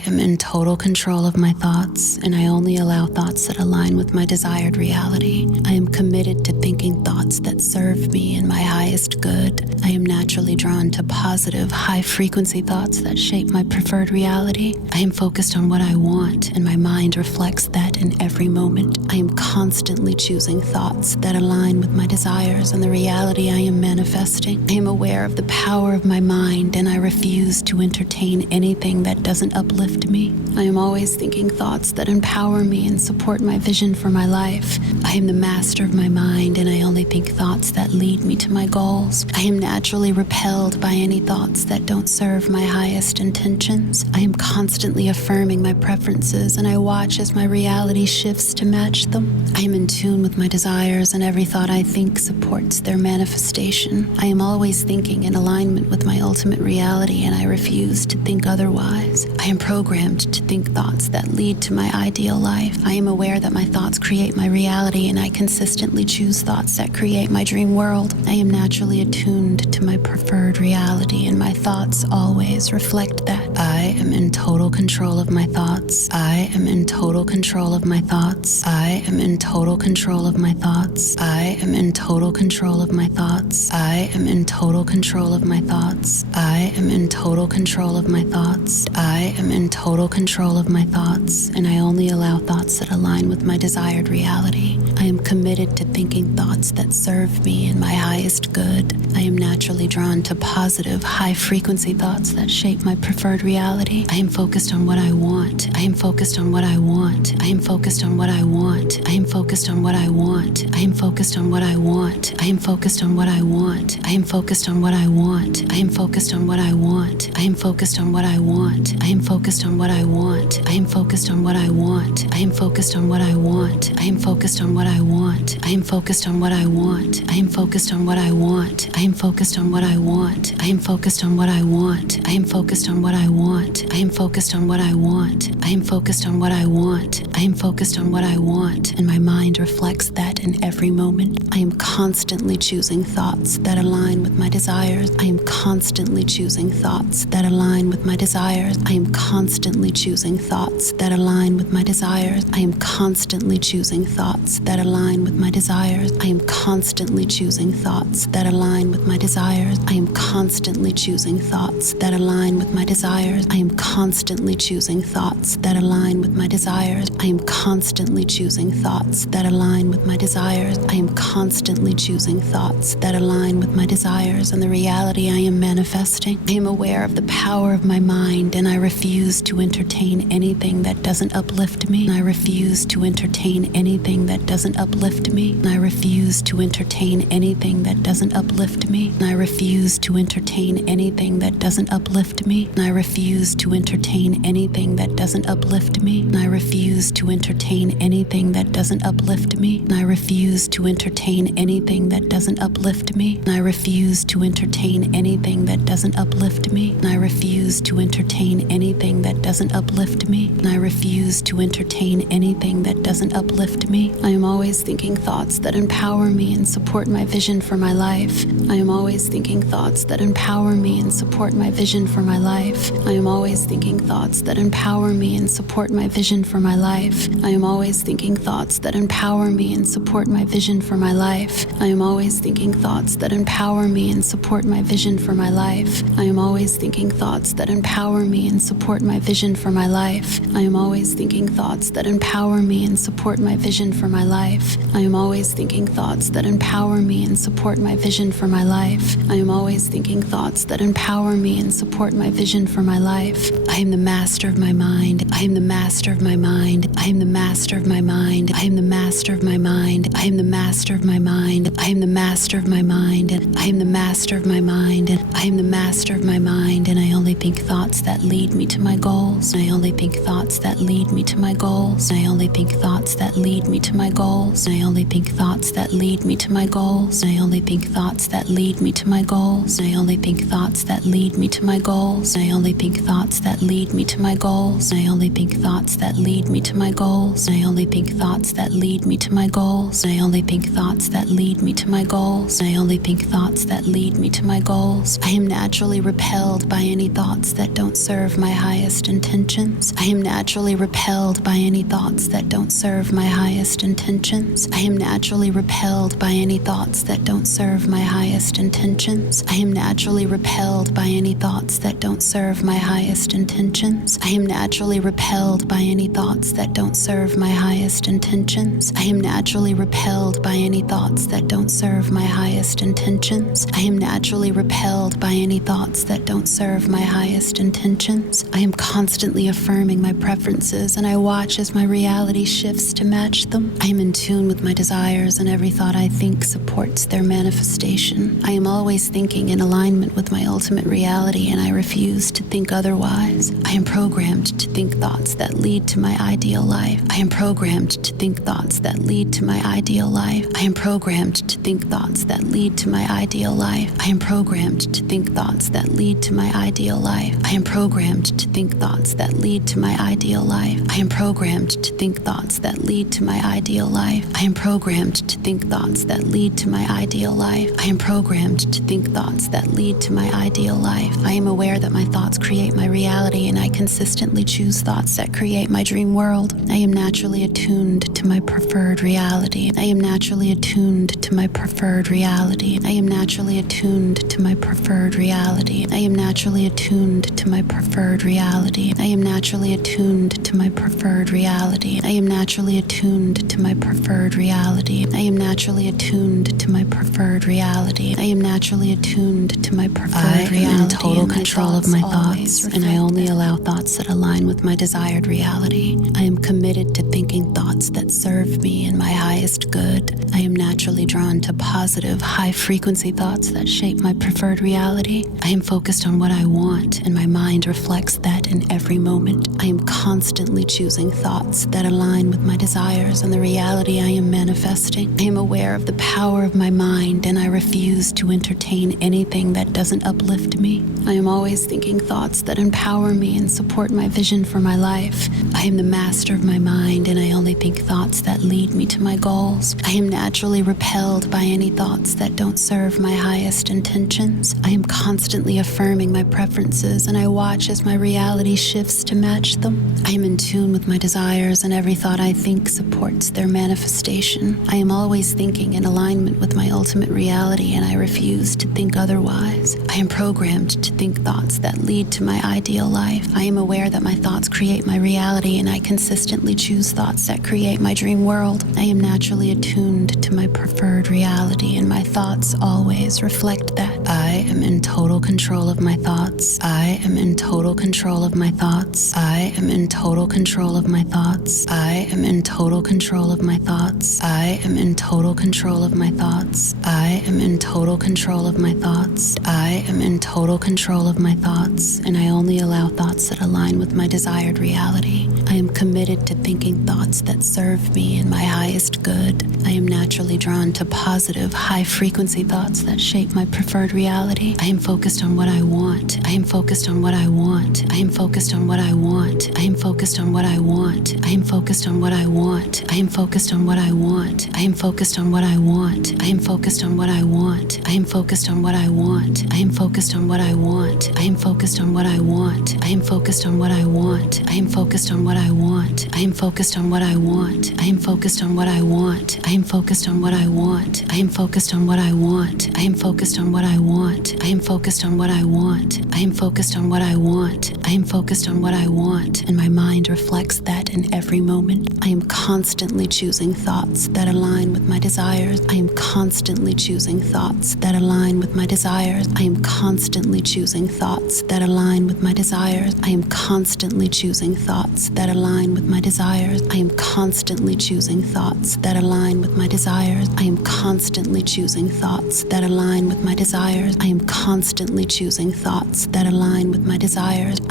I am in total control of my thoughts, and I only allow thoughts that align with my desired reality. I am committed to thinking thoughts that serve me and my highest good. I am naturally drawn to positive, high-frequency thoughts that shape my preferred reality. I am focused on what I want, and my mind reflects that in every moment. I am constantly choosing thoughts that align with my desires and the reality I am manifesting. I am aware of the power of my mind, and I refuse to entertain anything that doesn't uplift me. I am always thinking thoughts that empower me and support my vision for my life. I am the master of my mind, and I only think thoughts that lead me to my goals. I am naturally repelled by any thoughts that don't serve my highest intentions. I am constantly affirming my preferences, and I watch as my reality shifts to match them. I am in tune with my desires, and every thought I think supports their manifestation. I am always thinking in alignment with my ultimate reality, and I refuse to think otherwise. I am programmed to think thoughts that lead to my ideal life. I am aware that my thoughts create my reality, and I consistently choose thoughts that create my dream world. I am naturally attuned to my preferred reality, and my thoughts always reflect that. I am in total control of my thoughts. I am in total control of my thoughts. I am in total control of my thoughts. I am in total control of my thoughts. I am in total control of my thoughts. I am in total control of my thoughts. I am in total control of my thoughts, and I only allow thoughts that align with my desired reality. I am committed to thinking thoughts that serve me and my highest good. I am naturally drawn to positive, high-frequency thoughts that shape my preferred reality. I am focused on what I want. I am focused on what I want. I am focused on what I want. I am focused on what I want. I am focused on what I want. I am focused on what I want. I am focused on what I want. I am focused on what I want. I am focused on what I want. I am focused on what I want. I am focused on what I want. I am focused on what I want. I am focused on what I want. I am focused on what I want. I am focused on what I want. I am focused on what I want. I am focused on what I want. I am focused on what I want. I am focused on what I want. I am focused on what I want. I am focused on what I want, and my mind reflects that in every moment. I am constantly choosing thoughts that align with my desires. I am constantly choosing thoughts that align with my desires. I am constantly choosing thoughts that align with my desires. I am constantly choosing thoughts that align with my desires. I am constantly choosing thoughts that align with my desires. I am constantly choosing thoughts that align with my desires. I am constantly choosing thoughts that align with my desires. I am constantly choosing thoughts that align with my desires. I am constantly choosing thoughts that align with my desires and the reality I am manifesting. I am aware of the power of my mind, and I refuse to entertain anything that doesn't uplift me. I refuse to entertain anything that doesn't uplift me. I refuse to entertain anything that doesn't uplift me. I refuse to entertain anything that doesn't uplift me. I refuse to entertain anything that doesn't uplift me. I refuse to entertain anything that doesn't uplift me. I refuse to entertain anything that doesn't uplift me. I refuse to entertain anything that doesn't uplift me. I refuse to entertain anything that doesn't uplift me. I refuse to entertain anything that doesn't uplift me. I am always thinking thoughts that empower me and support my vision for my life. I am always thinking thoughts that empower me and support my vision for my life. I am always thinking thoughts that empower me and support my vision for my life. I am always thinking thoughts that empower me and support my vision for my life. I am always thinking thoughts that empower me and support my vision for my life. I am always thinking thoughts that empower me and support my vision for my life. I am always thinking thoughts that empower me and support my vision for my life. I am always thinking thoughts that empower me and support my vision for my life. I am always thinking thoughts that empower me and support my vision for my life. I am the master of my mind. I am the master of my mind. I am the master of my mind. I am the master of my mind. I am the master of my mind. I am the master of my mind. I am the master of my mind. I am the master of my mind, and I only think thoughts that lead me to my goals. I only think thoughts that lead me to my goals. I only think thoughts that lead me to my goals. goals. I only think thoughts that lead me to my goals. I only think thoughts that lead me to my goals. I only think thoughts that lead me to my goals. I only think thoughts that lead me to my goals. I only think thoughts that lead me to my goals. I only think thoughts that lead me to my goals. I only think thoughts that lead me to my goals. I only think thoughts that lead me to my goals. I am naturally repelled by any thoughts that don't serve my highest intentions. I am naturally repelled by any thoughts that don't serve my highest intentions. I am naturally repelled by any thoughts that don't serve my highest intentions. I am naturally repelled by any thoughts that don't serve my highest intentions. I am naturally repelled by any thoughts that don't serve my highest intentions. I am naturally repelled by any thoughts that don't serve my highest intentions. I am naturally repelled by any thoughts that don't serve my highest intentions. I am constantly affirming my preferences, and I watch as my reality shifts to match them. I am in tune with my desires, and every thought I think supports their manifestation. I am always thinking in alignment with my ultimate reality, and I refuse to think otherwise. I am programmed to think thoughts that lead to my ideal life. I am programmed to think thoughts that lead to my ideal life. I am programmed to think thoughts that lead to my ideal life. I am programmed to think thoughts that lead to my ideal life. I am programmed to think thoughts that lead to my ideal life. I am programmed to think thoughts that lead to my ideal life. I am programmed to think thoughts that lead to my ideal life. I am programmed to think thoughts that lead to my ideal life. I am aware that my thoughts create my reality, and I consistently choose thoughts that create my dream world. I am naturally attuned to my preferred reality. I am naturally attuned to my preferred reality. I am naturally attuned to my preferred reality. I am naturally attuned to my preferred reality. I am naturally attuned to my preferred reality. I am naturally attuned to my preferred reality. I am naturally attuned to my preferred reality. I am naturally attuned to my preferred reality. I am in total control of my thoughts, and I only allow thoughts that align with my desired reality. I am committed to thinking thoughts that serve me and my highest good. I am naturally drawn to positive, high-frequency thoughts that shape my preferred reality. I am focused on what I want, and my mind reflects that in every moment. I am constantly choosing thoughts that align with my desires and the reality I am manifesting. I am aware of the power of my mind, and I refuse to entertain anything that doesn't uplift me. I am always thinking thoughts that empower me and support my vision for my life. I am the master of my mind, and I only think thoughts that lead me to my goals. I am naturally repelled by any thoughts that don't serve my highest intentions. I am constantly affirming my preferences, and I watch as my reality shifts to match them. I am in tune with my desires, and every thought I think supports their manifestation. I am always thinking in alignment with my ultimate reality, and I refuse to think otherwise. I am programmed to think thoughts that lead to my ideal life. I am aware that my thoughts create my reality, and I consistently choose thoughts that create my dream world. I am naturally attuned to my preferred reality, and my thoughts always reflect that. I am in total control of my thoughts. I am in total control of my thoughts. I am in total control of my thoughts. I am in total control of my thoughts. I am in total control of my thoughts. I am in total control of my thoughts. I am in total control of my thoughts, and I only allow thoughts that align with my desired reality. I am committed to thinking thoughts that serve me and my highest good. I am naturally drawn to positive, high-frequency thoughts that shape my preferred reality. I am focused on what I want. I am focused on what I want. I am focused on what I want. I am focused on what I want. I am focused on what I want. I am focused on what I want. I am focused on what I want. I am focused on what I want. I am focused on what I want. I am focused on what I want. I am focused on what I want. I am focused on what I want. I am focused on what I want. I am focused on what I want. I am focused on what I want. I am focused on what I want. I am focused on what I want. I am focused on what I want. I am focused on what I want. I am focused on what I want. I am focused on what I want, and my mind reflects that in every moment. I am constantly choosing thoughts that align with my desires. I am constantly choosing thoughts that align with my desires. I am constantly choosing thoughts that align with my desires. I am constantly choosing thoughts that align with my desires. I am constantly choosing thoughts that align with my desires. I am constantly choosing thoughts that align with my desires. I am constantly choosing thoughts that align with my desires. I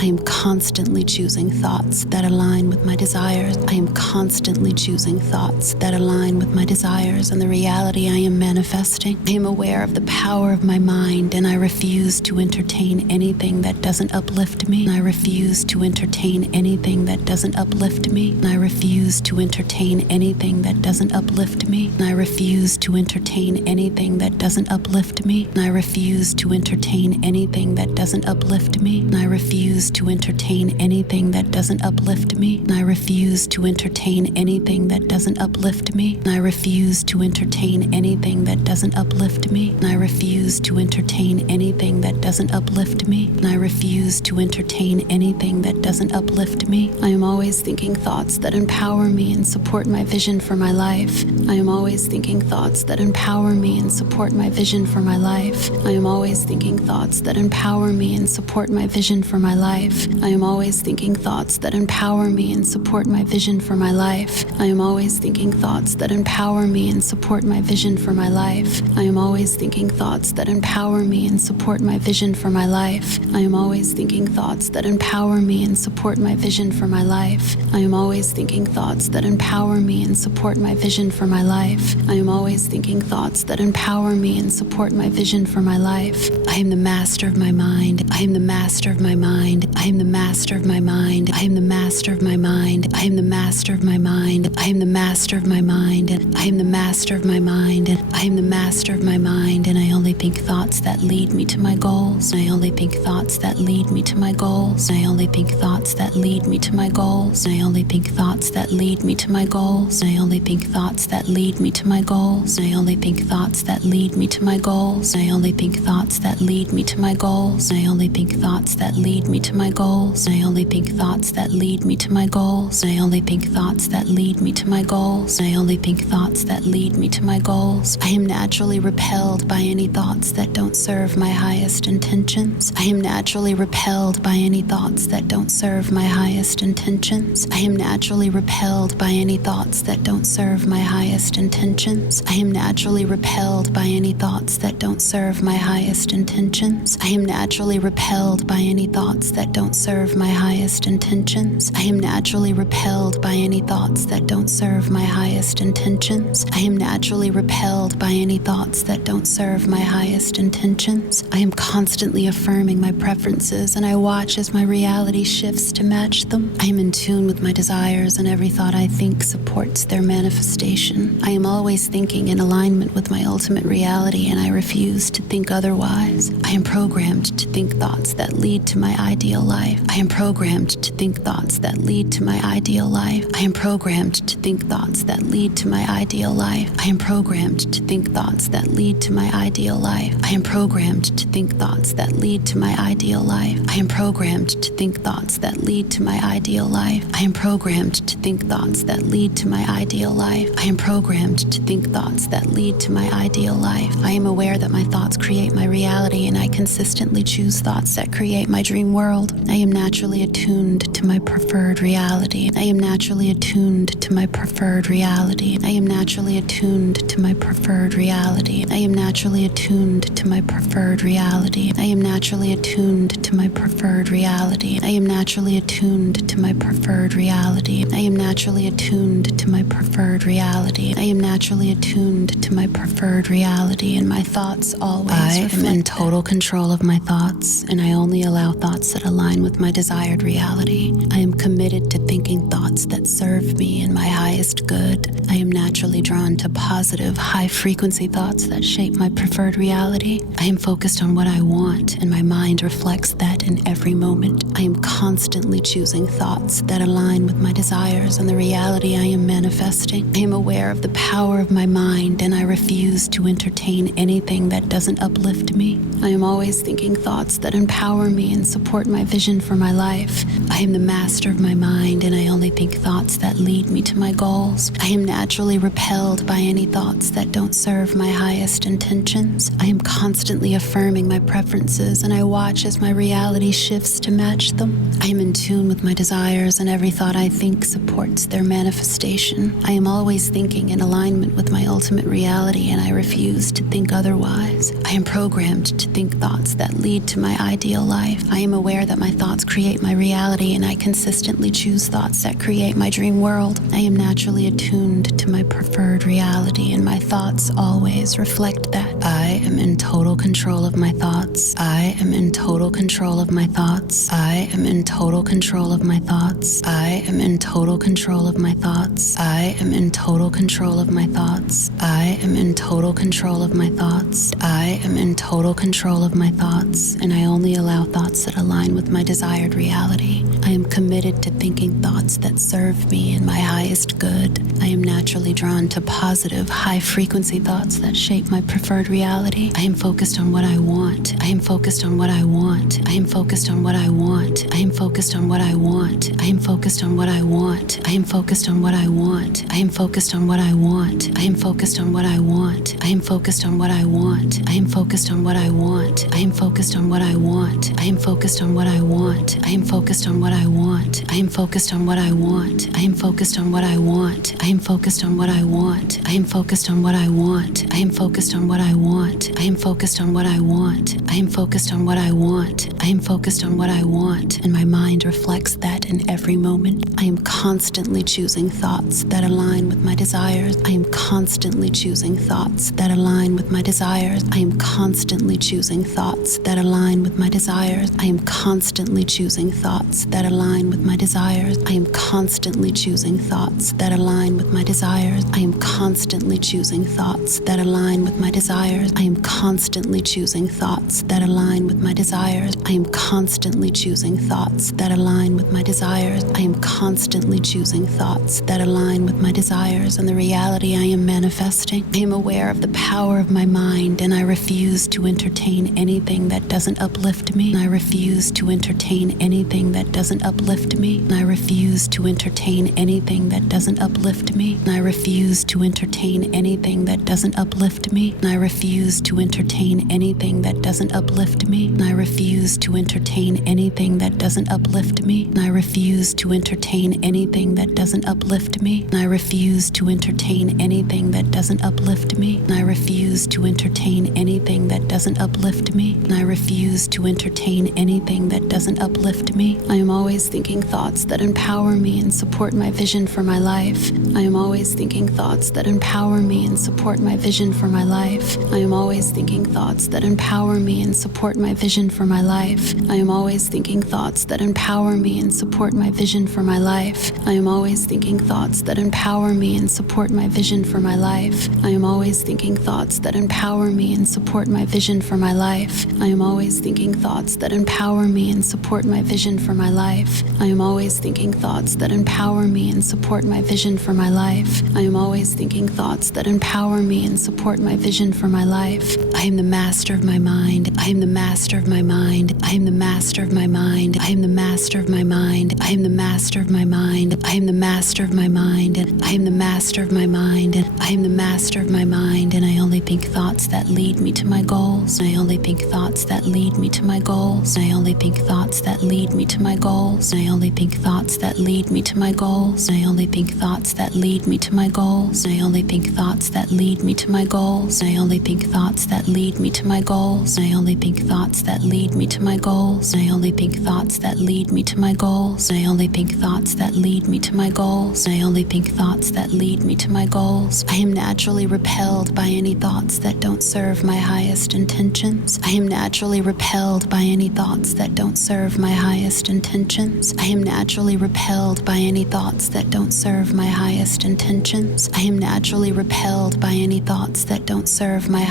am constantly choosing thoughts that align with my desires. I am constantly choosing thoughts that align with my desires and the reality I am manifesting. I am aware of the power of my mind, and I refuse to entertain anything that doesn't uplift me. I refuse to entertain anything that doesn't uplift me. I refuse to entertain anything that doesn't uplift me. I refuse to entertain anything that doesn't uplift me. I refuse to entertain anything that doesn't uplift me. I refuse to entertain anything that doesn't uplift me. I refuse to entertain anything that doesn't uplift me. I refuse to entertain anything that doesn't uplift me. I refuse to entertain anything that doesn't uplift me. I refuse to entertain anything that doesn't uplift me. I am always thinking thoughts that empower me and support my vision for my life. I am always thinking thoughts that empower me and support my vision for my life. I am always thinking thoughts that empower me and support my vision for my life. I am always thinking thoughts that empower me and support my vision for my life. I am always thinking thoughts that empower me and support my vision for my life. I am always thinking thoughts that empower me and support my vision for my life. I am always thinking thoughts that empower me and support my vision for my life. I am always thinking thoughts that empower me and support my vision for my life. I am always thinking thoughts that empower me and support my vision for my life. I am the master of my mind. I am the master of my mind. I am the master of my mind. I am the master of my mind. I am the master of my mind. I am the master of my mind. I am the master of my mind. I am the master of my mind, and I only think thoughts that lead me to my goals. I only think thoughts that lead me to my goals. I only think thoughts that lead me to my goals. I only think thoughts that lead me to my goals. I only think thoughts that lead me to my goals. I only think thoughts that lead me to my goals. I only think thoughts that lead me to my goals. I only think thoughts that lead me to my goals. I only think thoughts that lead me to my goals. I only think thoughts that lead me to my goals. I only think thoughts that lead me to my goals. I am naturally repelled by any thoughts that don't serve my highest intentions. I am naturally repelled by any thoughts that don't serve my highest intentions. I am naturally repelled by any thoughts that don't serve my highest intentions. I am naturally repelled by any thoughts that don't serve my highest intentions. I am naturally repelled by any thoughts that don't serve my highest intentions. I am naturally repelled by any thoughts that don't serve my highest intentions. I am naturally repelled by any thoughts that don't serve my highest intentions. I am constantly affirming my preferences, and I watch as my reality shifts to match them. I am in tune with my desires, and every thought I think supports their manifestation. I am always thinking in alignment with my ultimate reality, and I refuse to think otherwise. I am programmed to think thoughts that lead to my ideal life. I am programmed to think thoughts that lead to my ideal life. I am programmed to think thoughts that lead to my ideal life. I am programmed to think thoughts that lead to my ideal life. I am programmed to think thoughts that lead to my ideal life. I am programmed to think thoughts that lead to my ideal life. I am programmed to think thoughts that lead to my ideal life. I am programmed to think thoughts that lead to my ideal life. I am aware that my thoughts create my reality, and I consistently choose thoughts that create my dream world. I am naturally attuned to my preferred reality. I am naturally attuned to my preferred reality. I am naturally attuned to my preferred reality. I am naturally attuned to my preferred reality. I am naturally attuned to my preferred reality. I am naturally attuned to my preferred reality. I am naturally attuned to my preferred reality. I am naturally attuned to my preferred reality, and my thoughts always reflect. I am in total control of my thoughts, and I only allow thoughts that align with my desired reality. I am committed to thinking thoughts that serve me and my highest good. I am naturally drawn to positive, high-frequency thoughts that shape my preferred reality. I am focused on what I want, and my mind reflects that in every moment. I am constantly choosing thoughts that align with my desires and the reality I am manifesting. I am aware of the power of my mind, and I refuse to entertain anything that doesn't uplift me. I am always thinking thoughts that empower me and support my vision for my life. I am the master of my mind, and I only only think thoughts that lead me to my goals. I am naturally repelled by any thoughts that don't serve my highest intentions. I am constantly affirming my preferences, and I watch as my reality shifts to match them. I am in tune with my desires, and every thought I think supports their manifestation. I am always thinking in alignment with my ultimate reality, and I refuse to think otherwise. I am programmed to think thoughts that lead to my ideal life. I am aware that my thoughts create my reality, and I consistently choose thoughts that create my dream world. I am naturally attuned to my preferred reality, and my thoughts always reflect that. I am in total control of my thoughts. I am in total control of my thoughts. I am in total control of my thoughts. I am in total control of my thoughts. I am in total control of my thoughts. I am in total control of my thoughts. I am in total control of my thoughts, and I only allow thoughts that align with my desired reality. I am committed to thinking thoughts that serve me and my highest good. I am naturally drawn to positive, high-frequency thoughts that shape my preferred reality. I am focused on what I want. I am focused on what I want. I am focused on what I want. I am focused on what I want. I am focused on what I want. I am focused on what I want. I am focused on what I want. I am focused on what I want. I am focused on what I want. I am focused on what I want. I am focused on what I want. I am focused on what I want. I am focused on what I want. I am focused on what I want. I am focused on what I want. I am focused on what I want. I am focused on what I want. I am focused on what I want. I am focused on what I want. I am focused on what I want. I am focused on what I want, and my mind reflects that in every moment. I am constantly choosing thoughts that align with my desires. I am constantly choosing thoughts that align with my desires. I am constantly choosing thoughts that align with my desires. I am constantly choosing thoughts that align with my desires. I am constantly choosing thoughts that align with my desires. I am constantly choosing thoughts that align with my desires. I am constantly choosing thoughts that align with my desires. I am constantly choosing thoughts that align with my desires. I am constantly choosing thoughts that align with my desires and the reality I am manifesting. I am aware of the power of my mind, and I refuse to entertain anything that doesn't uplift me. I refuse to entertain anything that doesn't uplift me. I refuse to entertain anything that doesn't uplift me. I refuse to entertain anything that doesn't uplift me. I refuse to entertain anything that doesn't uplift me. I refuse to entertain anything that doesn't uplift me. I refuse to entertain anything that doesn't uplift me. I refuse to entertain anything that doesn't uplift me. I refuse to entertain anything that doesn't uplift me. I refuse to entertain anything that doesn't uplift me. I am always thinking thoughts that empower me and support my vision for my life. I am always thinking thoughts that empower me and support my vision for my life. I am always thinking thoughts that empower me and support my vision for my life. I am always thinking thoughts that empower me and support my vision for my life. I am always thinking thoughts that empower me and support my vision for my life. I am always thinking thoughts that empower me and support my vision for my life. I am always thinking thoughts that empower me and support my vision for my life. I am always thinking thoughts that empower me and support my vision for my life. I am always thinking thoughts that empower me and support my vision for my life. I am the master of my mind. I am the master of my mind. I am the master of my mind. I am the master of my mind. I am the master of my mind. I am the master of my mind. I am the master of my mind. I am the master of my mind, and I only think thoughts that lead me to my goals. I only think thoughts that lead me to my goals. I only think thoughts that lead me to my goals. I only think thoughts that lead me to my goals. I only think thoughts that lead me to my goals. I only think thoughts that lead me to my goals. I only think thoughts that lead me to my goals. I only think thoughts that lead me to my goals. I only think thoughts that lead me to my goals. I only think thoughts that lead me to my goals. I only think thoughts that lead me to my goals. I am naturally repelled by any thoughts that don't serve my highest intentions. I am naturally repelled by any thoughts that don't serve my highest intentions. I am naturally repelled by any thoughts that don't serve my highest intentions. I am naturally repelled by any thoughts that don't serve my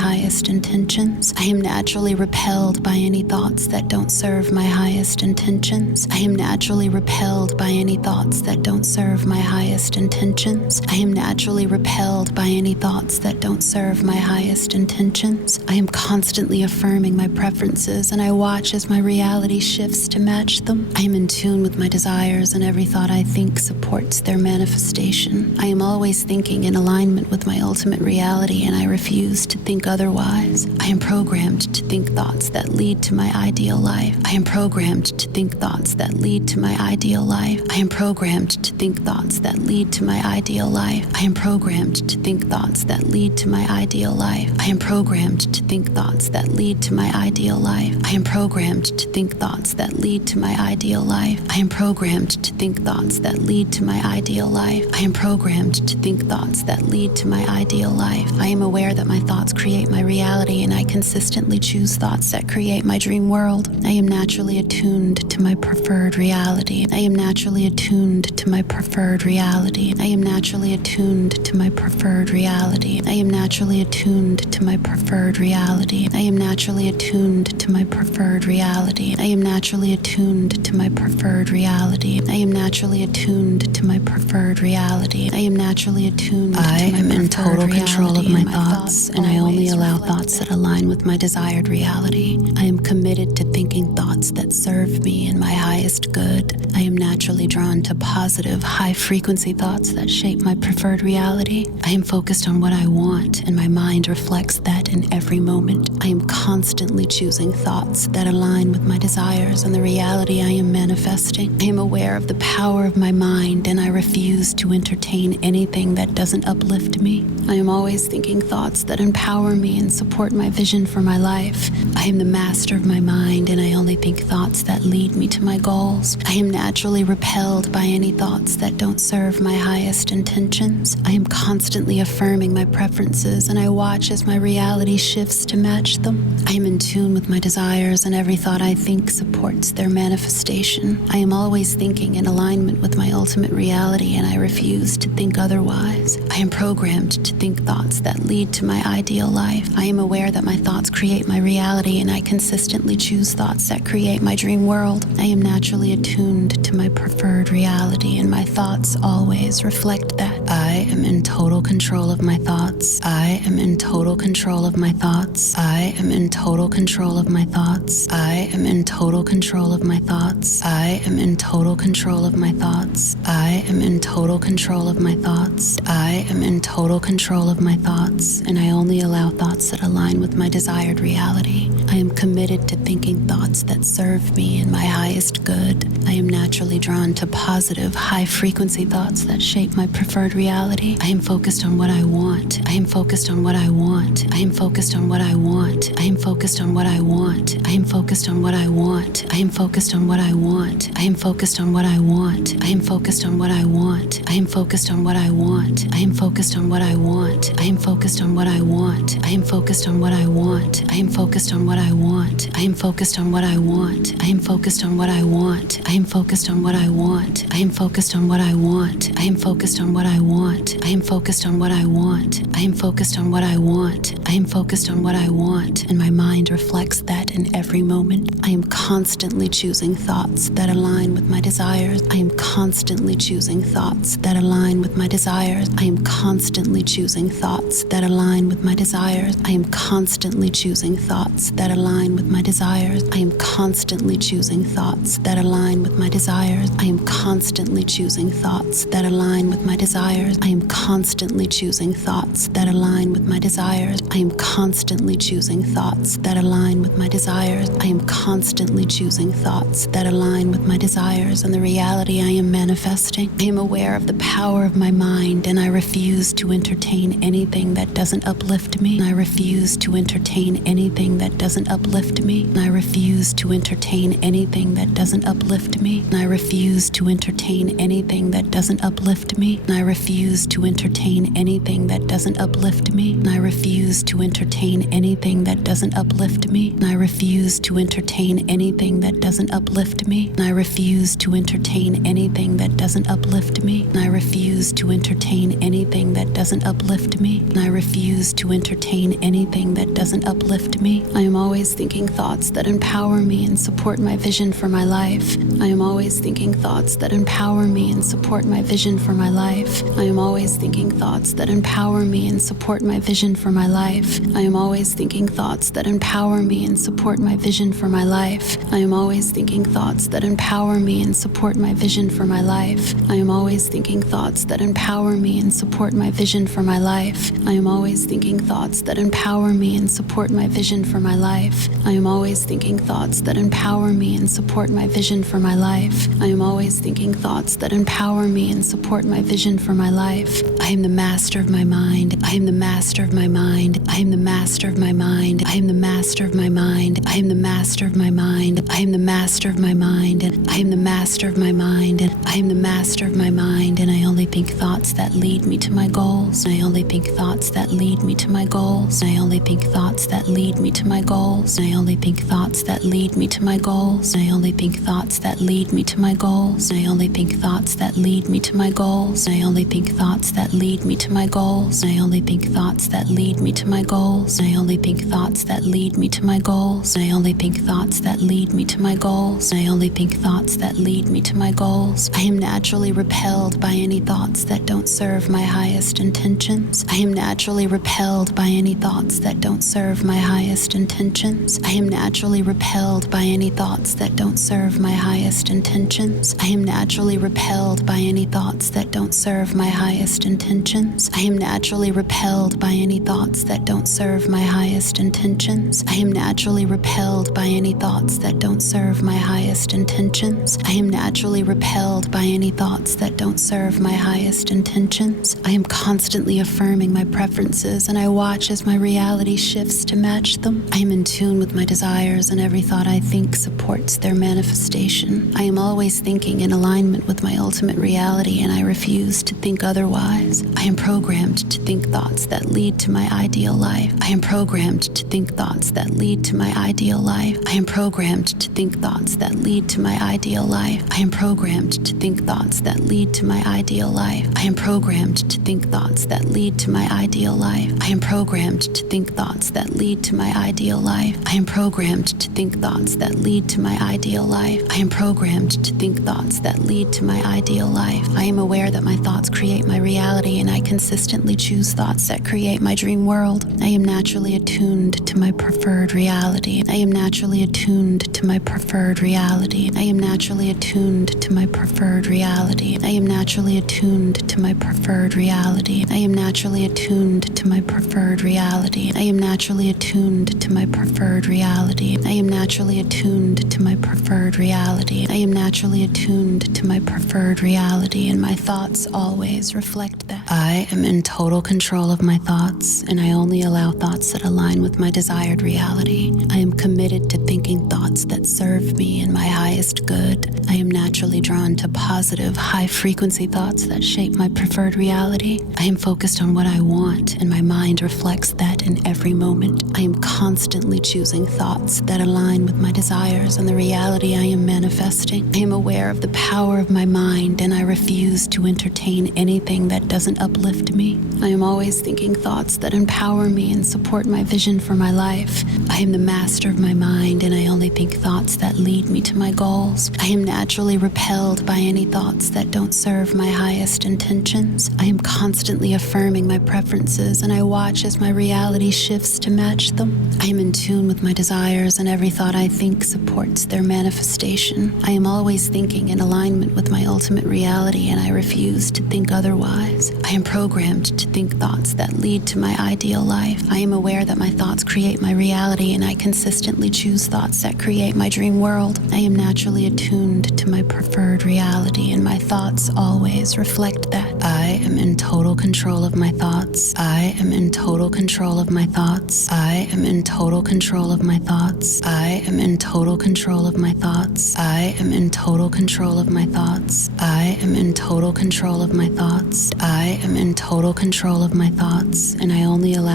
highest intentions. I am naturally repelled by any thoughts that don't serve my highest intentions. I am naturally repelled by any thoughts that don't serve my highest intentions. I am naturally repelled by any thoughts that don't serve my highest intentions. I am constantly affirming my preferences, and I watch as my reality shifts to match them. I am in tune with my desires, and every thought I think supports their manifestation. I am always thinking in alignment with my ultimate reality, and I refuse to think otherwise. I am programmed to think thoughts that lead to my ideal life. I am programmed to think thoughts that lead to my ideal life. I am programmed to think thoughts that lead to my ideal life. I am programmed to think thoughts that lead to my ideal life. I am programmed to think thoughts that lead to my ideal life. I am programmed to think thoughts that lead to my ideal life. I am programmed to think thoughts that lead to my ideal life. I am programmed to think thoughts that lead to my ideal life. I am aware that my thoughts create my reality, and I consistently choose thoughts that create my dream world. I am naturally attuned to my preferred reality. I am naturally attuned to my preferred reality. I am naturally attuned to my preferred reality. I am naturally attuned to my preferred reality. I am naturally attuned to my preferred reality. I am naturally attuned to my preferred reality. I am naturally attuned to my preferred reality. I am naturally attuned to my preferred reality. I am in total control of my thoughts, and I only allow thoughts that align with my desired reality. I am committed to thinking thoughts that serve me and my highest good. I am naturally drawn to positive, high-frequency thoughts that shape my preferred reality. I am focused on what I want, and my mind reflects that in every moment. I am constantly choosing thoughts that align with my desires and the reality I am manifesting. I am aware of the power of my mind, and I refuse to entertain anything that doesn't uplift me. I am always thinking thoughts that empower me and support my vision for my life. I am the master of my mind, and I only think thoughts that lead me to my goals. I am naturally repelled by any thoughts that don't serve my highest intentions. I am constantly affirming my preferences, and I watch as my reality shifts to match them. I am in tune with my desires, and every thought I think supports their manifestation. I am always thinking in alignment with my ultimate reality, and I refuse to think otherwise. I am programmed to think thoughts that lead to my ideal life. I am aware that my thoughts create my reality, and I consistently choose thoughts that create my dream world. I am naturally attuned to my preferred reality, and my thoughts always reflect that. I am in total control of my thoughts. I am in total control of my thoughts. I am in total control of my thoughts. I am in total control of my thoughts. I am in total control of my thoughts. I am in total control of my thoughts. I am in total control of my thoughts, and I only allow thoughts that align with my desired reality. I am committed to thinking thoughts that serve me and my highest good. I am naturally drawn to positive, high-frequency thoughts that shape my preferred reality. I am focused on what I want. I am focused on what I want. I am focused on what I want. I am focused on what I want. I am focused on what I want. I am focused on what I want. I am focused on what I want. I am focused on what I want. I am focused on what I want. I am focused on what I want. I am focused on what I want. I am focused on what I want. I am focused on what I want. I am focused on what I want. I am focused on what I want. I am focused on what I want. I am focused on what I want. I am focused on what I want. I am focused on what I want. I am focused on what I want. I am focused on what I want, and my mind reflects that in every moment. I am constantly choosing thoughts that align with my desires. I am constantly choosing thoughts that align with my desires. I am constantly choosing thoughts that align with my desires. I am constantly choosing thoughts that align with my desires. I am constantly choosing thoughts that align with my desires. I am constantly choosing thoughts that align with my desires. I am constantly choosing thoughts that align with my desires. I am constantly choosing thoughts that align with my desires. I am constantly choosing thoughts that align with my desires and the reality I am manifesting. I am aware of the power of my mind, and I refuse to entertain anything that doesn't uplift me. I refuse to entertain anything that doesn't uplift me. I refuse to entertain anything that doesn't uplift me. I refuse to entertain anything that doesn't uplift me. I refuse to entertain anything that doesn't uplift me. I refuse to entertain anything that doesn't uplift me. I refuse to entertain anything that doesn't uplift me. I refuse to entertain anything that doesn't uplift me. I refuse to entertain anything that doesn't uplift me. I refuse to entertain anything that doesn't uplift me. I am always thinking thoughts that empower me and support my vision for my life. I am always thinking thoughts that empower me and support my vision for my life. I am always thinking thoughts that empower me and support my vision for my life. I am always thinking thoughts that empower me and support my vision for my life. I am always thinking thoughts that empower me and support my vision for my life. I am always thinking thoughts that empower me and support my vision for my life. I am always thinking thoughts that empower me and support my vision for my life. I am always thinking thoughts that empower me and support my vision for my life. I am always thinking thoughts that empower me and support my vision for my life. I am the master of my mind. I am the master of my mind. I am the master of my mind. I am the master of my mind. I am the master of my mind. I am the master of my mind. I am the master of my mind. I am the master of my mind, and I only think thoughts that lead me to my goals. I only think thoughts that lead me to my goals. I only think thoughts that lead me to my goals. I only think thoughts that lead me to my goals. I only think thoughts that lead me to my goals. I only think thoughts that lead me to my goals. I only think thoughts that lead me to my goals. I only think thoughts that lead me to my goals. I only think thoughts that lead me to my goals. I only think thoughts that lead me to my goals. I only think thoughts that lead me to my goals. I am naturally repelled by any thoughts that don't serve my highest intentions. I am naturally repelled by any thoughts that don't serve my highest intentions. I am naturally repelled by any thoughts that don't serve my highest intentions. I am naturally repelled by any thoughts that don't serve my highest intentions. I am naturally repelled by any thoughts that don't serve my highest intentions. I am naturally repelled by any thoughts that don't serve my highest intentions. I am naturally repelled by any thoughts that don't serve my highest intentions. I am constantly affirming my preferences, and I watch as my reality shifts to match them. I am in tune with my desires, and every thought I think supports their manifestation. I am always thinking in alignment with my ultimate reality, and I refuse to think otherwise. I am programmed to think thoughts that lead to my ideal life. I am programmed to think thoughts that lead to my ideal life. I am programmed to think thoughts that lead to my ideal life. I am programmed to think thoughts that lead to my ideal life. I am programmed to think thoughts that lead to my ideal life. I am programmed to think thoughts that lead to my ideal life. I am programmed to think thoughts that lead to my ideal life. I am programmed to think thoughts that lead to my ideal life. I am aware that my thoughts create my reality, and I consistently choose thoughts that create my dream world. I am naturally attuned to my preferred reality. I am naturally attuned to my preferred reality. I am naturally attuned to my preferred reality. I am naturally attuned to my preferred reality. I am naturally attuned to my preferred reality. I am naturally attuned to my preferred reality. I am naturally attuned to my preferred reality. I am naturally attuned to my preferred reality, and my thoughts always reflect that. I am in total control of my thoughts, and I only allow thoughts that align with my desired reality. I am committed to thinking thoughts that serve me and my highest good. I am naturally drawn to positive, high-frequency thoughts that shape my preferred reality. I am focused on what I want, and my mind reflects that in every moment. I am constantly choosing thoughts that align with my desires and the reality I am manifesting. I am aware of the power of my mind, and I refuse to entertain anything that doesn't uplift me. I am always thinking thoughts that empower me and support my vision for my life. I am the master of my mind, and I only think thoughts that lead me to my goals. I am naturally repelled by any thoughts that don't serve my highest intentions. I am constantly affirming my preferences, and I watch as my reality shifts to match them. I am in tune with my desires, and every thought I think supports their manifestation. I am always thinking in alignment with my ultimate reality, and I refuse to think otherwise. I am programmed to think thoughts that lead to my ideal life. I am aware that my thoughts create my reality, and I consistently choose thoughts that create my dream world. I am naturally attuned to my preferred reality, and my thoughts always reflect that. I am in total control of my thoughts. I am in total control of my thoughts. I am in total control of my thoughts. I am in total control of my thoughts. I am in total control of my thoughts. I am in total control of my thoughts. I am in total control of my thoughts, and I only allow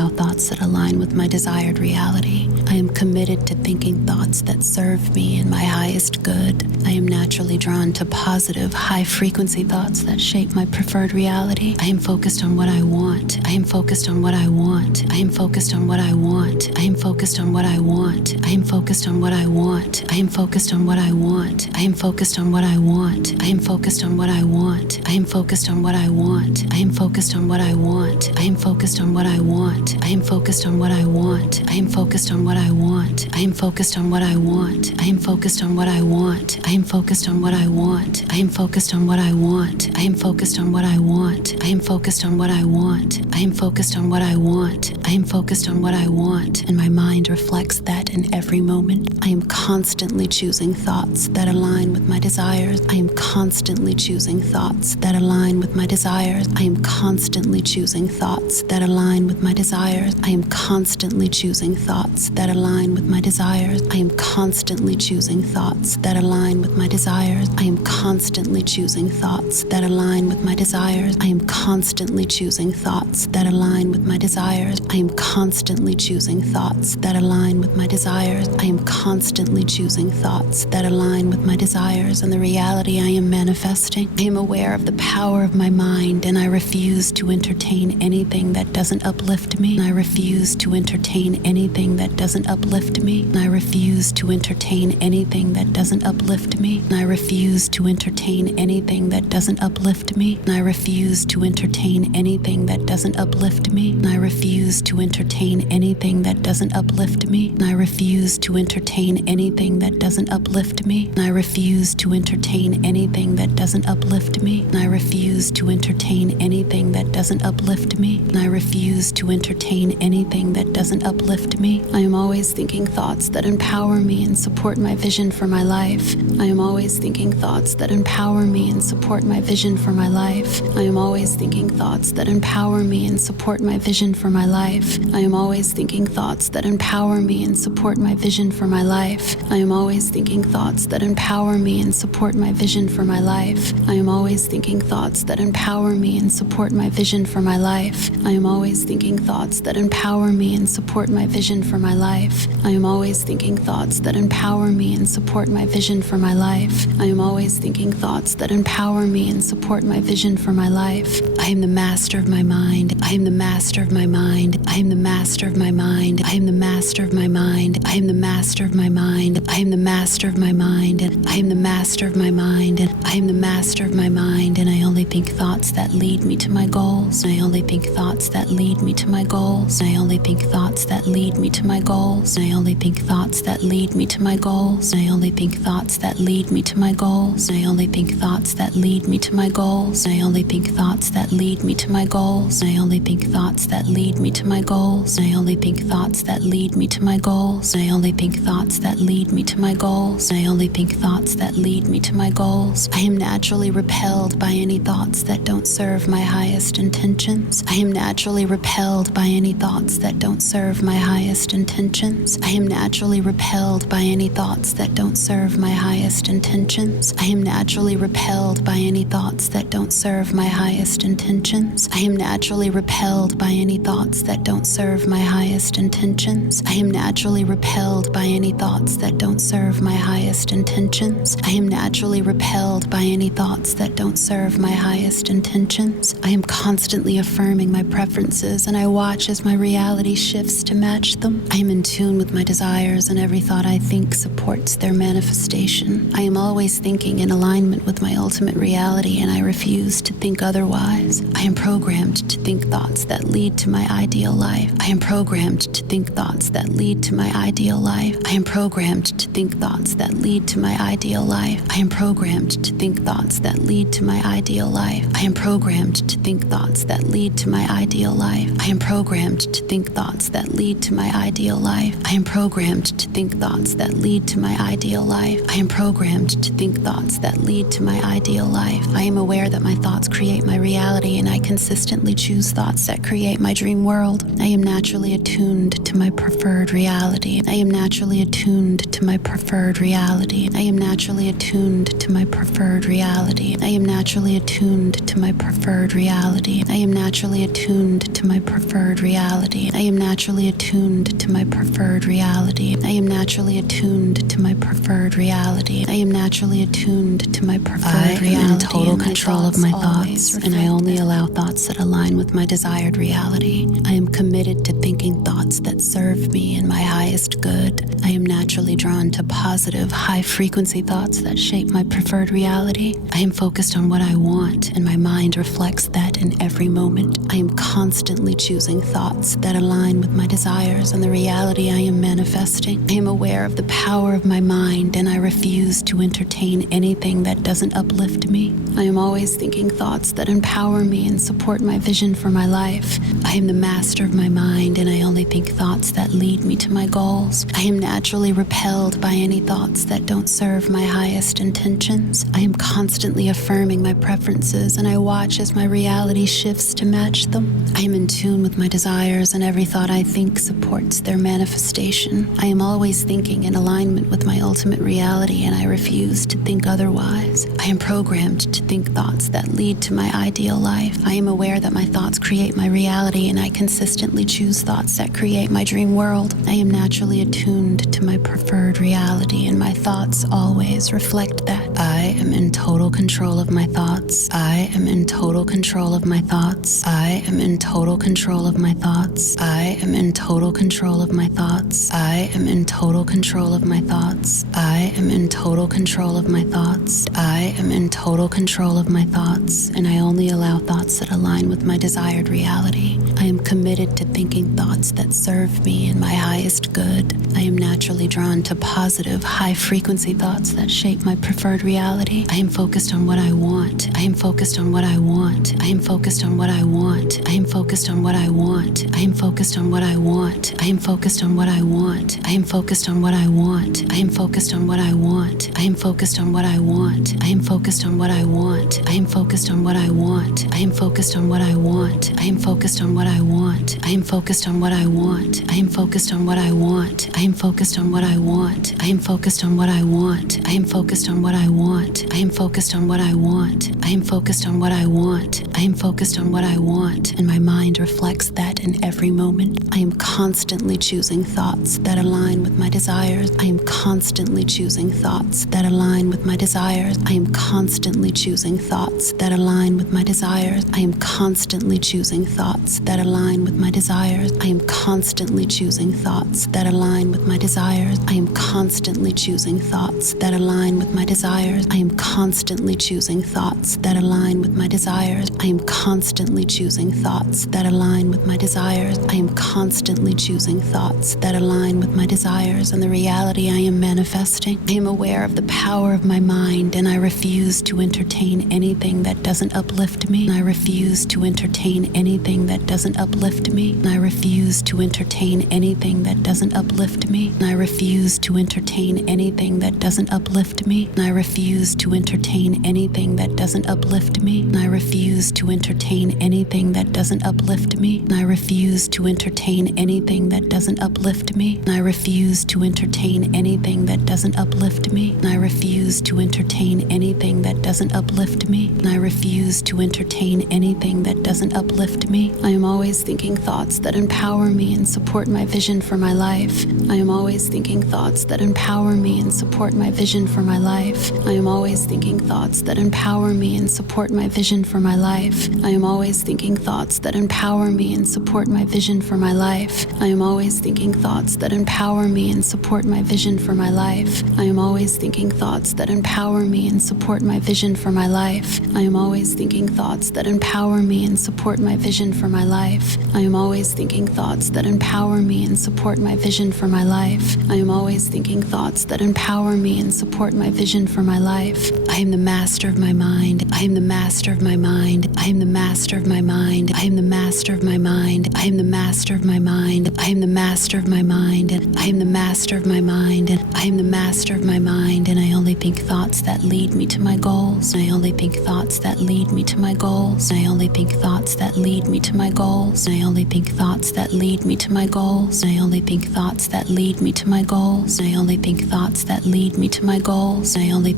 allow thoughts that align with my desired reality. I am committed to thinking thoughts that serve me and my highest good. I am naturally drawn to positive, high-frequency thoughts that shape my preferred reality. I am focused on what I want. I am focused on what I want. I am focused on what I want. I am focused on what I want. I am focused on what I want. I am focused on what I want. I am focused on what I want. I am focused on what I want. I am focused on what I want. I am focused on what I want. I am focused on what I want. I am focused on what I want. I am focused on what I want. I am focused on what I want. I am focused on what I want. I am focused on what I want. I am focused on what I want. I am focused on what I want. I am focused on what I want. I am focused on what I want. I am focused on what I want, and my mind reflects that in every moment. I am constantly choosing thoughts that align with my desires. I am constantly choosing thoughts that align with my desires. I am constantly choosing thoughts that align with my desires. I am constantly choosing thoughts that align with my desires. I am constantly choosing thoughts that align with my desires. I am constantly choosing thoughts that align with my desires. I am constantly choosing thoughts that align with my desires. I am constantly choosing thoughts that align with my desires. I am constantly choosing thoughts that align with my desires and the reality I am manifesting. I am aware of the power of my mind, and I refuse to entertain anything that doesn't uplift me. I refuse to entertain anything that doesn't uplift me. I refuse to entertain anything that doesn't uplift me. I refuse to entertain anything that doesn't uplift me. I refuse to entertain anything that doesn't uplift me. I refuse to entertain anything that doesn't uplift me. I refuse to entertain anything that doesn't uplift me. I refuse to entertain anything that doesn't uplift me. I refuse to entertain anything that doesn't uplift me. I refuse to entertain anything that doesn't uplift me. I am always thinking thoughts that empower me and support my vision for my life. I am always thinking thoughts that empower me and support my vision for my life. I am always thinking thoughts that empower me and support my vision for my life. I am always thinking thoughts that empower me and support my vision for my life. I am always thinking thoughts that empower me and support my vision for my life. I am always thinking thoughts that empower me and support my vision for my life. I am always thinking thoughts that empower me and support my vision for my life. I am always thinking thoughts that empower me and support my vision for my life. I am always thinking thoughts that empower me and support my vision for my life. I am the master of my mind. I am the master of my mind. I am the master of my mind. I am the master of my mind. I am the master of my mind. I am the master of my mind. I am the master of my mind. I am the master of my mind, and I only think thoughts that lead me to my goals. I only think thoughts that lead me to my goals. I only think thoughts that lead me to my goals. I only think thoughts that lead me to my goals. I only think thoughts that lead me to my goals. I only think thoughts that lead me to my goals. I only think thoughts that lead me to my goals. I only think thoughts that lead me to my goals. I only think thoughts that lead me to my goals. I only think thoughts that lead me to my goals. I only think thoughts that lead me to my goals. I am naturally repelled by any thoughts that don't serve my highest intentions. I am naturally repelled by any thoughts that don't serve my highest intentions. I am naturally repelled by any thoughts that don't serve my highest intentions. I am naturally repelled by any thoughts that don't serve my highest intentions. I am naturally repelled by any thoughts that don't serve my highest intentions. I am naturally repelled by any thoughts that don't serve my highest intentions. I am naturally repelled by any thoughts that don't serve my highest intentions. I am constantly affirming my preferences, and I watch as my reality shifts to match them. I am in tune with my desires, and every thought I think supports their manifestation. I am always thinking in alignment with my ultimate reality, and I refuse to think otherwise. I am programmed to think thoughts that lead to my ideal life. I am programmed to think thoughts that lead to my ideal life. I am programmed to think thoughts that lead to my ideal life. I am programmed to think thoughts that lead to my ideal life. I am programmed to think thoughts that lead to my ideal life. I am programmed to think thoughts that lead to my ideal life. I am programmed to think thoughts that lead to my ideal life. I am programmed to think thoughts that lead to my ideal life. I am aware that my thoughts create my reality, and I consistently choose thoughts that create my dream world. I am naturally attuned to my preferred reality. I am naturally attuned to my preferred reality. I am naturally attuned to my preferred reality. I am naturally attuned attuned to my preferred reality. I am naturally attuned to my preferred reality. I am naturally attuned to my preferred reality. I am naturally attuned to my preferred reality. I am naturally attuned to my preferred reality. I am in total control of my thoughts, and I only allow thoughts that align with my desired reality. I am committed to thinking thoughts that serve me and my highest good. I am naturally drawn to positive, high-frequency thoughts that shape my preferred reality. I am focused on what I want, and my mind reflects that in every moment. I am constantly choosing thoughts that align with my desires and the reality I am manifesting. I am aware of the power of my mind, and I refuse to entertain anything that doesn't uplift me. I am always thinking thoughts that empower me and support my vision for my life. I am the master of my mind, and I only think thoughts that lead me to my goals. I am naturally repelled by any thoughts that don't serve my highest intentions. I am constantly affirming my preferences, and I watch as my reality shifts to match them. I am in tune with my desires, and every thought I think supports their manifestation. I am always thinking in alignment with my ultimate reality, and I refuse to think otherwise. I am programmed to think thoughts that lead to my ideal life. I am aware that my thoughts create my reality, and I consistently choose thoughts that create my dream world. I am naturally attuned to my preferred reality, and my thoughts always reflect that. I am in total control of my thoughts. I am in total control of my thoughts. I am in total control of my thoughts. I am in total control of my thoughts. I am in total control of my thoughts. I am in total control of my thoughts. I am in total control of my thoughts, and I only allow thoughts that align with my desired reality. I am committed to thinking thoughts that serve me and my highest good. I am naturally drawn to positive, high-frequency thoughts that shape my preferred reality. I am focused on what I want. I am focused on what I want. I am focused on what I want. I am focused on what I want. I am focused on what I want. I am focused on what I want. I am focused on what I want. I am focused on what I want. I am focused on what I want. I am focused on what I want. I am focused on what I want. I am focused on what I want. I am focused on what I want. I am focused on what I want. I am focused on what I want. I am focused on what I want. I am focused on what I want. I am focused on what I want. I am focused on what I want. I am focused on what I want. I am focused on what I want, and my mind reflects that in every moment. I am constantly choosing thoughts that align with my desires. I am constantly choosing thoughts that align with my desires. I am constantly choosing thoughts that align with my desires. I am constantly choosing thoughts that align with my desires. I am constantly choosing thoughts that align with my desires. I am constantly choosing thoughts that align with my desires. I am constantly choosing thoughts that align with my desires. I am constantly choosing thoughts that align with my desires. I am constantly choosing thoughts that align with my desires and the reality I am manifesting. I am aware of the power of my mind, and I refuse to entertain anything that doesn't uplift me. I refuse to entertain anything that doesn't uplift me. I refuse to entertain anything that doesn't uplift me. I refuse to entertain anything that doesn't uplift me. I refuse to entertain anything that doesn't uplift me. I refuse to entertain anything that doesn't uplift me. I refuse to entertain anything that doesn't uplift me. I refuse to entertain anything that doesn't uplift me. I refuse to entertain anything that doesn't uplift me. I refuse to entertain anything that doesn't uplift me. I am always thinking thoughts that empower me and support my vision for my life. I am always thinking thoughts that empower me and support my vision for my life. I am always thinking thoughts that empower me and support my vision for my life. I am always thinking thoughts that empower me and support my vision for my life. I am always thinking thoughts that empower me and support my vision for my life. I am always thinking thoughts that empower me and support my vision for my life. I am always thinking thoughts that empower me and support my vision for my life. I am always thinking thoughts that empower me and support my vision for my life. I am always thinking thoughts that empower me and support my vision for my life. I am the master of my mind. I am the master of my mind. I am the master of my mind. I am the master of my mind. I am the master of my mind. I am the master of my mind. I am the master of my mind. I am the master of my mind, and I only think thoughts that lead me to my goals. I only think thoughts that lead me to my goals. I only think thoughts that lead me to my goals. I only think thoughts that lead me to my goals. I only think thoughts that lead me to my goals. I only think thoughts that lead me to my goals. I only think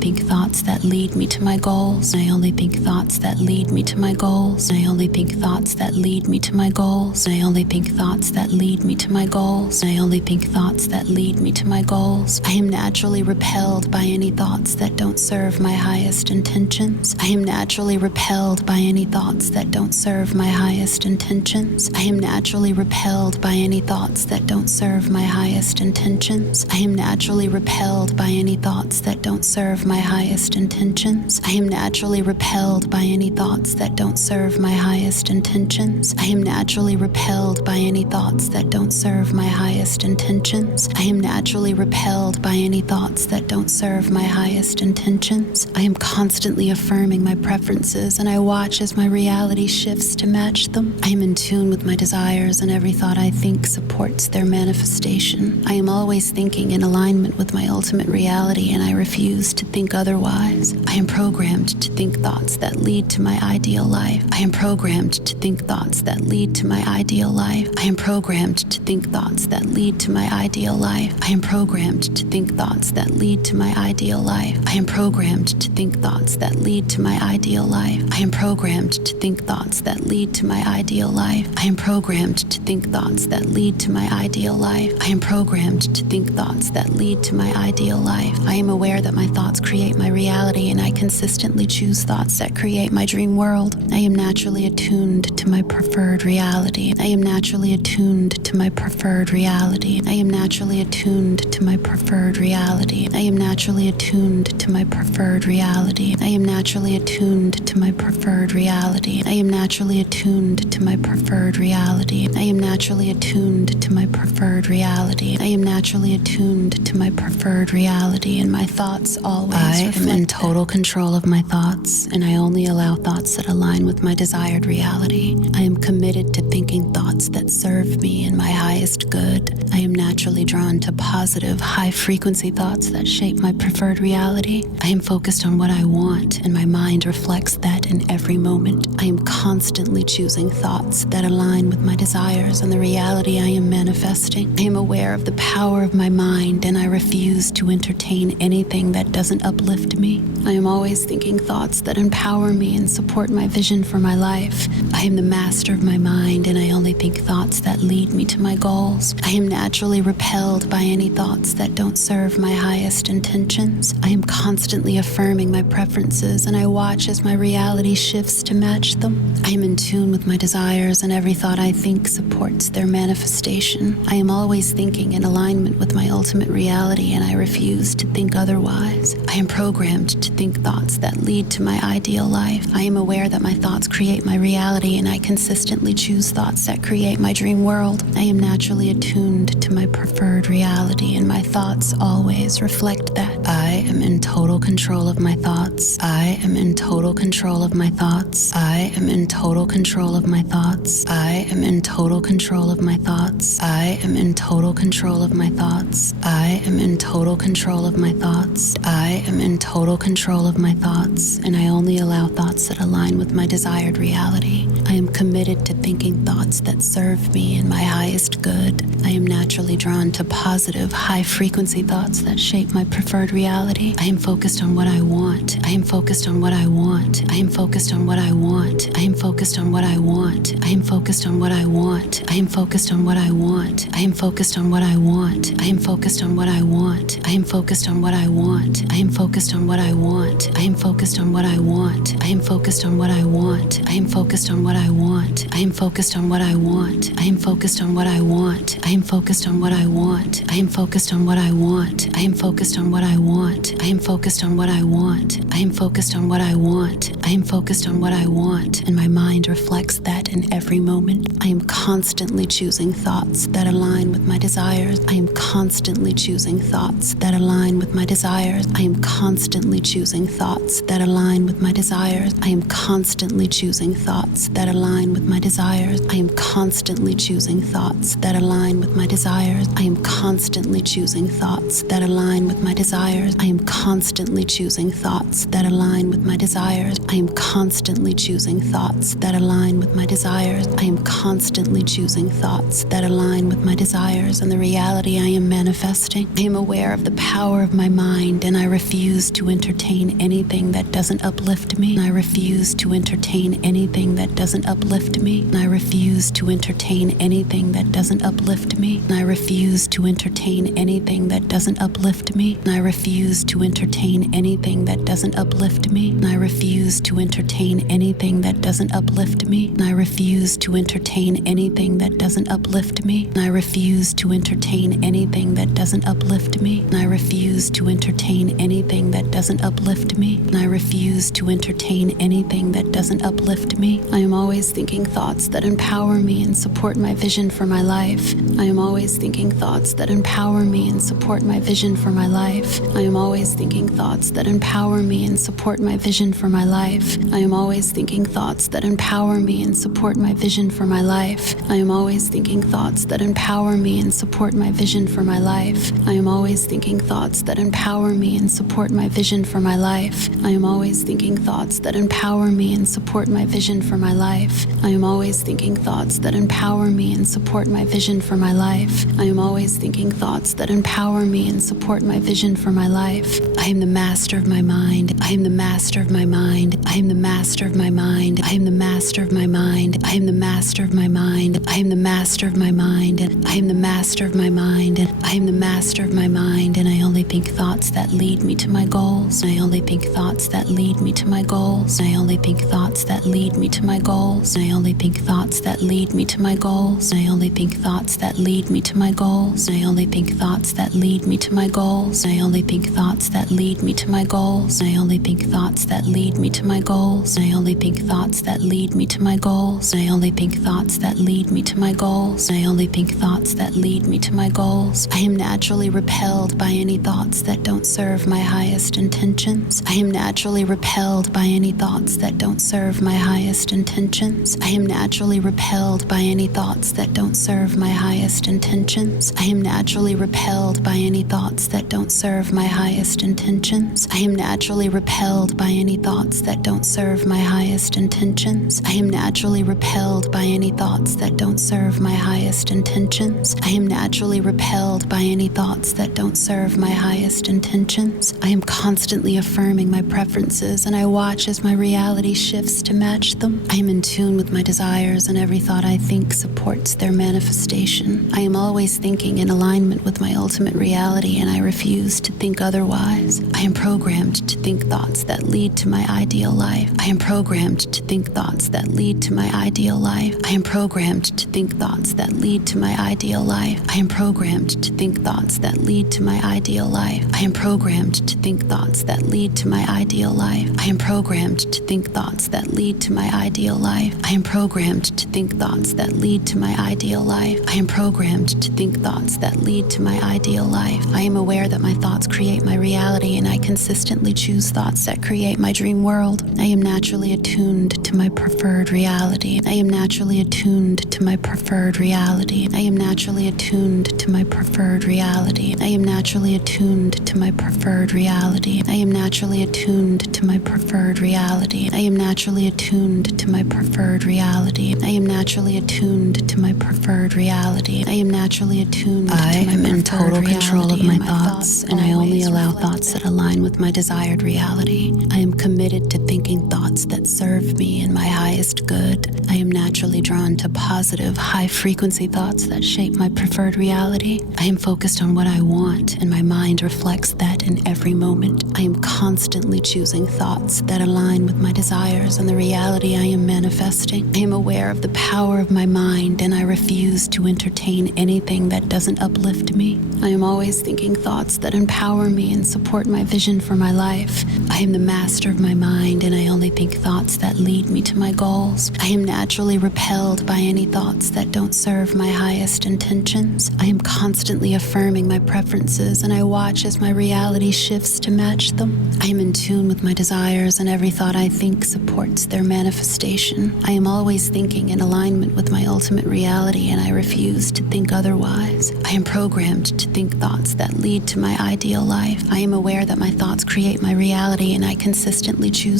think thoughts that lead me to my goals. I only think thoughts that lead me to my goals. I only think thoughts that lead me to my goals. I only think thoughts that lead me to my goals. I only think thoughts that lead me to my goals. I am naturally repelled by any thoughts that don't serve my highest intentions. I am naturally repelled by any thoughts that don't serve my highest intentions. I am naturally repelled by any thoughts that don't serve my highest intentions. I am naturally repelled by any thoughts that don't serve my highest intentions. I am naturally repelled by any thoughts that don't serve my highest intentions. I am naturally repelled by any thoughts that don't serve my highest intentions. I am naturally repelled by any thoughts that don't serve my highest intentions. I am constantly affirming my preferences, and I watch as my reality shifts to match them. I am in tune with my desires, and every thought I think supports their manifestation. I am always thinking in alignment with my ultimate reality, and I refuse to think otherwise. I am programmed to think thoughts that lead to my ideal life. I am programmed to think thoughts that lead to my ideal life. I am programmed to think thoughts that lead to my ideal life. I am programmed to think thoughts that lead to my ideal life. I am programmed to think thoughts that lead to my ideal life. I am programmed to think thoughts that lead to my ideal life. I am programmed to think thoughts that lead to my ideal life. I am programmed to think thoughts that lead to my ideal life. I am aware that my thoughts create my reality, and I consistently choose thoughts that create my dream world. I am naturally attuned to my preferred reality. I am naturally attuned to my preferred reality. I am naturally attuned to my preferred reality. I am naturally attuned to my preferred reality. I am naturally attuned to my preferred reality. I am naturally attuned to my preferred reality. I am naturally attuned to my preferred reality. I am naturally attuned to my preferred reality, and my thoughts always I am in total control of my thoughts, and I only allow thoughts that align with my desired reality. I am committed to thinking thoughts that serve me and my highest good. I am naturally drawn to positive, high-frequency thoughts that shape my preferred reality. I am focused on what I want, and my mind reflects that in every moment. I am constantly choosing thoughts that align with my desires and the reality I am manifesting. I am aware of the power of my mind, and I refuse to entertain anything that doesn't uplift me. I am always thinking thoughts that empower me and support my vision for my life. I am the master of my mind, and I only think thoughts that lead me to my goals. I am naturally repelled by any thoughts that don't serve my highest intentions. I am constantly affirming my preferences, and I watch as my reality shifts to match them. I am in tune with my desires, and every thought I think supports their manifestation. I am always thinking in alignment with my ultimate reality, and I refuse to think otherwise. I am programmed to think thoughts that lead to my ideal life. I am aware that my thoughts create my reality, and I consistently choose thoughts that create my dream world. I am naturally attuned to my preferred reality, and my thoughts always reflect that. I am in total control of my thoughts. I am in total control of my thoughts. I am in total control of my thoughts. I am in total control of my thoughts. I am in total control of my thoughts. I am in total control of my thoughts. I am in total control of my thoughts, and I only allow thoughts that align with my desired reality. I am committed to thinking thoughts that serve me and my highest good. I am naturally drawn to positive, high-frequency thoughts that shape my preferred reality. I am focused on what I want. I am focused on what I want. I am focused on what I want. I am focused on what I want. I am focused on what I want. I am focused on what I want. I am focused on what I want. I am focused on what I want. I am focused on what I want. I am focused on what I want. I am focused on what I want. I am focused on what I want. I am focused on what I want. I am focused on what I want. I am focused on what I want. I am focused on what I want. I am focused on what I want. I am focused on what I want. I am focused on what I want. I am focused on what I want. I am focused on what I want, and my mind reflects that in every moment. I am constantly choosing thoughts that align with my desires. I am constantly choosing thoughts that align with my desires. I am constantly choosing thoughts that align with my desires. I am constantly choosing thoughts that align with my desires. I am constantly choosing thoughts that align with my desires. I am constantly choosing thoughts that align with my desires. I am constantly choosing thoughts that align with my desires. I am constantly choosing thoughts that align with my desires. I am constantly choosing thoughts that align with my desires and the reality I am manifesting. I am aware of the power of my mind, and I refuse to entertain anything that doesn't uplift me. I refuse to entertain anything that doesn't uplift me. I refuse to entertain anything that doesn't uplift me. I refuse to entertain anything that doesn't uplift me. I refuse to entertain anything that doesn't uplift me. I refuse to entertain anything that doesn't uplift me. I refuse to entertain anything that doesn't uplift me. I refuse to entertain anything that doesn't uplift me. I refuse to entertain anything that doesn't uplift me. I refuse to entertain anything that doesn't uplift me. I am always thinking thoughts that empower me and support my vision for my life. I am always thinking thoughts that empower me and support my vision for my life. I am always thinking thoughts that empower me and support my vision for my life. I am always thinking thoughts that empower me and support my vision for my life. I am always thinking thoughts that empower me and support my vision for my life. I am always thinking thoughts that empower me and support my vision for my life. I am always thinking thoughts that empower me and support my vision for my life. I am always thinking thoughts that empower me and support my vision for my life. I am always thinking thoughts that empower me and support my vision for my life. I am the master of my mind. I am the master of my mind. I am the master of my mind. I am the master of my mind. I am the master of my mind. I am the master of my mind. I am the master of my mind. I am the master of my mind, and I only think thoughts that lead me to my goals. I only think thoughts that lead me to my goals. I only think thoughts that lead me to my goals. I only think thoughts that lead me to my goals. I only think thoughts that lead me to my goals. I only think thoughts that lead me to my goals. I only think thoughts that lead me to my goals. I only think thoughts that lead me to my goals. I only think thoughts that lead me to my goals. I only think thoughts that lead me to my goals. I only think thoughts that lead me to my goals. I am naturally repelled by any thoughts that don't serve my highest intentions. I am naturally repelled by any thoughts that don't serve my highest intentions. I am naturally repelled by any thoughts that don't serve my highest intentions. I am naturally repelled by any thoughts that don't serve my highest intentions. I am naturally repelled by any thoughts that don't serve my highest intentions. I am naturally repelled by any thoughts that don't serve my highest intentions. I am naturally repelled by any thoughts that don't serve my highest intentions. I am constantly affirming my preferences, and I watch as my reality shifts to match them. I am in tune with my desires, and every thought I think supports their manifestation. I am always thinking in alignment with my ultimate reality, and I refuse to think otherwise. I am programmed to think thoughts that lead to my ideal life. I am programmed to think thoughts that lead to my ideal life. I am programmed to think thoughts that lead to my ideal life. I am programmed to think thoughts that lead to my ideal life. I am programmed to think thoughts that lead to my ideal life. I am programmed to think thoughts that lead to my ideal life. I am programmed to think thoughts that lead to my ideal life. I am programmed to think thoughts that lead to my ideal life. I am aware that my thoughts create my reality, and I consistently choose thoughts that create my dream world. I am naturally attuned to my preferred reality. I am naturally attuned to my preferred reality. I am naturally attuned to my preferred reality. I am naturally attuned to my preferred reality. I am naturally attuned to my preferred reality. I am naturally attuned to my preferred reality. I am naturally attuned to my preferred reality. I am naturally attuned to my preferred reality. I am in total control of my thoughts, and I only allow thoughts that align with my desired reality. I am committed to thinking thoughts that serve me and my highest good. I am naturally drawn to positive, high-frequency thoughts that shape my preferred reality. I am focused on what I want, and my mind reflects that in every moment. I am constantly choosing thoughts that align with my desires and the reality I am manifesting. I am aware of the power of my mind, and I refuse to entertain anything that doesn't uplift me. I am always thinking thoughts that empower me and support my vision for my life. I am the master of my mind, and I only think thoughts that lead me to my goals. I am naturally repelled by any thoughts that don't serve my highest intentions. I am constantly affirming my preferences, and I watch as my reality shifts to match them. I am in tune with my desires, and every thought I think supports their manifestation. I am always thinking in alignment with my ultimate reality, and I refuse to think otherwise. I am programmed to think thoughts that lead to my ideal life. I am aware that my thoughts create my reality, and I consistently choose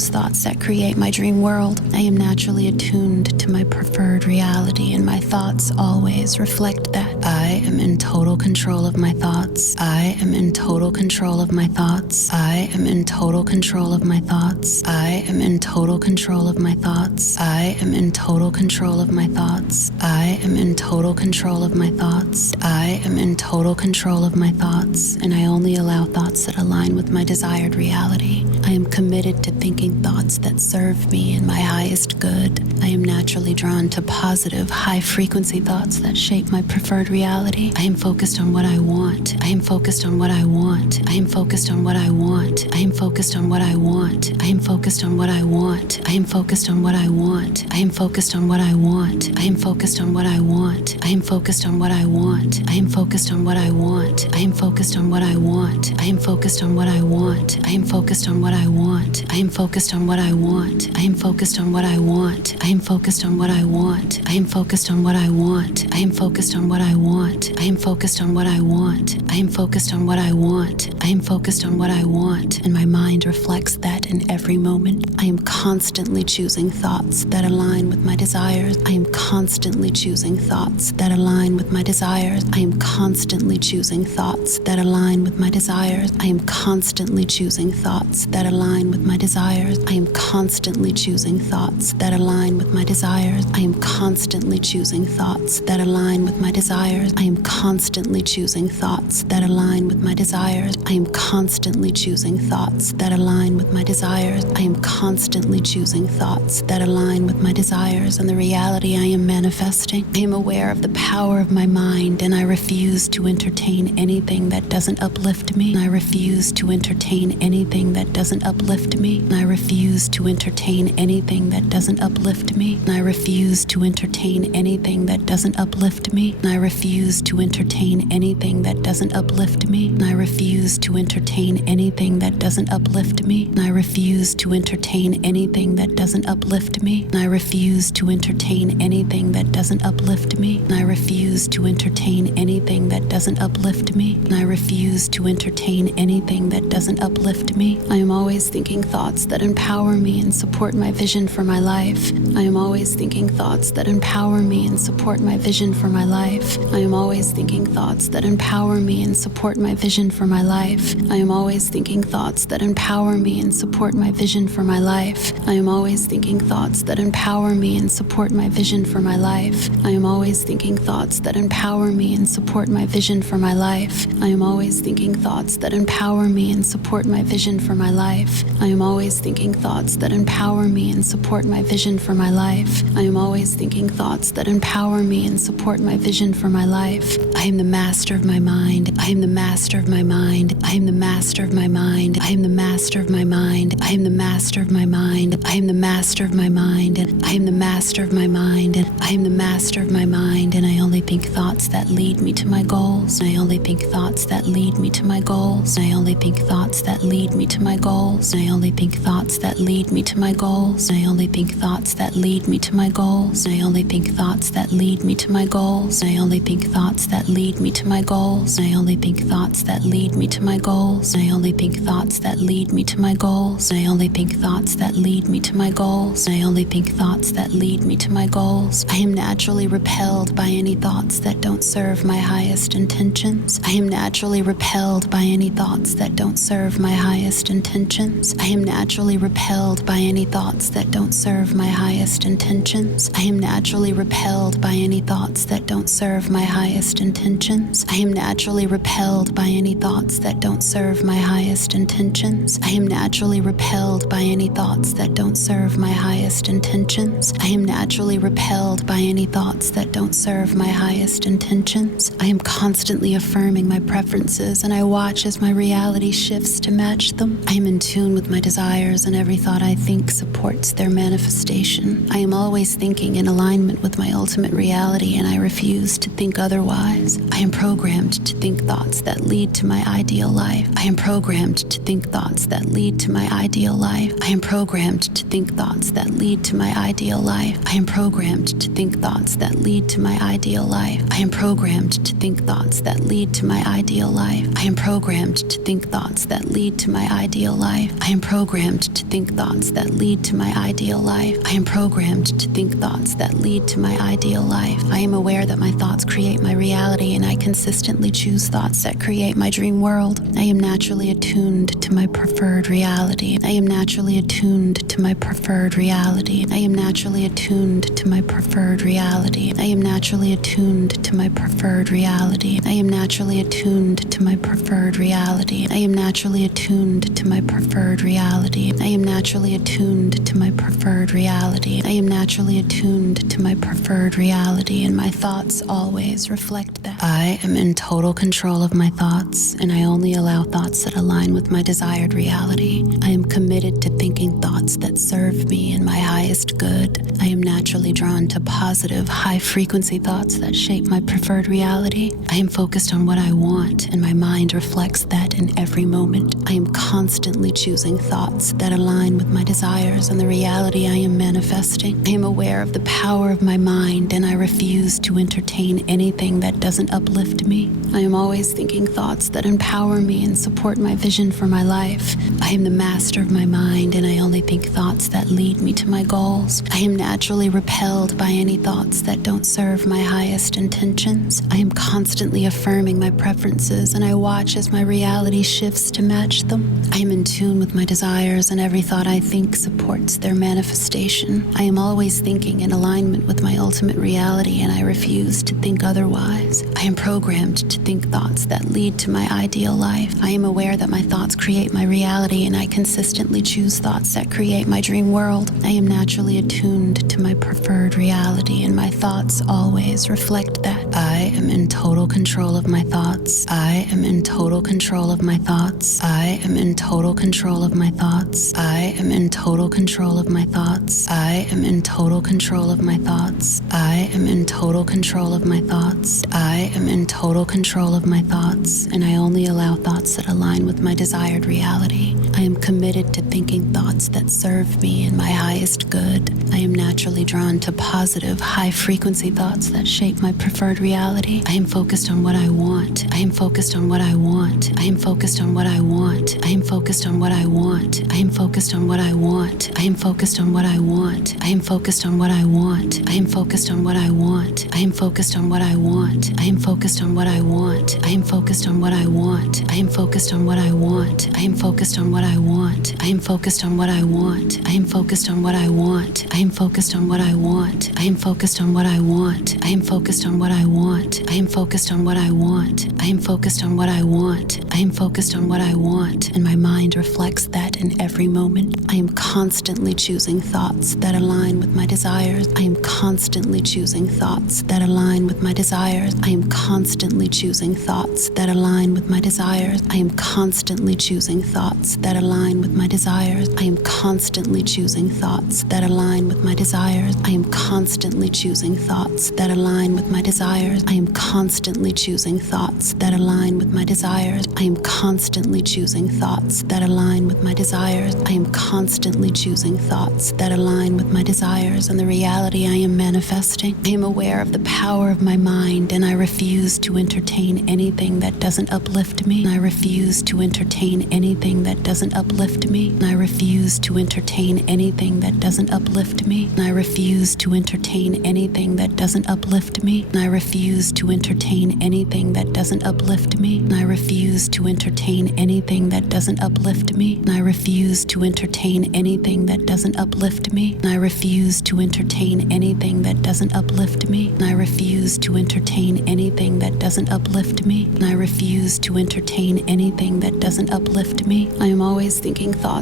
those thoughts that create my dream world. I am naturally attuned to my preferred reality, and my thoughts always reflect that. I am in total control of my thoughts. I am in total control of my thoughts. I am in total control of my thoughts. I am in total control of my thoughts. I am in total control of my thoughts. I am in total control of my thoughts. I am in total control of my thoughts, and I only allow thoughts that align with my desired reality. I am committed to thinking thoughts that serve me in my highest good. I am naturally drawn to positive, high-frequency thoughts that shape my preferred reality. I am focused on what I want. I am focused on what I want. I am focused on what I want. I am focused on what I want. I am focused on what I want. I am focused on what I want. I am focused on what I want. I am focused on what I want. I am focused on what I want. I am focused on what I want. I am focused on what I want. I am focused on what I want. I am focused on what I want. I am focused on what I want. I am focused on what I want. I am focused on what I want. I am focused on what I want. I am focused on what I want. I am focused on what I want. I am focused on what I want. I am focused on what I want, and my mind reflects that in every moment. I am constantly choosing thoughts that align with my desires. I am constantly choosing thoughts that align with my desires. I am constantly choosing thoughts that align with my desires. I am constantly choosing thoughts that align with my desires. I am constantly choosing thoughts that align with my desires. I am constantly choosing thoughts that align with my desires. I am constantly choosing thoughts that align with my desires. I am constantly choosing thoughts that align with my desires. I am constantly choosing thoughts that align with my desires and the reality I am manifesting. I am aware of the power of my mind, and I refuse to entertain anything that doesn't uplift me. I refuse to entertain anything that doesn't uplift me. I refuse to entertain anything that doesn't uplift me. I refuse to entertain anything that doesn't uplift me. I refuse to entertain anything that doesn't uplift me. I refuse to entertain anything that doesn't uplift me. I refuse to entertain anything that doesn't uplift me. I refuse to entertain anything that doesn't uplift me. I refuse to entertain anything that doesn't uplift me. I refuse to entertain anything that doesn't uplift me. I am always thinking thoughts that empower me and support my vision for my life. I am always thinking thoughts that empower me and support my vision for my life. I am always thinking thoughts that empower me and support my vision for my life. I am always thinking thoughts that empower me and support my vision for my life. I am always thinking thoughts that empower me and support my vision for my life. I am always thinking thoughts that empower me and support my vision for my life. I am always thinking thoughts that empower me and support my vision for my life. I am always thinking thoughts that empower me and support my vision for my life. I am always thinking thoughts that empower me and support my vision for my life. I am the master of my mind. I am the master of my mind. I am the master of my mind. I am the master of my mind. I am the master of my mind. I am the master of my mind. I am the master of my mind. I am the master of my mind, and I only think thoughts that lead me to my goals. I only think thoughts that lead me to my goals. I only think thoughts that lead me to my goals. I only think thoughts that lead me to my goals. I only think thoughts that lead me to my goals. I only think thoughts that lead me to my goals. I only think thoughts that lead me to my goals. I only think thoughts that lead me to my goals. I only think thoughts that lead me to my goals. I only think thoughts that lead me to my goals. I only think thoughts that lead me to my goals. I am naturally repelled by any thoughts that don't serve my highest intentions. I am naturally repelled by any thoughts that don't serve my highest intentions. I am naturally repelled by any thoughts that don't serve my highest intentions. I am naturally repelled by any thoughts that don't serve my highest intentions. I am naturally repelled by any thoughts that don't serve my highest intentions. I am naturally repelled by any thoughts that don't serve my highest intentions. I am naturally repelled by any thoughts that don't serve my highest intentions. I am constantly affirming my preferences, and I watch as my reality shifts to match them. I am in tune with my desires, and every thought I think supports their manifestation. I am always thinking in alignment with my ultimate reality, and I refuse to think otherwise. otherwise. I am programmed to think thoughts that lead to my ideal life. I am programmed to think thoughts that lead to my ideal life. I am programmed to think thoughts that lead to my ideal life. I am programmed to think thoughts that lead to my ideal life. I am programmed to think thoughts that lead to my ideal life. I am programmed to think thoughts that lead to my ideal life. I am programmed to think thoughts that lead to my ideal life. I am programmed to think thoughts that lead to my ideal life. I am aware that my thoughts create my reality, and I consistently choose thoughts that create my dream world. I am naturally attuned to my preferred reality. I am naturally attuned to my preferred reality. I am naturally attuned to my preferred reality. I am naturally attuned to my preferred reality. I am naturally attuned to my preferred reality. I am naturally attuned to my preferred reality. I am naturally attuned to my preferred reality. I am naturally attuned to my preferred reality, and my thoughts always reflect that. I am in total control of my thoughts, and I only allow thoughts that align with my desired reality. I am committed to thinking thoughts that serve me and my highest good. I am naturally drawn to positive, high-frequency thoughts that shape my preferred reality. I am focused on what I want, and my mind reflects that in every moment. I am constantly choosing thoughts that align with my desires and the reality I am manifesting. I am aware of the power of my mind, and I refuse to entertain anything that doesn't uplift me. I am always thinking thoughts that empower me and support my vision for my life. I am the master of my mind, and I only think thoughts that lead me to my goals. I am naturally repelled by any thoughts that don't serve my highest intentions. I am constantly affirming my preferences, and I watch as my reality shifts to match them. I am in tune with my desires, and every thought I think supports their manifestation. I am always thinking in alignment with my ultimate reality, and I refuse to think otherwise. I am programmed to think thoughts that lead to my ideal life. I am aware that my thoughts create my reality, and I consistently choose thoughts that create my dream world. I am naturally attuned to my preferred reality, and my thoughts always reflect that. I am in total control of my thoughts. I am in total control of my thoughts. I am in total control of my thoughts. I am in total control of my thoughts. I am in total control of my thoughts. I am in total control of my thoughts. I am in total control of my thoughts, and I only allow thoughts that align with my desired reality. I am committed to thinking thoughts that serve me and my highest good. I am naturally drawn to positive, high-frequency thoughts that shape my preferred reality. I am focused on what I want. I am focused on what I want. I am focused on what I want. I am focused on what I want. I am focused on what I want. I am focused on what I want. I am focused on what I want. I am focused on what I want. I am focused on what I want. I am focused on what I want. I am focused on what I want. I am focused on what I want. I am focused on what I want. I am focused on what I want. I am focused on what I want. I am focused on what I want. I am focused on what I want. I am focused on what I want. I am focused on what I want. I am focused on what I want. I am focused on what I want, and my mind reflects that in every moment. I am constantly choosing thoughts that align with my desires. I am constantly choosing thoughts that align with my desires. I am constantly choosing thoughts that align with my desires. I am constantly choosing thoughts that align with my desires. I am constantly choosing thoughts that align with my desires. I am constantly choosing thoughts that align with my desires. I am constantly choosing thoughts that align with my desires. I am constantly choosing thoughts that align with my desires. I am constantly choosing thoughts that align with my desires and the reality I am manifesting. I am aware of the power of my mind, and I refuse to entertain anything that doesn't uplift me. I refuse to entertain anything that doesn't uplift me. I refuse to entertain anything that doesn't uplift me. I refuse to entertain anything that doesn't uplift me. I refuse to entertain anything that doesn't uplift me. I refuse to entertain anything that doesn't uplift me. I refuse to entertain anything that doesn't uplift me. I refuse to entertain anything that doesn't uplift me. I refuse to entertain anything that doesn't uplift me. I refuse to entertain anything that doesn't uplift me. I am always thinking thoughts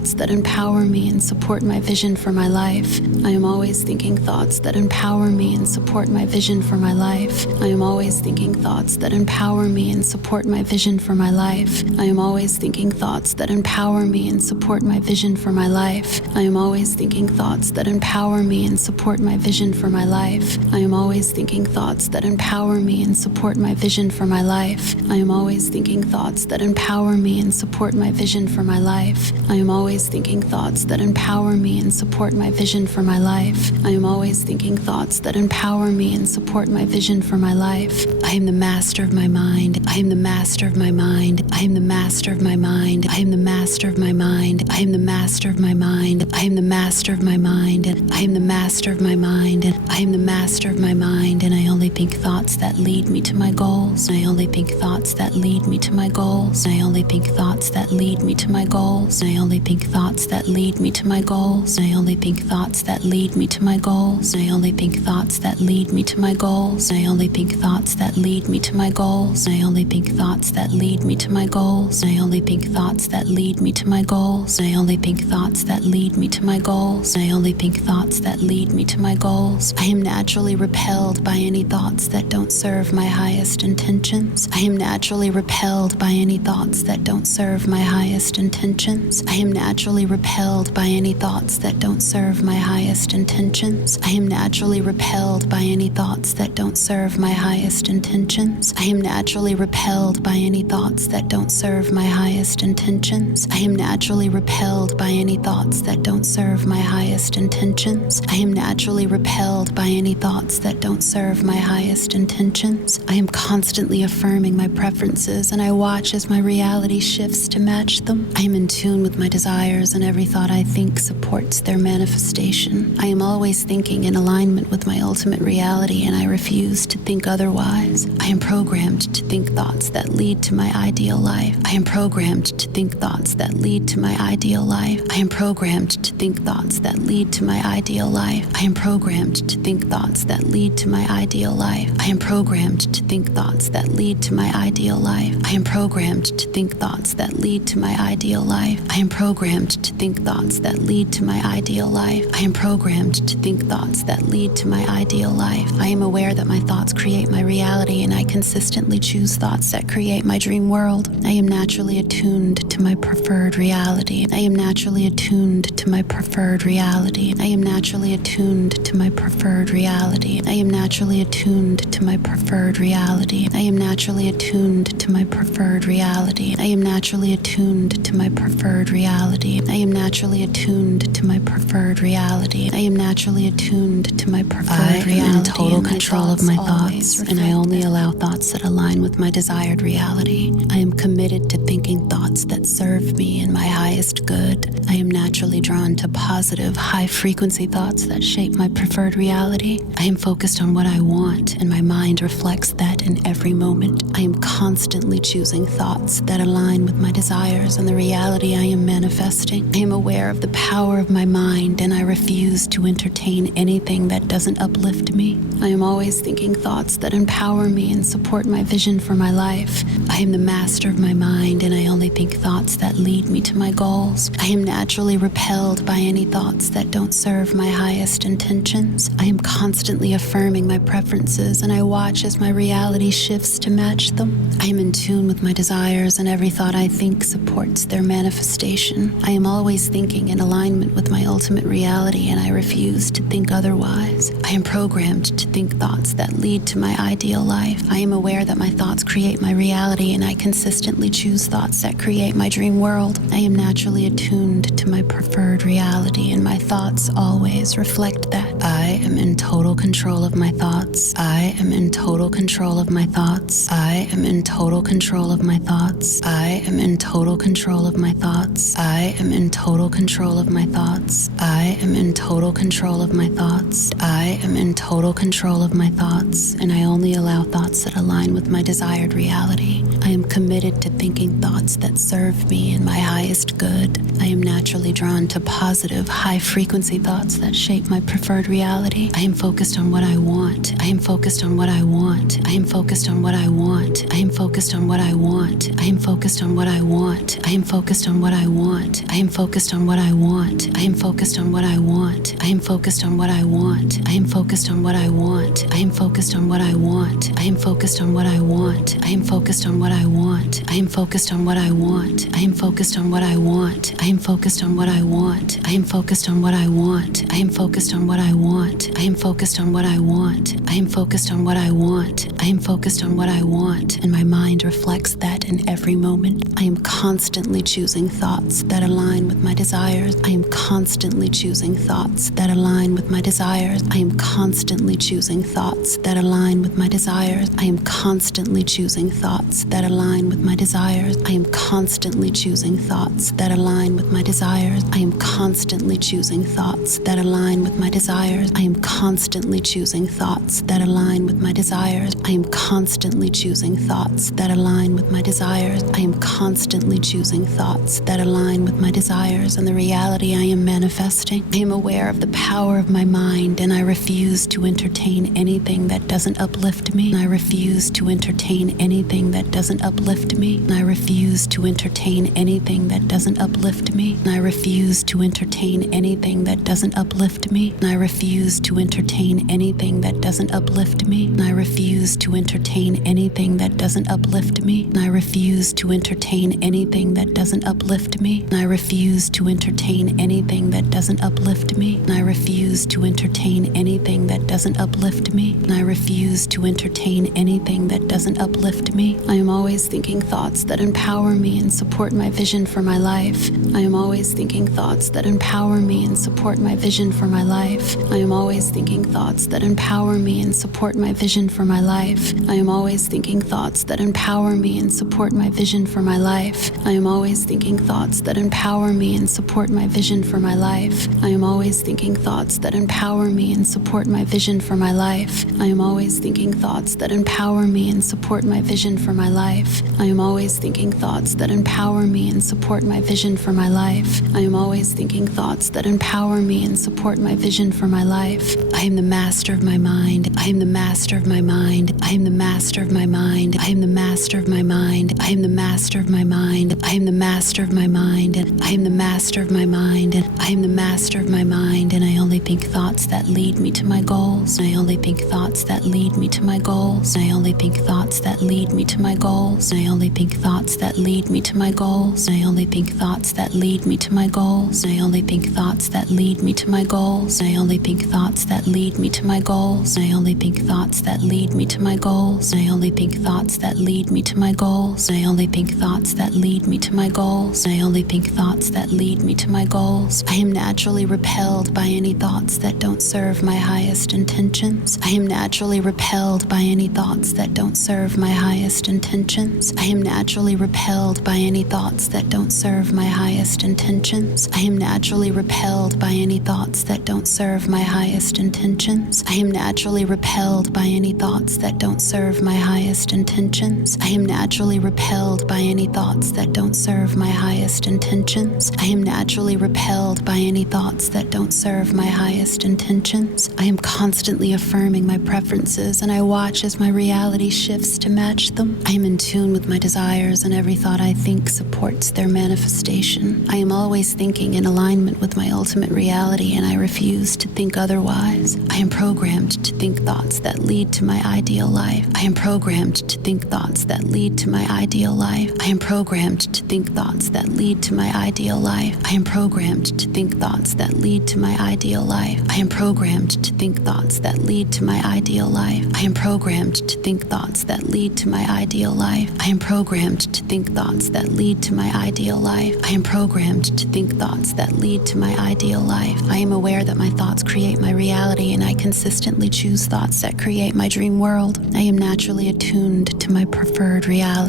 thoughts that empower me and support my vision for my life. I am always thinking thoughts that empower me and support my vision for my life. I am always thinking thoughts that empower me and support my vision for my life. I am always thinking thoughts that empower me and support my vision for my life. I am always thinking thoughts that empower me and support my vision for my life. I am always thinking thoughts that empower me and support my vision for my life. I am always thinking thoughts that empower me and support my vision for my life. I am always thinking thoughts that empower me and support my vision for my life. I am always thinking thoughts that empower me and support my vision for my life. I am the master of my mind. I am the master of my mind. I am the master of my mind. I am the master of my mind. I am the master of my mind. I am the master of my mind. I am the master of my mind. I am the master of my mind, and I only think thoughts that lead me to my goals. I only think thoughts that lead me to my goals. I only think thoughts that lead me to my goals. I only think thoughts that lead me to my goals. I only think thoughts that lead me to my goals. I only think thoughts that lead me to my goals. I only think thoughts that lead me to my goals. I only think thoughts that lead me to my goals. I only think thoughts that lead me to my goals. I only think thoughts that lead me to my goals. I only think thoughts that lead me to my goals. I am naturally repelled by any thoughts that don't serve my highest intentions. I am naturally repelled by any thoughts that don't serve my highest intentions. I am naturally repelled by any thoughts that don't serve my highest intentions. I am naturally repelled by any thoughts that don't serve my highest intentions. I am naturally repelled by any thoughts that don't serve my highest intentions. I am naturally repelled by any thoughts that don't serve my highest intentions. I am naturally repelled by any thoughts that don't serve my highest intentions. I am constantly affirming my preferences, and I watch as my reality shifts to match them. I am in tune with my desires, and every thought I think supports their manifestation. I am always thinking in alignment with my ultimate reality, and I refuse to think otherwise. I am programmed to think thoughts that lead to my ideal life. I am programmed to think thoughts that lead to my ideal life. I am programmed to think thoughts that lead to my ideal life. I am programmed to think thoughts that lead to my ideal life. I am programmed to think thoughts that lead to my ideal life. I am programmed to think thoughts that lead to my ideal life. I am programmed to think thoughts that lead to my ideal life. I am programmed to think thoughts that lead to my ideal life. I am aware that my thoughts create my reality, and I consistently choose thoughts that create my dream world. I am naturally attuned to my preferred reality. I am naturally attuned to my preferred reality. I am naturally attuned to my preferred reality. I am naturally attuned to my preferred reality. I am naturally attuned to my preferred reality. I am naturally attuned to my preferred reality. I am naturally attuned to my preferred reality. I am naturally attuned to my preferred reality. I am in total control of my thoughts, and I only allow thoughts that align with my desired reality. I am committed to thinking thoughts that serve me and my highest good. I am naturally drawn to positive, high-frequency thoughts that shape my preferred reality. I am focused on what I want, and my mind reflects that in every moment. I am constantly choosing thoughts that align with my desires and the reality I am manifesting. I am aware of the power of my mind, and I refuse to entertain anything that doesn't uplift me. I am always thinking thoughts that empower me and support my vision for my life. I am the master of my mind, and I only think thoughts that lead me to my goals. I am naturally repelled by any thoughts that don't serve my highest intentions. I am constantly affirming my preferences, and I watch as my reality shifts to match them. I am in tune with my desires, and every thought I think supports their manifestation. I am always thinking in alignment with my ultimate reality, and I refuse to think otherwise. I am programmed to think thoughts that lead to my ideal life. I am aware that my thoughts create my reality, and I consistently choose thoughts that create my dream world. I am naturally attuned to my preferred reality, and my thoughts always reflect that. I am in total control of my thoughts. I am in total control of my thoughts. I am in total control of my thoughts. I am in total control of my thoughts. I am in total control of my thoughts. I am in total control of my thoughts. I am in total control of my thoughts, and I only allow thoughts that align with my desired reality. I am committed to thinking thoughts that serve me and my highest good. I am naturally drawn to positive, high-frequency thoughts that shape my preferred reality. I am focused on what I want. I am focused on what I want. I am focused on what I want. I am focused on what I want. I am focused on what I want. I am focused on what I want. I am focused on what I want. I am focused on what I want. I am focused on what I want. I am focused on what I want. I am focused on what I want. I am focused on what I want. I am focused on what I want. I am focused on what I want. I am focused on what I want. I am focused on what I want. I am focused on what I want. I am focused on what I want. I am focused on what I want. I am focused on what I want. I am focused on what I want. And my mind reflects that in every moment. I am constantly choosing thoughts that align with my desires. I am constantly choosing thoughts that align with my desires. I am constantly choosing thoughts that align with my desires. I am constantly choosing thoughts that align with my desires. I am constantly choosing thoughts that align with my desires. I am constantly choosing thoughts that align with my desires. I am constantly choosing thoughts that align with my desires. I am constantly choosing thoughts that align with my desires. I am constantly choosing thoughts that align with my desires and the reality I am manifesting. I am aware of the power of my mind, and I refuse to entertain anything that doesn't uplift me. I refuse to entertain anything that doesn't uplift me. I refuse to entertain anything that doesn't uplift me. I refuse to entertain anything that doesn't uplift me. I refuse to entertain anything that doesn't uplift me. I refuse to entertain anything that doesn't uplift me. I refuse to entertain anything that doesn't uplift me. I refuse to entertain anything that doesn't uplift me. I refuse to entertain anything that doesn't uplift me. I refuse to entertain anything that doesn't uplift me. I am always thinking thoughts that empower me and support my vision for my life. I am always thinking thoughts that empower me and support my vision for my life. I am always thinking thoughts that empower me and support my vision for my life. I am always thinking thoughts that empower me and support my vision for my life. I am always thinking thoughts that empower me and support my vision for my life. I am always thinking thoughts that empower me and support my vision for my life. I am always thinking thoughts that empower me and support my vision for my life. I am always thinking thoughts that empower me and support my vision for my life. I am always thinking thoughts that empower me and support my vision for my life. I am the master of my mind. I am the master of my mind. I am the master of my mind. I am the master of my mind. I am the master of my mind. I am the master of my mind. I am the master of my mind. I am the master of my mind, and I only think thoughts that lead me to my goals. I only think thoughts that lead me to my goals. I only think thoughts that lead me to my goals. I only think thoughts that lead me to my goals. I only think thoughts that lead me to my goals. I only think thoughts that lead me to my goals. I only think thoughts that lead me to my goals. I only think thoughts that lead me to my goals. I only think thoughts that lead me to my goals. I only think thoughts that lead me to my goals. I only think thoughts that lead me to my goals. I am naturally repelled by any thoughts that don't serve my highest intentions. I am naturally repelled by any thoughts that don't serve my highest intentions. I am naturally repelled by any thoughts that don't serve my highest intentions. I am naturally repelled by any thoughts that don't serve my highest intentions. I am naturally repelled by any thoughts that don't serve my highest intentions. I am naturally repelled by any thoughts that don't serve my highest intentions. I am naturally repelled by any thoughts that don't serve my highest intentions. I am constantly affirming my preferences, and I watch as my reality shifts to match them. I am in tune with my desires, and every thought I think supports their manifestation. I am always thinking in alignment with my ultimate reality, and I refuse to think otherwise. I am programmed to think thoughts that lead to my ideal life. I am programmed to think thoughts that lead to my ideal life. I am programmed to think thoughts that lead to my ideal life. I am programmed to think thoughts that lead to my ideal life. I am programmed to think thoughts that lead to my ideal life. I am programmed to think thoughts that lead to my ideal life. I am programmed to think thoughts that lead to my ideal life. I am programmed to think thoughts that lead to my ideal life. I am aware that my thoughts create my reality, and I consistently choose thoughts that create my dream world. I am naturally attuned to my preferred reality.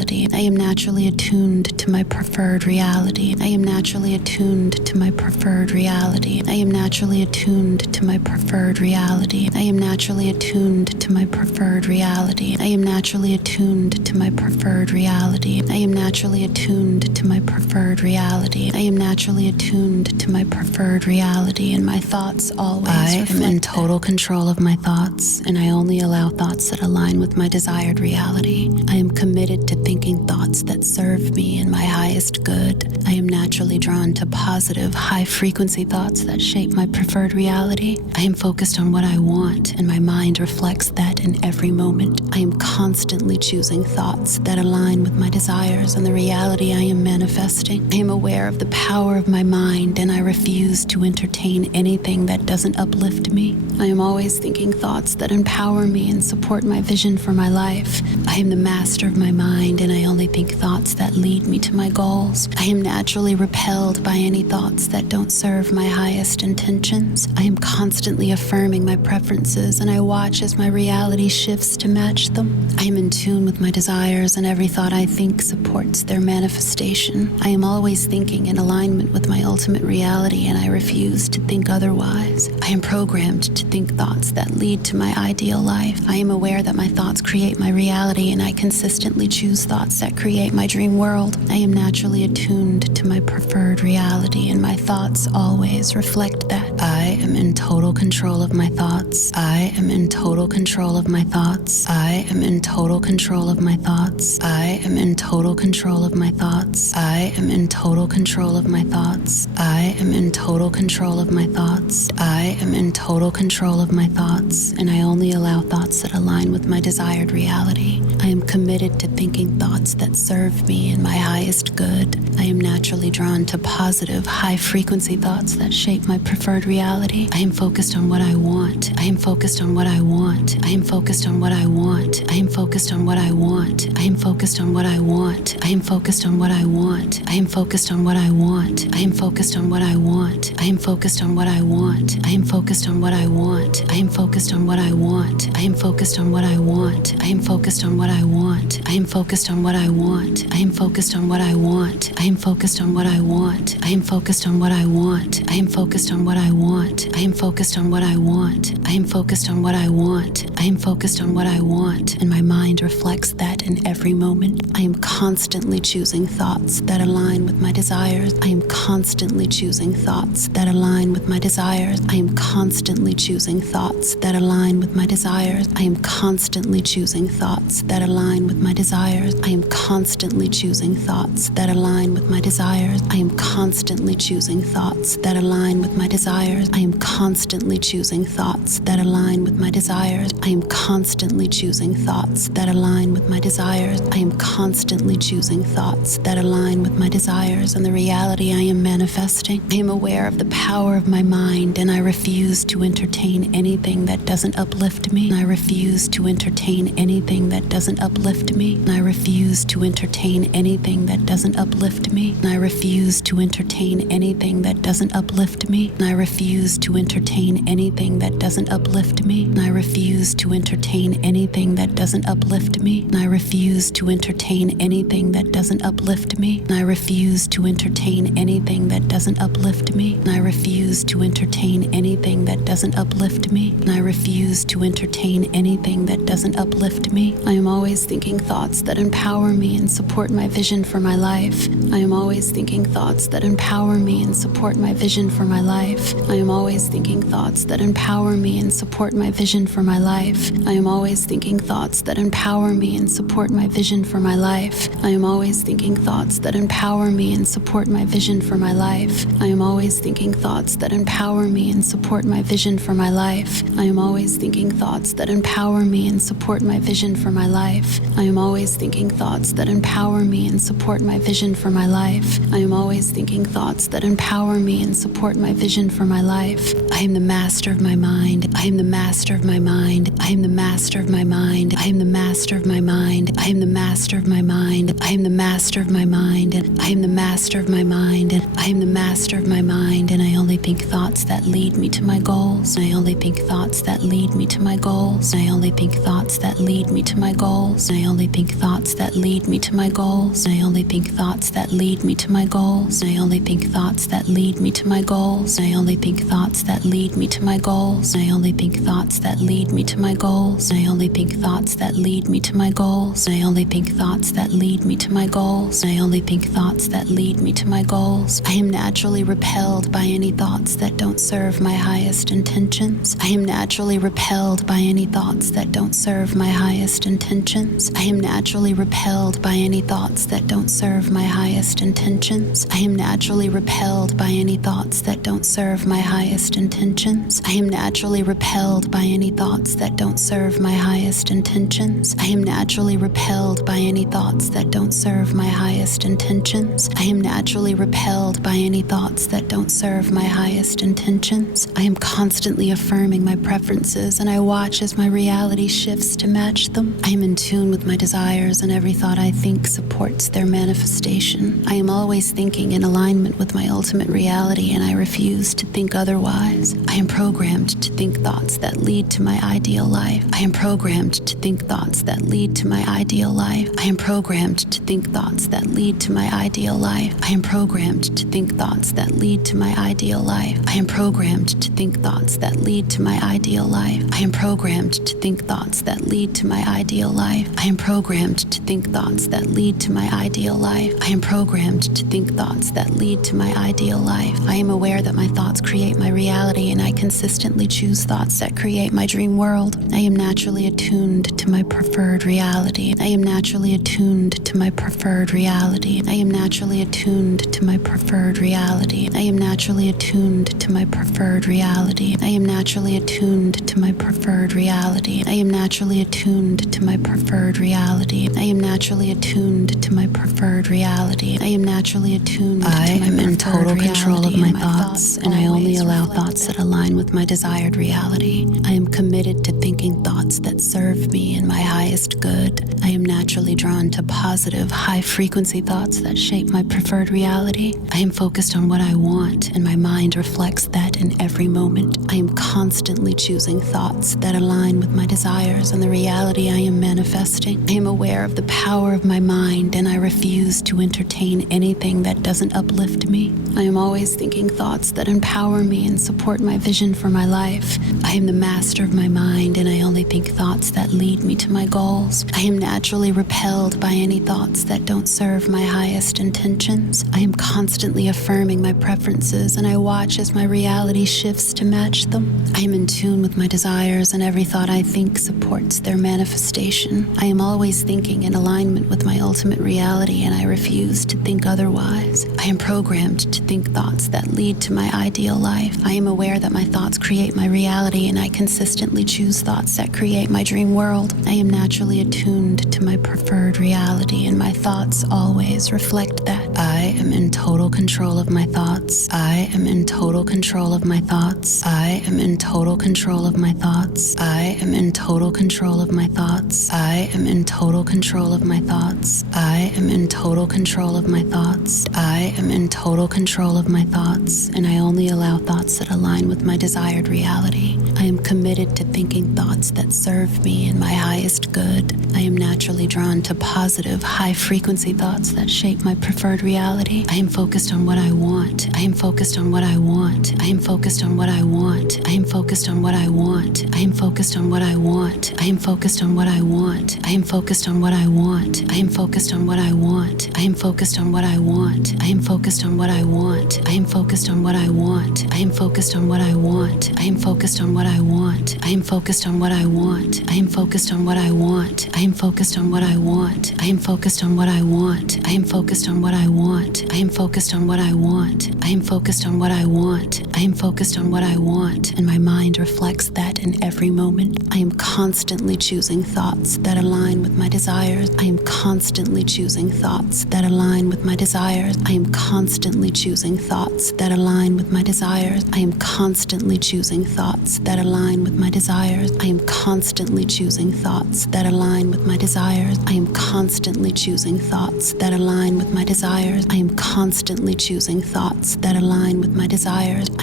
reality. I am naturally attuned to my preferred reality. I am naturally attuned to my preferred reality. I am naturally attuned to my preferred reality. I am naturally attuned to my preferred reality. I am naturally attuned to my preferred reality. I am naturally attuned to my preferred reality. I am naturally attuned to my preferred reality, and my thoughts always reflect. I am in total control of my thoughts, and I only allow thoughts that align with my desired reality. I am committed to thinking thoughts that serve me and my highest good. I am naturally drawn to positive, high-frequency thoughts that shape my preferred reality. I am focused on what I want, and my mind reflects that in every moment. I am constantly choosing thoughts that align with my desires and the reality I am manifesting. I am aware of the power of my mind, and I refuse to entertain anything that doesn't uplift me. I am always thinking thoughts that empower me and support my vision for my life. I am the master of my mind, and I only think thoughts that lead me to my goals. I am naturally repelled by any thoughts that don't serve my highest intentions. I am constantly affirming my preferences, and I watch as my reality shifts to match them. I am in tune with my desires, and every thought I think supports their manifestation. I am always thinking in alignment with my ultimate reality, and I refuse to think otherwise. I am programmed to think thoughts that lead to my ideal life. I am aware that my thoughts create my reality, and I consistently choose thoughts that create my dream world. I am naturally attuned to my preferred reality, and my thoughts always reflect that. I am in total control of my thoughts. I am in total control of my thoughts. I am in total control of my thoughts. I am in total control of my thoughts. I am in total control of my thoughts. I am in total control of my thoughts. I am in total control of my thoughts, and I only allow thoughts that align with my desired reality. I am committed to thinking thoughts that serve me and my highest good. I am naturally drawn to positive, high-frequency thoughts that shape my preferred reality. I am focused on what I want. I am focused on what I want. I am focused on what I want. I am focused on what I want. I am focused on what I want. I am focused on what I want. I am focused on what I want. I am focused on what I want. I am focused on what I want. I am focused on what I want. I am focused on what I want. I am focused on what I want. I am focused on what I want. I am focused on what I want. I am focused on what I want. I am focused on what I want. I am focused on what I want. I am focused on what I want. I am focused on what I want. I am focused on what I want. I am focused on what I want, and my mind reflects that in every moment. I am constantly choosing thoughts that align with my desires. I am constantly choosing thoughts that align with my desires. I am constantly choosing thoughts that align with my desires. I am constantly choosing thoughts that align with my desires. I am constantly choosing thoughts that align with my desires. I am constantly choosing thoughts that align with my desires. I am constantly choosing thoughts that align with my desires. I am constantly choosing thoughts that align with my desires. I am constantly choosing thoughts that align with my desires and the reality I am manifesting. I am aware of the power of my mind, and I refuse to entertain anything that doesn't uplift me. I refuse to entertain anything that doesn't uplift me. I refuse to entertain anything that doesn't uplift me. I refuse to entertain anything that doesn't uplift me. I refuse to entertain anything that doesn't uplift me. I refuse to entertain anything that doesn't uplift me. I refuse to entertain anything that doesn't uplift me. I refuse to entertain anything that doesn't uplift me. I refuse to entertain anything that doesn't uplift me. I refuse to entertain anything that doesn't uplift me. I am always thinking thoughts that empower me and support my vision for my life. I am always thinking thoughts that empower me and support my vision for my life. I am always thinking thoughts that empower me and support my vision for my life. I am always thinking thoughts that empower me and support my vision for my life. I am always thinking thoughts that empower me and support my vision for my life. I am always thinking thoughts that empower me and support my vision for my life. I am always thinking thoughts that empower me and support my vision for my life. I am always thinking thoughts that empower me and support my vision for my life. I am always thinking thoughts that empower me and support my vision for my life. I am the master of my mind. I am the master of my mind. I am the master of my mind. I am the master of my mind. I am the master of my mind. I am the master of my mind. I am the master of my mind. I am the master of my mind, and I only think thoughts that lead me to my goals. I only think thoughts that lead me to my goals. I only think thoughts that lead me to my goals. goals. I only think thoughts that lead me to my goals. I only think thoughts that lead me to my goals. I only think thoughts that lead me to my goals. I only think thoughts that lead me to my goals. I only think thoughts that lead me to my goals. I only think thoughts that lead me to my goals. I only think thoughts that lead me to my goals. I only think thoughts that lead me to my goals. I am naturally repelled by any thoughts that don't serve my highest intentions. I am naturally repelled by any thoughts that don't serve my highest intentions. I am naturally repelled by any thoughts that don't serve my highest intentions. I am naturally repelled by any thoughts that don't serve my highest intentions. I am naturally repelled by any thoughts that don't serve my highest intentions. I am naturally repelled by any thoughts that don't serve my highest intentions. I am naturally repelled by any thoughts that don't serve my highest intentions. I am constantly affirming my preferences, and I watch as my reality shifts to match them. I am in tune with my desires, and every thought I think supports their manifestation. I am always thinking in alignment with my ultimate reality, and I refuse to think otherwise. I am programmed to think thoughts that lead to my ideal life. I am programmed to think thoughts that lead to my ideal life. I am programmed to think thoughts that lead to my ideal life. I am programmed to think thoughts that lead to my ideal life. I am programmed to think thoughts that lead to my ideal life. I am programmed to think thoughts that lead to my ideal life. I am programmed to think thoughts that lead to my ideal life. I am programmed to think thoughts that lead to my ideal life. I am aware that my thoughts create my reality, and I consistently choose thoughts that create my dream world. I am naturally attuned to my preferred reality. I am naturally attuned to my preferred reality. I am naturally attuned to my preferred reality. I am naturally attuned to my preferred reality. I am naturally attuned to my preferred reality. I am naturally attuned to my preferred reality. I am naturally attuned to my preferred reality. I am naturally attuned to my preferred reality. I am in total control of my thoughts, and I only allow thoughts that align with my desired reality. I am committed to thinking thoughts that serve me and my highest good. I am naturally drawn to positive, high-frequency thoughts that shape my preferred reality. I am focused on what I want, and my mind reflects that in every moment. I am constantly choosing thoughts that align with my desires and the reality I am manifesting. I am aware of the power of my mind, and I refuse to entertain anything that doesn't uplift me. I am always thinking thoughts that empower me and support my vision for my life. I am the master of my mind, and I only think thoughts that lead me to my goals. I am naturally repelled by any thoughts that don't serve my highest intentions. I am constantly affirming my preferences, and I watch as my reality shifts to match them. I am in tune with my desires, and every thought I think supports their manifestation. I am always thinking in alignment with my ultimate reality, and I refuse to think otherwise. I am programmed to think thoughts that lead to my ideal life. I am aware that my thoughts create my reality, and I consistently choose thoughts that create my dream world. I am naturally attuned to my preferred reality, and my thoughts always reflect that. I am in total control of my thoughts. I am in total control of my thoughts. I am in total control of my thoughts. I am in total control of my thoughts. I am in total control of my thoughts. I am in total control of my thoughts. I am in total control of my thoughts, and I only allow thoughts that align with my desired reality. I am committed to thinking thoughts that serve me and my highest good. I am naturally drawn to positive, high-frequency thoughts that shape my preferred reality. I am focused on what I want. I am focused on what I want. I am focused on what I want. I am focused on what I want. I am focused on what I want. I am focused on what I want. I am focused on what I want. I am focused on what I want. I am focused on what I want. I am focused on what I want. I am focused on what I want. I am focused on what I want. I am focused on what I want. I am focused on what I want. I am focused on what I want. I am focused on what I want. I am focused on what I want. I am focused on what I want. I am focused on what I want. I am focused on what I want. I am focused on what I want, and my mind reflects that in every moment. I am constantly choosing thoughts that align with my desires. I am constantly choosing thoughts that align with my desires. I am constantly choosing thoughts that align with my desires. I am constantly choosing thoughts that align with my desires. I am constantly choosing thoughts that align with my desires. I am constantly choosing thoughts that align with my desires. I am constantly choosing thoughts that align with my desires. I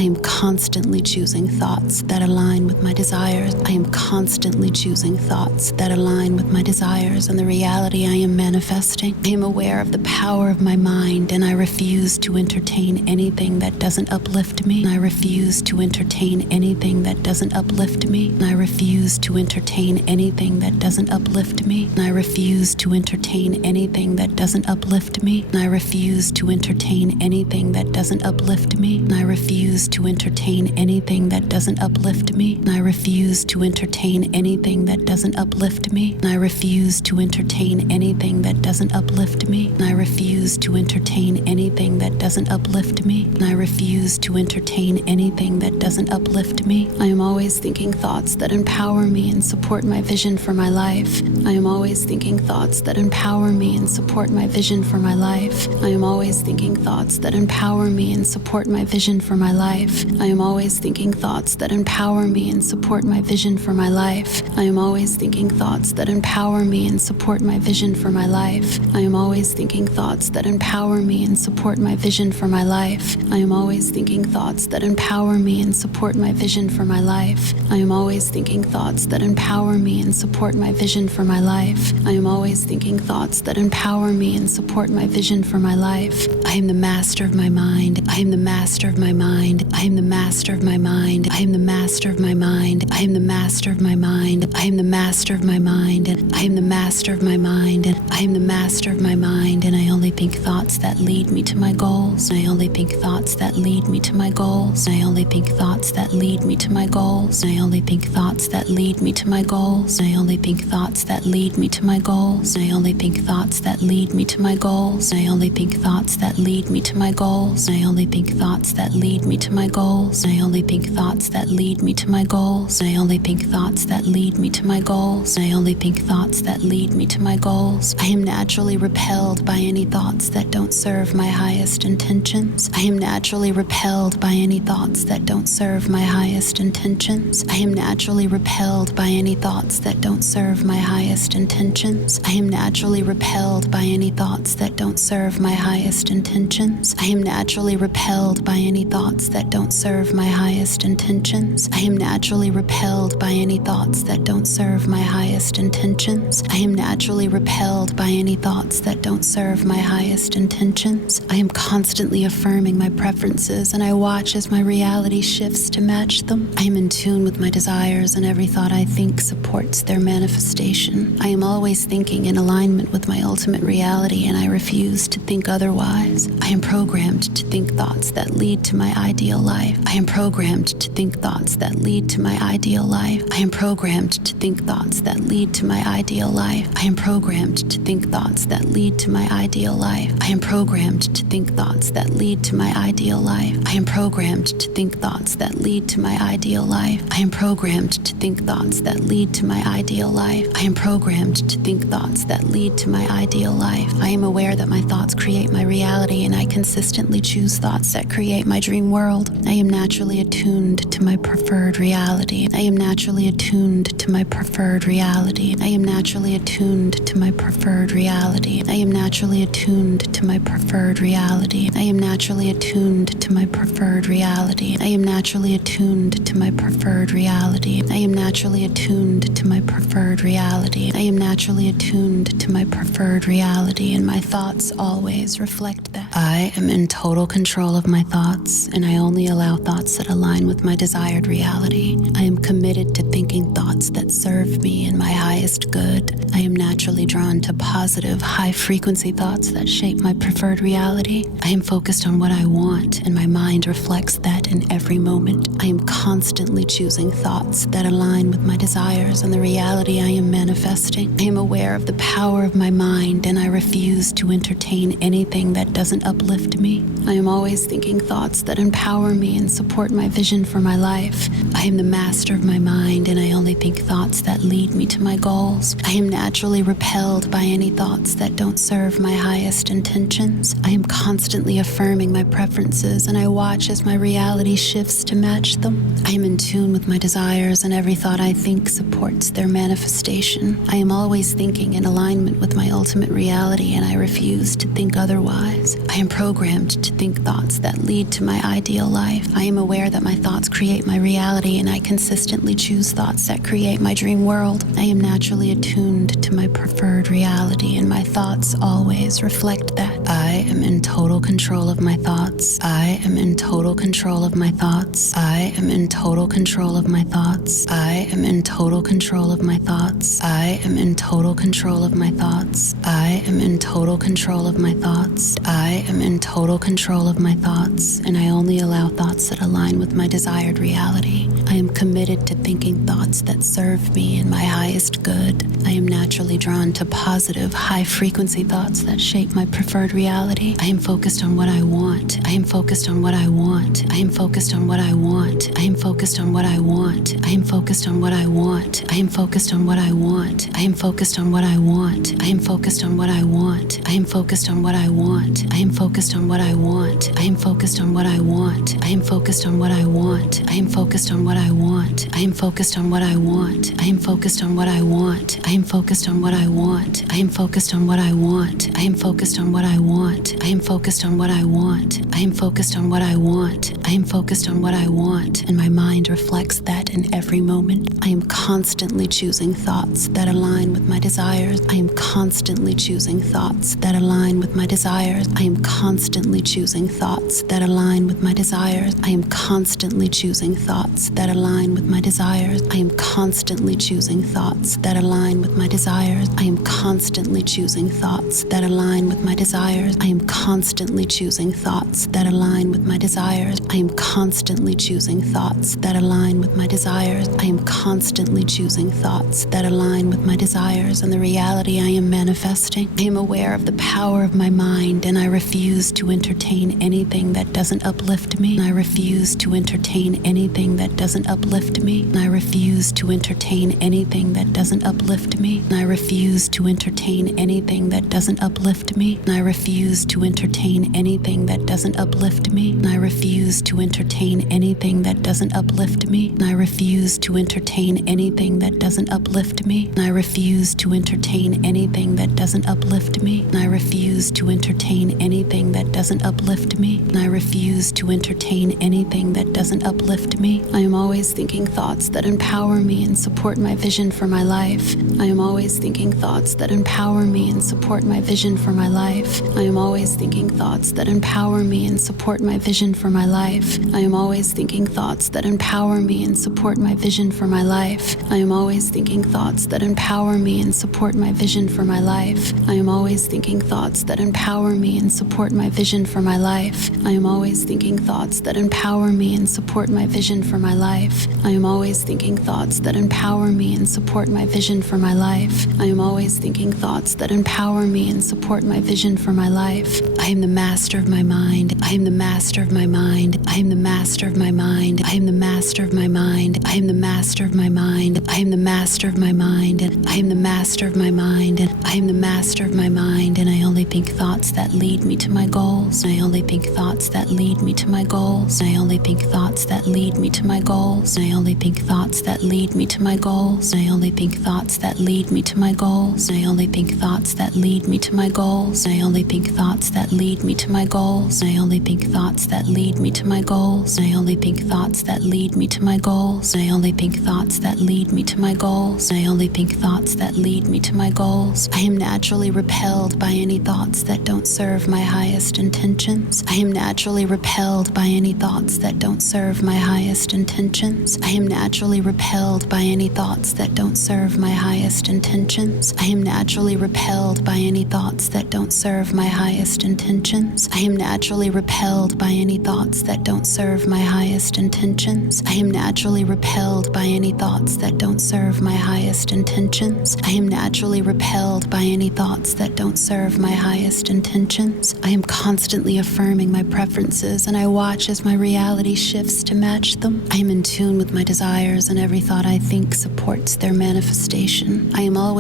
I am constantly choosing thoughts that align with my desires. I am constantly choosing thoughts that align with my desires and the reality I am manifesting. I am aware of the power of my mind, and I refuse to entertain anything that doesn't uplift me. I refuse to entertain anything that doesn't uplift me. I refuse to entertain anything that doesn't uplift me. I refuse to entertain anything that doesn't uplift me. I refuse to entertain anything that doesn't uplift me. I refuse to entertain anything that doesn't uplift me. I refuse to entertain anything that doesn't uplift me. I refuse to entertain anything that doesn't uplift me. I refuse to entertain anything that doesn't uplift me. I refuse to entertain anything that doesn't uplift me. I am always thinking thoughts that empower me and support my vision for my life. I am always thinking thoughts that empower me and support my vision for my life. I am always thinking thoughts that empower me and support my vision for my life. I am always thinking thoughts that empower me and support my vision for my life. I am always thinking thoughts that empower me and support my vision for my life. I am always thinking thoughts that empower me and support my vision for my life. I am always thinking thoughts that empower me and support my vision for my life. I am always thinking thoughts that empower me and support my vision for my life. I am always thinking thoughts that empower me and support my vision for my life. I am the master of my mind. I am the master of my mind. I am the master of my mind. I am the master of my mind. I am the master of my mind. I am the master of my mind. I am the master of my mind. I am the master of my mind, and I only think thoughts that lead me to my goals. I only think thoughts that lead me to my goals. I only think thoughts that lead me to my goals. I only think thoughts that lead me to my goals. I only think thoughts that lead me to my goals. I only think thoughts that lead me to my goals. I only think thoughts that lead me to my goals. I only think thoughts that lead me to my goals. I only think thoughts that lead me to my goals. I only think thoughts that lead me to my goals. I only think thoughts that lead me to my goals. I am naturally repelled by any thoughts that don't serve my highest intentions. I am naturally repelled by any thoughts that don't serve my highest intentions. I am naturally repelled by any thoughts that don't serve my highest intentions. I am naturally repelled by any thoughts that don't serve my highest intentions. I am naturally repelled by any thoughts that don't serve my highest intentions. I am naturally repelled by any thoughts that don't serve my highest intentions. I am naturally repelled by any thoughts that don't serve my highest intentions. I am constantly affirming my preferences, and I watch as my reality shifts to match them. I am in tune with my desires, and every thought I think supports their manifestation. I am always thinking in alignment with my ultimate reality, and I refuse to think otherwise. I am programmed to think thoughts that lead to my ideal life. I am programmed to think thoughts that lead to my ideal life. I am programmed to think thoughts that lead to my ideal life. I am programmed to think thoughts that lead to my ideal life. I am programmed to think thoughts that lead to my ideal life. I am programmed to think thoughts that lead to my ideal life. I am programmed to think thoughts that lead to my ideal life. I am programmed to think thoughts that lead to my ideal life. I am aware that my thoughts create my reality, and I consistently choose thoughts that create my dream world. I am naturally attuned to my preferred reality. I am naturally attuned to my preferred reality. I am naturally attuned to my preferred reality. I am naturally attuned to my preferred reality. I am naturally attuned to my preferred reality. I am naturally attuned to my preferred reality. I am naturally attuned to my preferred reality. I am naturally attuned to my preferred reality, and my thoughts always reflect that. I am in total control of my thoughts, and I only allow thoughts that align with my desired reality. I am committed to thinking thoughts that serve me and my highest good. I am naturally drawn to positive, high-frequency thoughts that shape my preferred reality. I am focused on what I want, and my mind reflects that in every moment. I am constantly choosing thoughts that align with my desires and the reality I am manifesting. I am aware of the power of my mind, and I refuse to entertain anything that doesn't uplift me. I am always thinking thoughts that empower me and support my vision for my life. I am the master of my mind, and I only think thoughts that lead me to my goals. I am naturally repelled by any thoughts that don't serve my highest intentions. I am constantly affirming my preferences, and I watch as my reality shifts to match them. I am in tune with my desires, and every thought I think supports their manifestation. I am always thinking in alignment with my ultimate reality, and I refuse to think otherwise. I am programmed to think thoughts that lead to my ideal life. I am aware that my thoughts create my reality, and I consistently choose thoughts that create my dream world. I am naturally attuned to my preferred reality, and my thoughts always reflect that. I am in total control of my thoughts. I am in total control of my thoughts. I am in total control of my thoughts. I am in total control of my thoughts. I am in total control of my thoughts. I am in total control of my thoughts. I am in total control of my thoughts, and I only allow thoughts that align with my desired reality. I am committed to thinking thoughts that serve me and my highest good. I am naturally drawn to positive, high-frequency thoughts that shape my preferred reality. I am focused on what I want. I am focused on what I want. I am focused on what I want. I am focused on what I want. I am focused on what I want. I am focused on what I want. I am focused on what I want. I am focused on what I want. I am focused on what I want. I am focused on what I want. I am focused on what I want. I am focused on what I want. I am focused on what I want. I am focused on what I want. I am focused on what I want. I am focused on what I want. I am focused on what I want. I am focused on what I want. I am focused on what I want. I am focused on what I want. I am focused on what I want, and my mind reflects that in every moment. I am constantly choosing thoughts that align with my desires. I am constantly choosing thoughts that align with my desires. I am constantly choosing thoughts that align with my desires. I am constantly choosing thoughts that align with my desires. I am constantly choosing thoughts that align with my desires. I am constantly choosing thoughts that align with my desires. I am constantly choosing thoughts that align with my desires. I am constantly choosing thoughts that align with my desires. I am constantly choosing thoughts that align with my desires and the reality I am manifesting. I am aware of the power of my mind, and I refuse to entertain anything that doesn't uplift me. I refuse to entertain anything that doesn't uplift me. I refuse to entertain anything that doesn't uplift me. I refuse to entertain anything that doesn't uplift me. I refuse to entertain anything that doesn't uplift me. I refuse to entertain anything that doesn't uplift me. I refuse to entertain anything that doesn't uplift me. I refuse to entertain anything that doesn't uplift me. I refuse to entertain anything that doesn't uplift me. I refuse to entertain anything that doesn't uplift me. I am always thinking thoughts that empower me and support my vision for my life. I am always thinking thoughts that empower me and support my vision for my life. I am always thinking thoughts that empower me and support my vision for my life. I am always thinking thoughts that empower me and support my vision for my life. I am always thinking thoughts that empower me and support my vision for my life. I am always thinking thoughts that empower me and support my vision for my life. I am always thinking thoughts that empower me and support my vision for my life. I am always thinking thoughts that empower me and support my vision for my life. I am always thinking thoughts that empower me and support my vision for my life. I am the master of my mind. I am the master of my mind. I am the master of my mind. I am the master of my mind. I am the master of my mind. I am the master of my mind. I am the master of my mind. I am the master of my mind, and I only think thoughts that lead me to my goals. I only think thoughts that lead me to my goals. I only think thoughts that lead me to my goals. I only think thoughts that lead me to my goals. I only think thoughts that lead me to my goals. I only think thoughts that lead me to my goals. I only think thoughts that lead me to my goals. I only think thoughts that lead me to my goals. I only think thoughts that lead me to my goals. I only think thoughts that lead me to my goals. I only think thoughts that lead me to my goals. I am naturally repelled by any thoughts that don't serve my highest intentions. I am naturally repelled by any thoughts that don't serve my highest intentions. I am naturally repelled by any thoughts that don't serve my highest intentions. I am naturally repelled by any thoughts that don't serve my highest intentions. I am naturally repelled by any thoughts that don't serve my highest intentions. I am naturally repelled by any thoughts that don't serve my highest intentions. I am naturally repelled by any thoughts that don't serve my highest intentions. I am constantly affirming my preferences, and I watch as my reality shifts to match them. I am in tune with my desires, and every thought I think supports their manifestation. I am always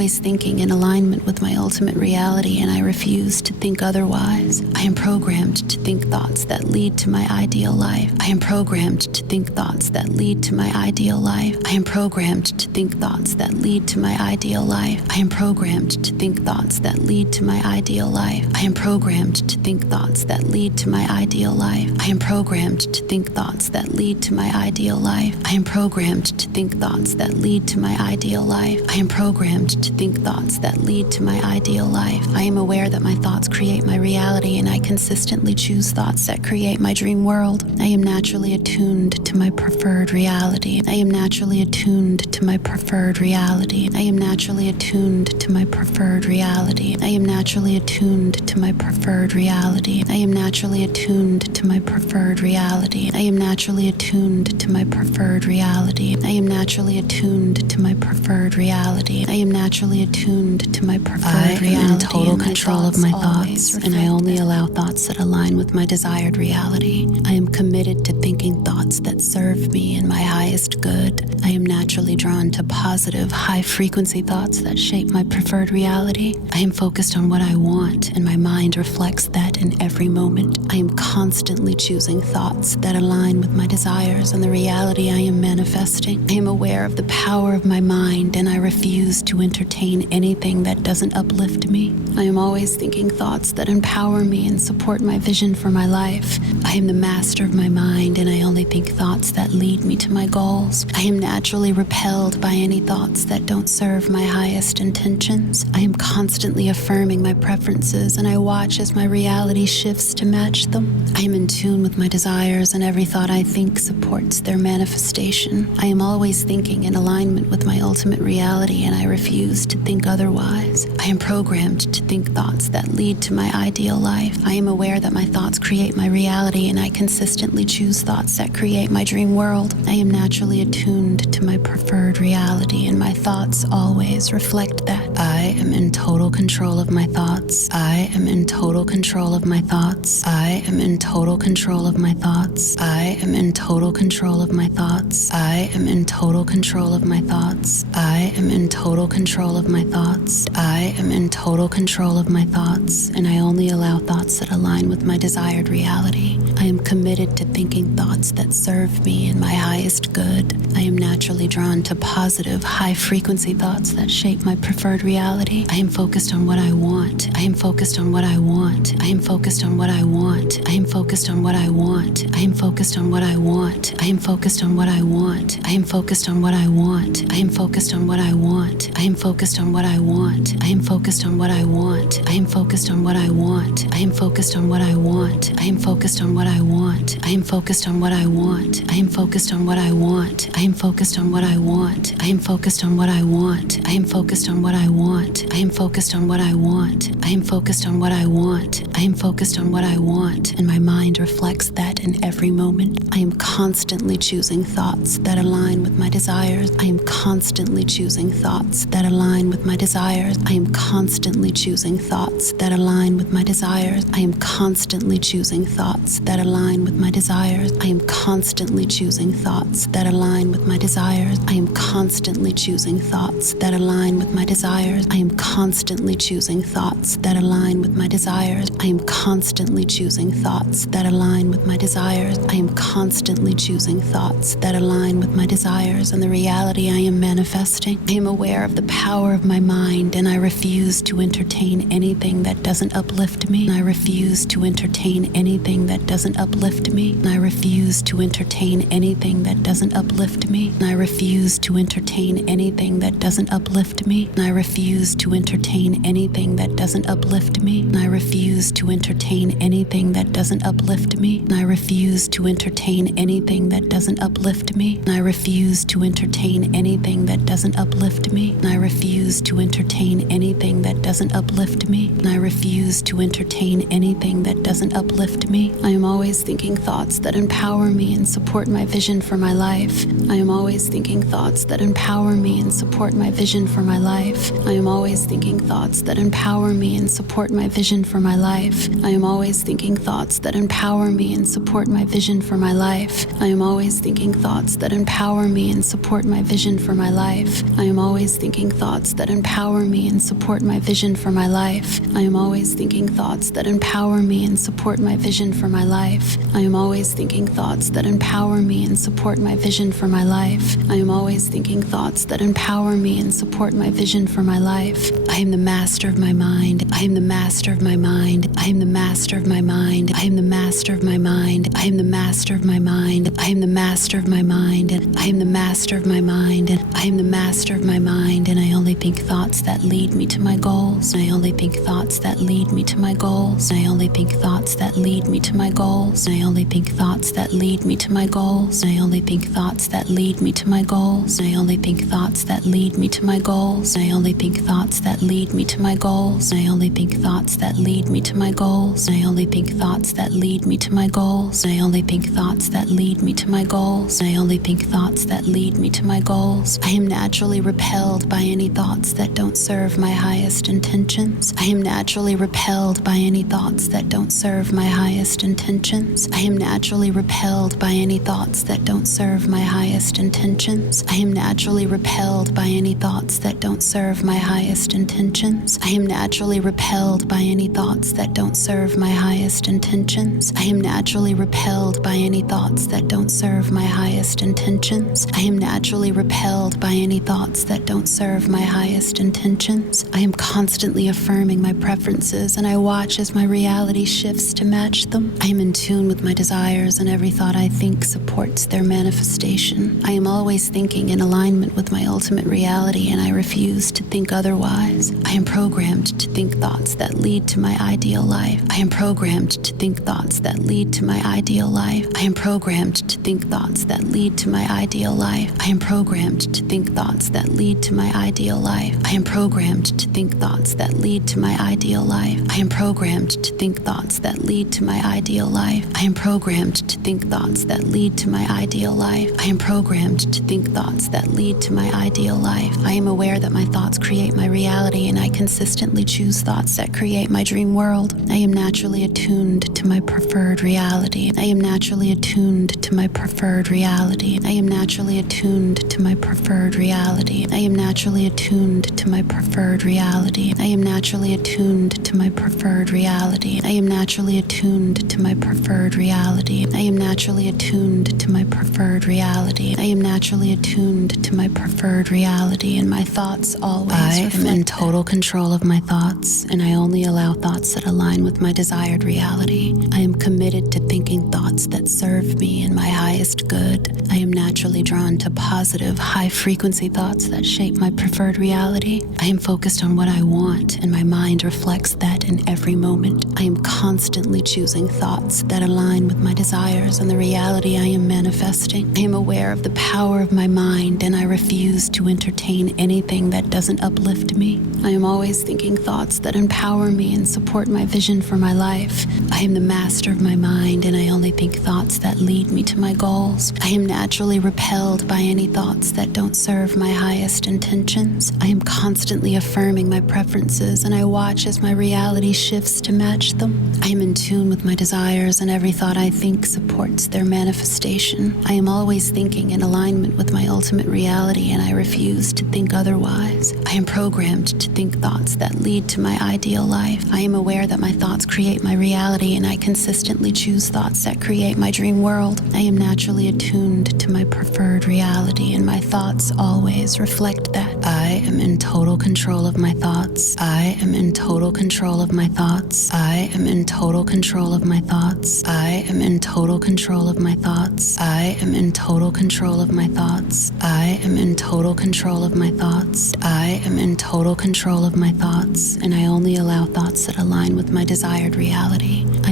always thinking in alignment with my ultimate reality, and I refuse to think otherwise. I am programmed to think thoughts that lead to my ideal life. I am programmed to think thoughts that lead to my ideal life. I am programmed to think thoughts that lead to my ideal life. I am programmed to think thoughts that lead to my ideal life. I am programmed to think thoughts that lead to my ideal life. I am programmed to think thoughts that lead to my ideal life. I am programmed to think thoughts that lead to my ideal life. I am programmed to think thoughts that lead to my ideal life. I am aware that my thoughts create my reality, and I consistently choose thoughts that create my dream world. I am naturally attuned to my preferred reality. I am naturally attuned to my preferred reality. I am naturally attuned to my preferred reality. I am naturally attuned to my preferred reality. I am naturally attuned to my preferred reality. I am naturally attuned to my preferred reality. I am naturally attuned to my preferred reality. I am naturally attuned to my preferred reality. I am in total control of my thoughts, and I only allow thoughts that align with my desired reality. I am committed to thinking thoughts that serve me and my highest good. I am naturally drawn to positive, high-frequency thoughts that shape my preferred reality. I am focused on what I want, and my mind reflects that in every moment. I am constantly choosing thoughts that align with my desires and the reality I am manifesting. I am aware of the power of my mind, and I refuse to entertain anything that doesn't uplift me. I am always thinking thoughts that empower me and support my vision for my life. I am the master of my mind, and I only think thoughts that lead me to my goals. I am naturally repelled by any thoughts that don't serve my highest intentions. I am constantly affirming my preferences, and I watch as my reality shifts to match them. I am in tune with my desires, and every thought I think supports their manifestation. I am always thinking in alignment with my ultimate reality, and I refuse to think otherwise. I am programmed to think thoughts that lead to my ideal life. I am aware that my thoughts create my reality, and I consistently choose thoughts that create my dream world. I am naturally attuned to my preferred reality, and my thoughts always reflect that. I am in total control of my thoughts. I am in total control of my thoughts. I am in total control of my thoughts. I am in total control of my thoughts. I am in total control of my thoughts. I am in total control of my thoughts. I am in total control of my thoughts, and I only allow thoughts that align with my desired reality. I am committed to thinking thoughts that serve me and my highest good. I am naturally drawn to positive, high-frequency thoughts that shape my preferred reality. I am focused on what I want. I am focused on what I want. I am focused on what I want. I am focused on what I want. I am focused on what I want. I am focused on what I want. I am focused on what I want. I am focused on what I want. I am focused on what I want. I am focused on what I want. I am focused on what I want. I am focused on what I want. I am focused on what I want. I am focused on what I want. I am focused on what I want. I am focused on what I want. I am focused on what I want. I am focused on what I want. I am focused on what I want. I am focused on what I want. I am focused on what I want, and my mind reflects that in every moment. I am constantly choosing thoughts that align with my desires. I am constantly choosing thoughts that align with my desires. I am constantly choosing thoughts that align with my desires. I am constantly choosing thoughts that align with my desires. I am constantly choosing thoughts that align with my desires. I am constantly choosing thoughts that align with my desires. I am constantly choosing thoughts that align with my desires. I am constantly choosing thoughts that align with my desires. I am constantly choosing thoughts that align with my desires and the reality I am manifesting. I am aware of the power of my mind, and I refuse to entertain anything that doesn't uplift me. I refuse to entertain anything that doesn't uplift me. I refuse to entertain anything that doesn't uplift me. I refuse to entertain anything that doesn't uplift me. I refuse to entertain anything that doesn't uplift me. I refuse to entertain anything that doesn't uplift me. I refuse to entertain anything that doesn't uplift me. I refuse to entertain anything that doesn't uplift me. I refuse to entertain anything that doesn't uplift me. I refuse to entertain anything that doesn't uplift me. I am always thinking thoughts that empower me and support my vision for my life. I am always thinking thoughts that empower me and support my vision for my life. I am am always thinking thoughts that empower me and support my vision for my life. I am always thinking thoughts that empower me and support my vision for my life. I am always thinking thoughts that empower me and support my vision for my life. I am always thinking thoughts that empower me and support my vision for my life. I am always thinking thoughts that empower me and support my vision for my life. I am always thinking thoughts that empower me and support my vision for my life. I am always thinking thoughts that empower me and support my vision for my life. I am the master of my mind. I am the master of my mind. I am the master of my mind. I am the master of my mind. I am the master of my mind. I am the master of my mind. I am the master of my mind. I am the master of my mind. And I only think thoughts that lead me to my goals. I only think thoughts that lead me to my goals. I only think thoughts that lead me to my goals. I only think thoughts that lead me to my goals. I only think thoughts that lead me to my goals. I only think thoughts that lead me to my goals. I only think thoughts that lead me to my goals. I only think thoughts that lead me to my goals. I only think thoughts that lead me to my goals. I only think thoughts that lead me to my goals. I only think thoughts that lead me to my goals. I am naturally repelled by any thoughts that don't serve my highest intentions. I am naturally repelled by any thoughts that don't serve my highest intentions. I am naturally repelled by any thoughts that don't serve my highest intentions. I am naturally repelled by any thoughts that don't serve my highest intentions. I am naturally repelled by any thoughts that don't serve my highest intentions. I am naturally repelled by any thoughts that don't serve my highest intentions. I am naturally repelled by any thoughts that don't serve my highest intentions. I am constantly affirming my preferences, and I watch as my reality shifts to match them. I am in tune with my desires, and every thought I think supports their manifestation. I am always thinking in alignment with my ultimate reality, and I refuse to think otherwise. I am programmed to think thoughts that lead to my ideal life. I am programmed to think thoughts that lead to my ideal life. I am programmed to think thoughts that lead to my ideal life. I am programmed to think thoughts that lead to my ideal life. I am programmed to think thoughts that lead to my ideal life. I am programmed to think thoughts that lead to my ideal life. I am programmed to think thoughts that lead to my ideal life. I am programmed to think thoughts that lead to my ideal life. I am aware that my thoughts create my reality, and I consistently choose thoughts that create my dream world. I am naturally attuned to my preferred reality. I am naturally attuned to my preferred reality. I am naturally attuned to my preferred reality. I am naturally attuned to my preferred reality. I am naturally attuned to my preferred reality. I am naturally attuned to my preferred reality. I am naturally attuned to my preferred reality. I am naturally attuned to my preferred reality, and my thoughts always I am in total control of my thoughts, and I only allow thoughts that align with my desired reality. I am committed to thinking thoughts that serve me and my highest good. I am naturally drawn to positive, high-frequency thoughts that shape my preferred reality. I am focused on what I want, and my mind reflects that in every moment. I am constantly choosing thoughts that align with my desires and the reality I am manifesting. I am aware of the power of my mind, and I refuse to entertain anything that doesn't uplift me. I am always thinking thoughts that empower me and support my vision for my life. I am the master of my mind, and I only think thoughts that lead me to my goals. I am naturally repelled by any thoughts that don't serve my highest intentions. I am constantly affirming my preferences, and I watch as my reality shifts to match them. I am in tune with my desires, and every thought I think supports their manifestation. I am always thinking in alignment with my ultimate reality, and I refuse to think otherwise. I am programmed to think thoughts that lead to my ideal life. I am aware that my thoughts create my reality, and I consistently choose thoughts that create my dream world. I am naturally attuned to my preferred reality, and my thoughts always reflect that. I am in total control of my thoughts. I am in total control of my thoughts. I am in total control of my thoughts. I am in total control of my thoughts. I am in total control of my thoughts. I am in total control of my thoughts. I am in total control of my thoughts, and I only allow thoughts that align with my desired reality. I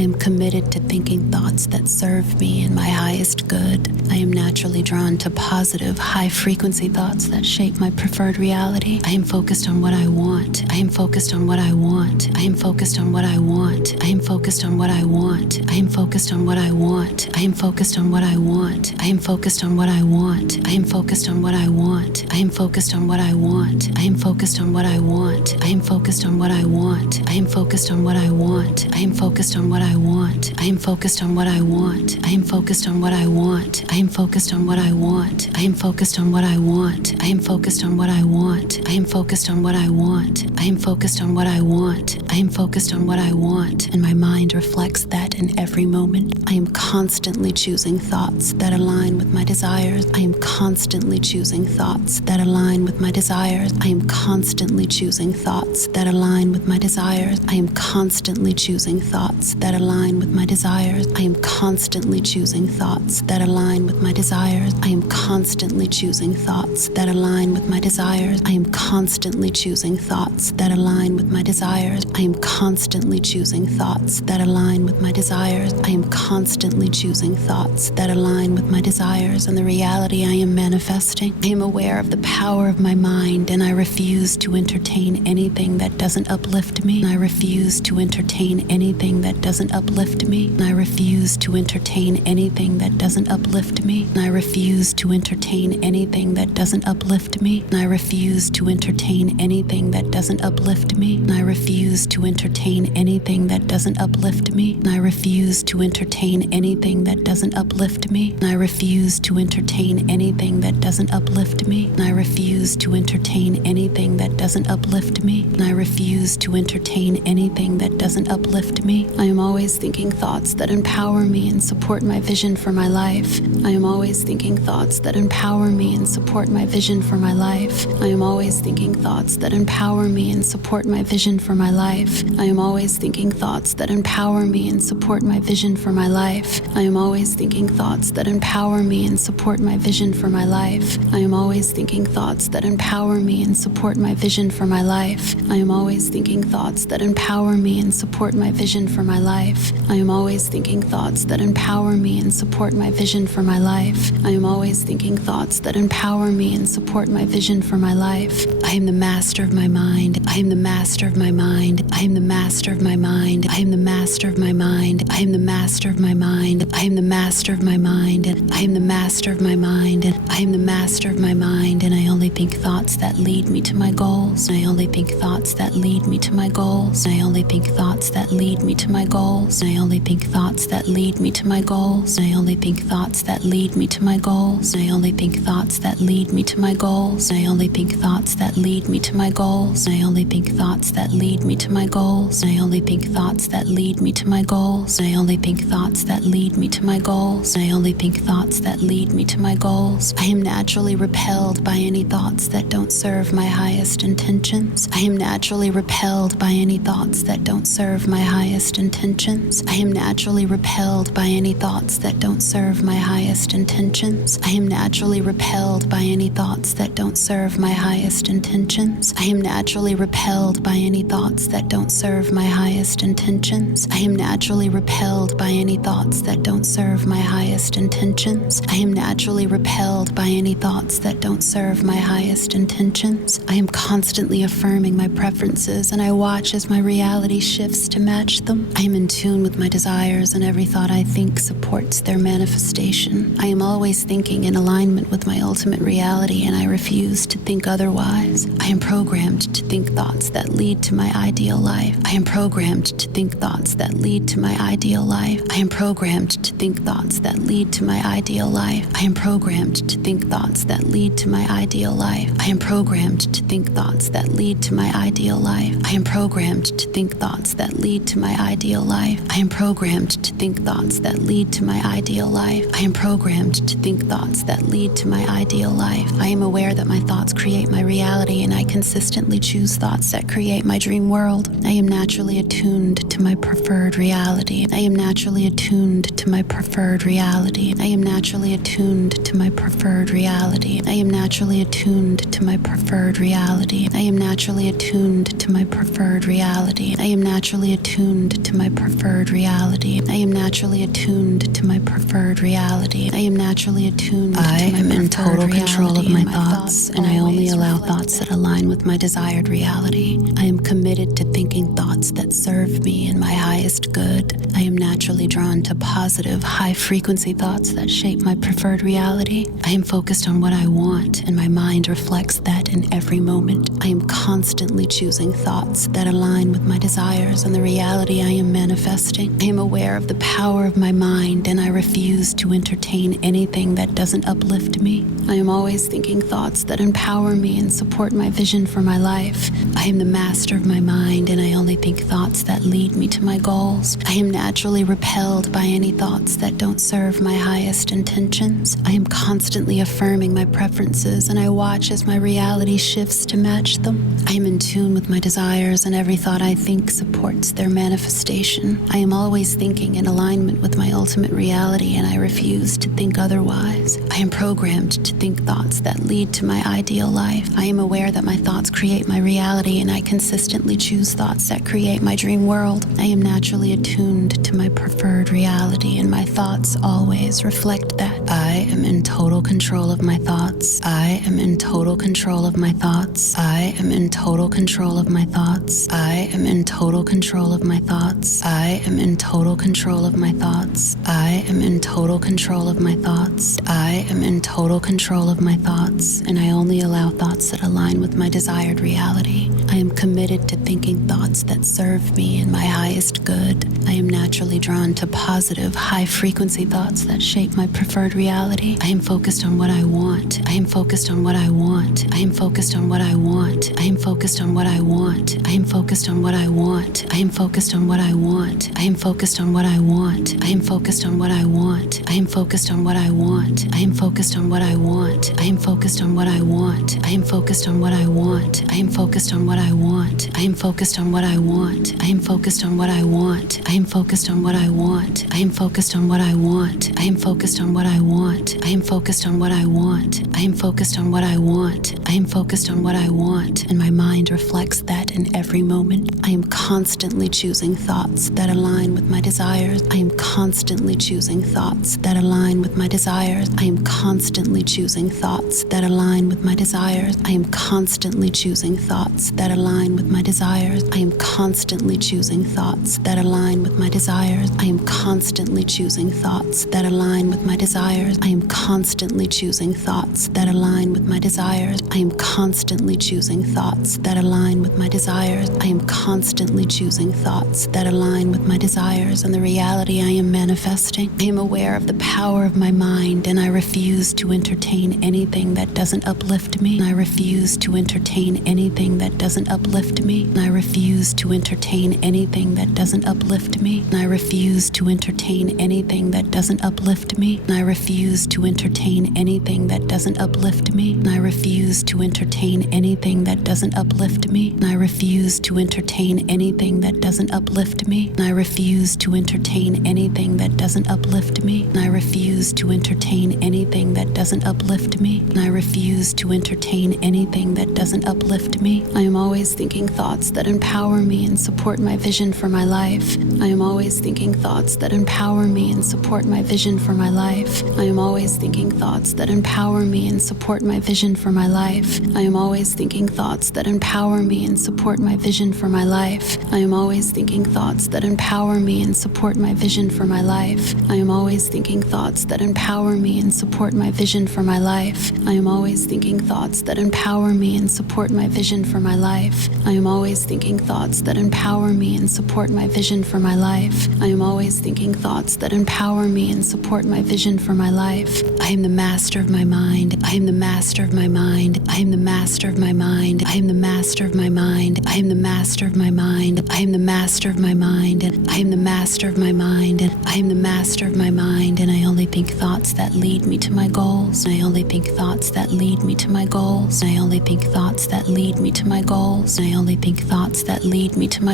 I am committed to thinking thoughts that serve me and my highest good. I am naturally drawn to positive, high-frequency thoughts that shape my preferred reality. I am focused on what I want. I am focused on what I want. I am focused on what I want. I am focused on what I want. I am focused on what I want. I am focused on what I want. I am focused on what I want. I am focused on what I want. I am focused on what I want. I am focused on what I want. I am focused on what I want. I am focused on what I want. I am focused on what I want. I am focused on what I want. I am focused on what I want. I am focused on what I want. I am focused on what I want. I am focused on what I want. I am focused on what I want. I am focused on what I want. I am focused on what I want. And my mind reflects that in every moment. I am constantly choosing thoughts that align with my desires. I am constantly choosing thoughts that align with my desires. I am constantly choosing thoughts that align with my desires. I am constantly choosing thoughts that align with my desires. I am constantly choosing thoughts that align with my desires. I am constantly choosing thoughts that align with my desires. I am constantly choosing thoughts that align with my desires. I am constantly choosing thoughts that align with my desires. I am constantly choosing thoughts that align with my desires and the reality I am manifesting. I am aware of the power of my mind, and I refuse to entertain anything that doesn't uplift me. I refuse to entertain anything that doesn't uplift me. I refuse to entertain anything that doesn't uplift me. I refuse to entertain anything that doesn't uplift me. I refuse to entertain anything that doesn't uplift me. I refuse to entertain anything that doesn't uplift me. I refuse to entertain anything that doesn't uplift me. I refuse to entertain anything that doesn't uplift me. I refuse to entertain anything that doesn't uplift me. I refuse to entertain anything that doesn't uplift me. I am always thinking thoughts that empower me and support my vision for my life. I am always thinking thoughts that empower me and support my vision for my life. I am always thinking thoughts that empower me and support my vision for my life. I am always thinking thoughts that empower me and support my vision for my life. I am always thinking thoughts that empower me and support my vision for my life. I am always thinking thoughts that empower me and support my vision for my life. I am always thinking thoughts that empower me and support my vision for my life. I am always thinking thoughts that empower me and support my vision for my life. I am always thinking thoughts that empower me and support my vision for my life. I am the master of my mind. I am the master of my mind. I am the master of my mind. I am the master of my mind. I am the master of my mind. I am the master of my mind. I am the master of my mind. I am the master of my mind, and I only think thoughts that lead me to my goals. I only think thoughts that lead me to my goals. I only think thoughts that lead me to my goals. I only think thoughts that lead me to my goals. I only think thoughts that lead me to my goals. I only think thoughts that lead me to my goals. I only think thoughts that lead me to my goals. I only think thoughts that lead me to my goals. I only think thoughts that lead me to my goals. I only think thoughts that lead me to my goals. I only think thoughts that lead me to my goals. I am naturally repelled by any thoughts that don't serve my highest intentions. I am naturally repelled by any thoughts that don't serve my highest intentions. I am naturally repelled by any thoughts that don't serve my highest intentions. I am naturally repelled by any thoughts that don't serve my highest intentions. I am naturally repelled by any thoughts that don't serve my highest intentions. I am naturally repelled by any thoughts that don't serve my highest intentions. I am naturally repelled by any thoughts that don't serve my highest intentions. I am constantly affirming my preferences, and I watch as my reality shifts to match them. I am in tune with my desires, and every thought I think supports their manifestation. I am always thinking in alignment with my ultimate reality, and I refuse to think otherwise. I am programmed to think thoughts that lead to my ideal life. I am programmed to think thoughts that lead to my ideal life. I am programmed to think thoughts that lead to my ideal life. I am programmed to think thoughts that lead to my ideal life. I am programmed to think thoughts that lead to my ideal life. I am programmed to think thoughts that lead to my ideal life. I am programmed to think thoughts that lead to my ideal life. I am programmed to think thoughts that lead to my ideal life. I am aware that my thoughts create my reality, and I consistently choose thoughts that create my dream world. I am naturally attuned to my preferred reality. I am naturally attuned to my preferred reality. I am naturally attuned to my preferred reality. I am naturally attuned to my preferred reality. I am naturally attuned to my preferred reality. I am naturally attuned to my preferred preferred reality. I am naturally attuned to my preferred reality. I am naturally attuned to my preferred reality. I am in total control of my thoughts, and I only allow thoughts that align with my desired reality. I am committed to thinking thoughts that serve me and my highest good. I am naturally drawn to positive, high-frequency thoughts that shape my preferred reality. I am focused on what I want, and my mind reflects that in every moment. I am constantly choosing thoughts that align with my desires and the reality I am manifesting. I am aware of the power of my mind, and I refuse to entertain anything that doesn't uplift me. I am always thinking thoughts that empower me and support my vision for my life. I am the master of my mind, and I only think thoughts that lead me to my goals. I am naturally repelled by any thoughts that don't serve my highest intentions. I am constantly affirming my preferences, and I watch as my reality shifts to match them. I am in tune with my desires, and every thought I think supports their manifestation. I am always thinking in alignment with my ultimate reality, and I refuse to think otherwise. I am programmed to think thoughts that lead to my ideal life. I am aware that my thoughts create my reality, and I consistently choose thoughts that create my dream world. I am naturally attuned to my preferred reality, and my thoughts always reflect that. I am in total control of my thoughts. I am in total control of my thoughts. I am in total control of my thoughts. I am in total control of my thoughts. I am in total control of my thoughts. I am in total control of my thoughts. I am in total control of my thoughts, and I only allow thoughts that align with my desired reality. I am committed to thinking thoughts that serve me and my highest good. I am naturally drawn to positive, high-frequency thoughts that shape my preferred reality. I am focused on what I want. I am focused on what I want. I am focused on what I want. I am focused on what I want. I am focused on what I want. I am focused on what I want. I am focused on what I want. I am focused on what I want. I am focused on what I want. I am focused on what I want. I am focused on what I want. I am focused on what I want. I am focused on what I want. I am focused on what I want. I am focused on what I want. I am focused on what I want. I am focused on what I want. I am focused on what I want. I am focused on what I want. I am focused on what I want. I am focused on what I want, and my mind reflects that in every moment. I am constantly choosing thoughts that align with my desires. I am constantly choosing thoughts that align with my desires. I am constantly choosing thoughts that align with my desires. I am constantly choosing thoughts that align with my desires. I am constantly choosing thoughts that align with my desires. I am constantly choosing thoughts that align with my desires. I am constantly choosing thoughts that align with my desires. I am constantly choosing thoughts that align with my desires. I am constantly choosing thoughts that align with my desires and the reality I am manifesting. I am aware of the power of my mind, and I refuse to entertain anything that doesn't uplift me. I refuse to entertain anything that doesn't uplift me. I refuse to entertain anything that doesn't uplift me. I refuse to entertain anything that doesn't uplift me. I refuse to entertain anything that doesn't uplift me. I refuse to entertain anything that doesn't uplift me. I refuse to entertain anything that doesn't uplift me. I refuse to entertain anything that doesn't uplift me. I refuse to entertain anything that doesn't uplift me. I refuse to entertain anything that doesn't uplift me. I am always thinking thoughts that empower me and support my vision for my life. I am always thinking thoughts that empower me and support my vision for my life. I am always thinking thoughts that empower me and support my vision for my life. I am always thinking thoughts that empower me and support my vision for my life. I am always thinking thoughts that empower me and support my vision for my life. I am always thinking thoughts that empower me and support my vision for my life. I am always thinking thoughts that empower me and support my vision for my life. I am always thinking thoughts that empower me and support my vision for my life. I am always thinking thoughts that empower me and support my vision for my life. I am the master of my mind. I am the master of my mind. I am the master of my mind. I am the master of my mind. I am the master of my mind. I am the master of my mind. I am the master of my mind. I am the master of my mind, and I only think thoughts that lead me to my goals. I only think thoughts that lead me to my goals. I only think thoughts that lead me to my goals. I only think thoughts that lead me to my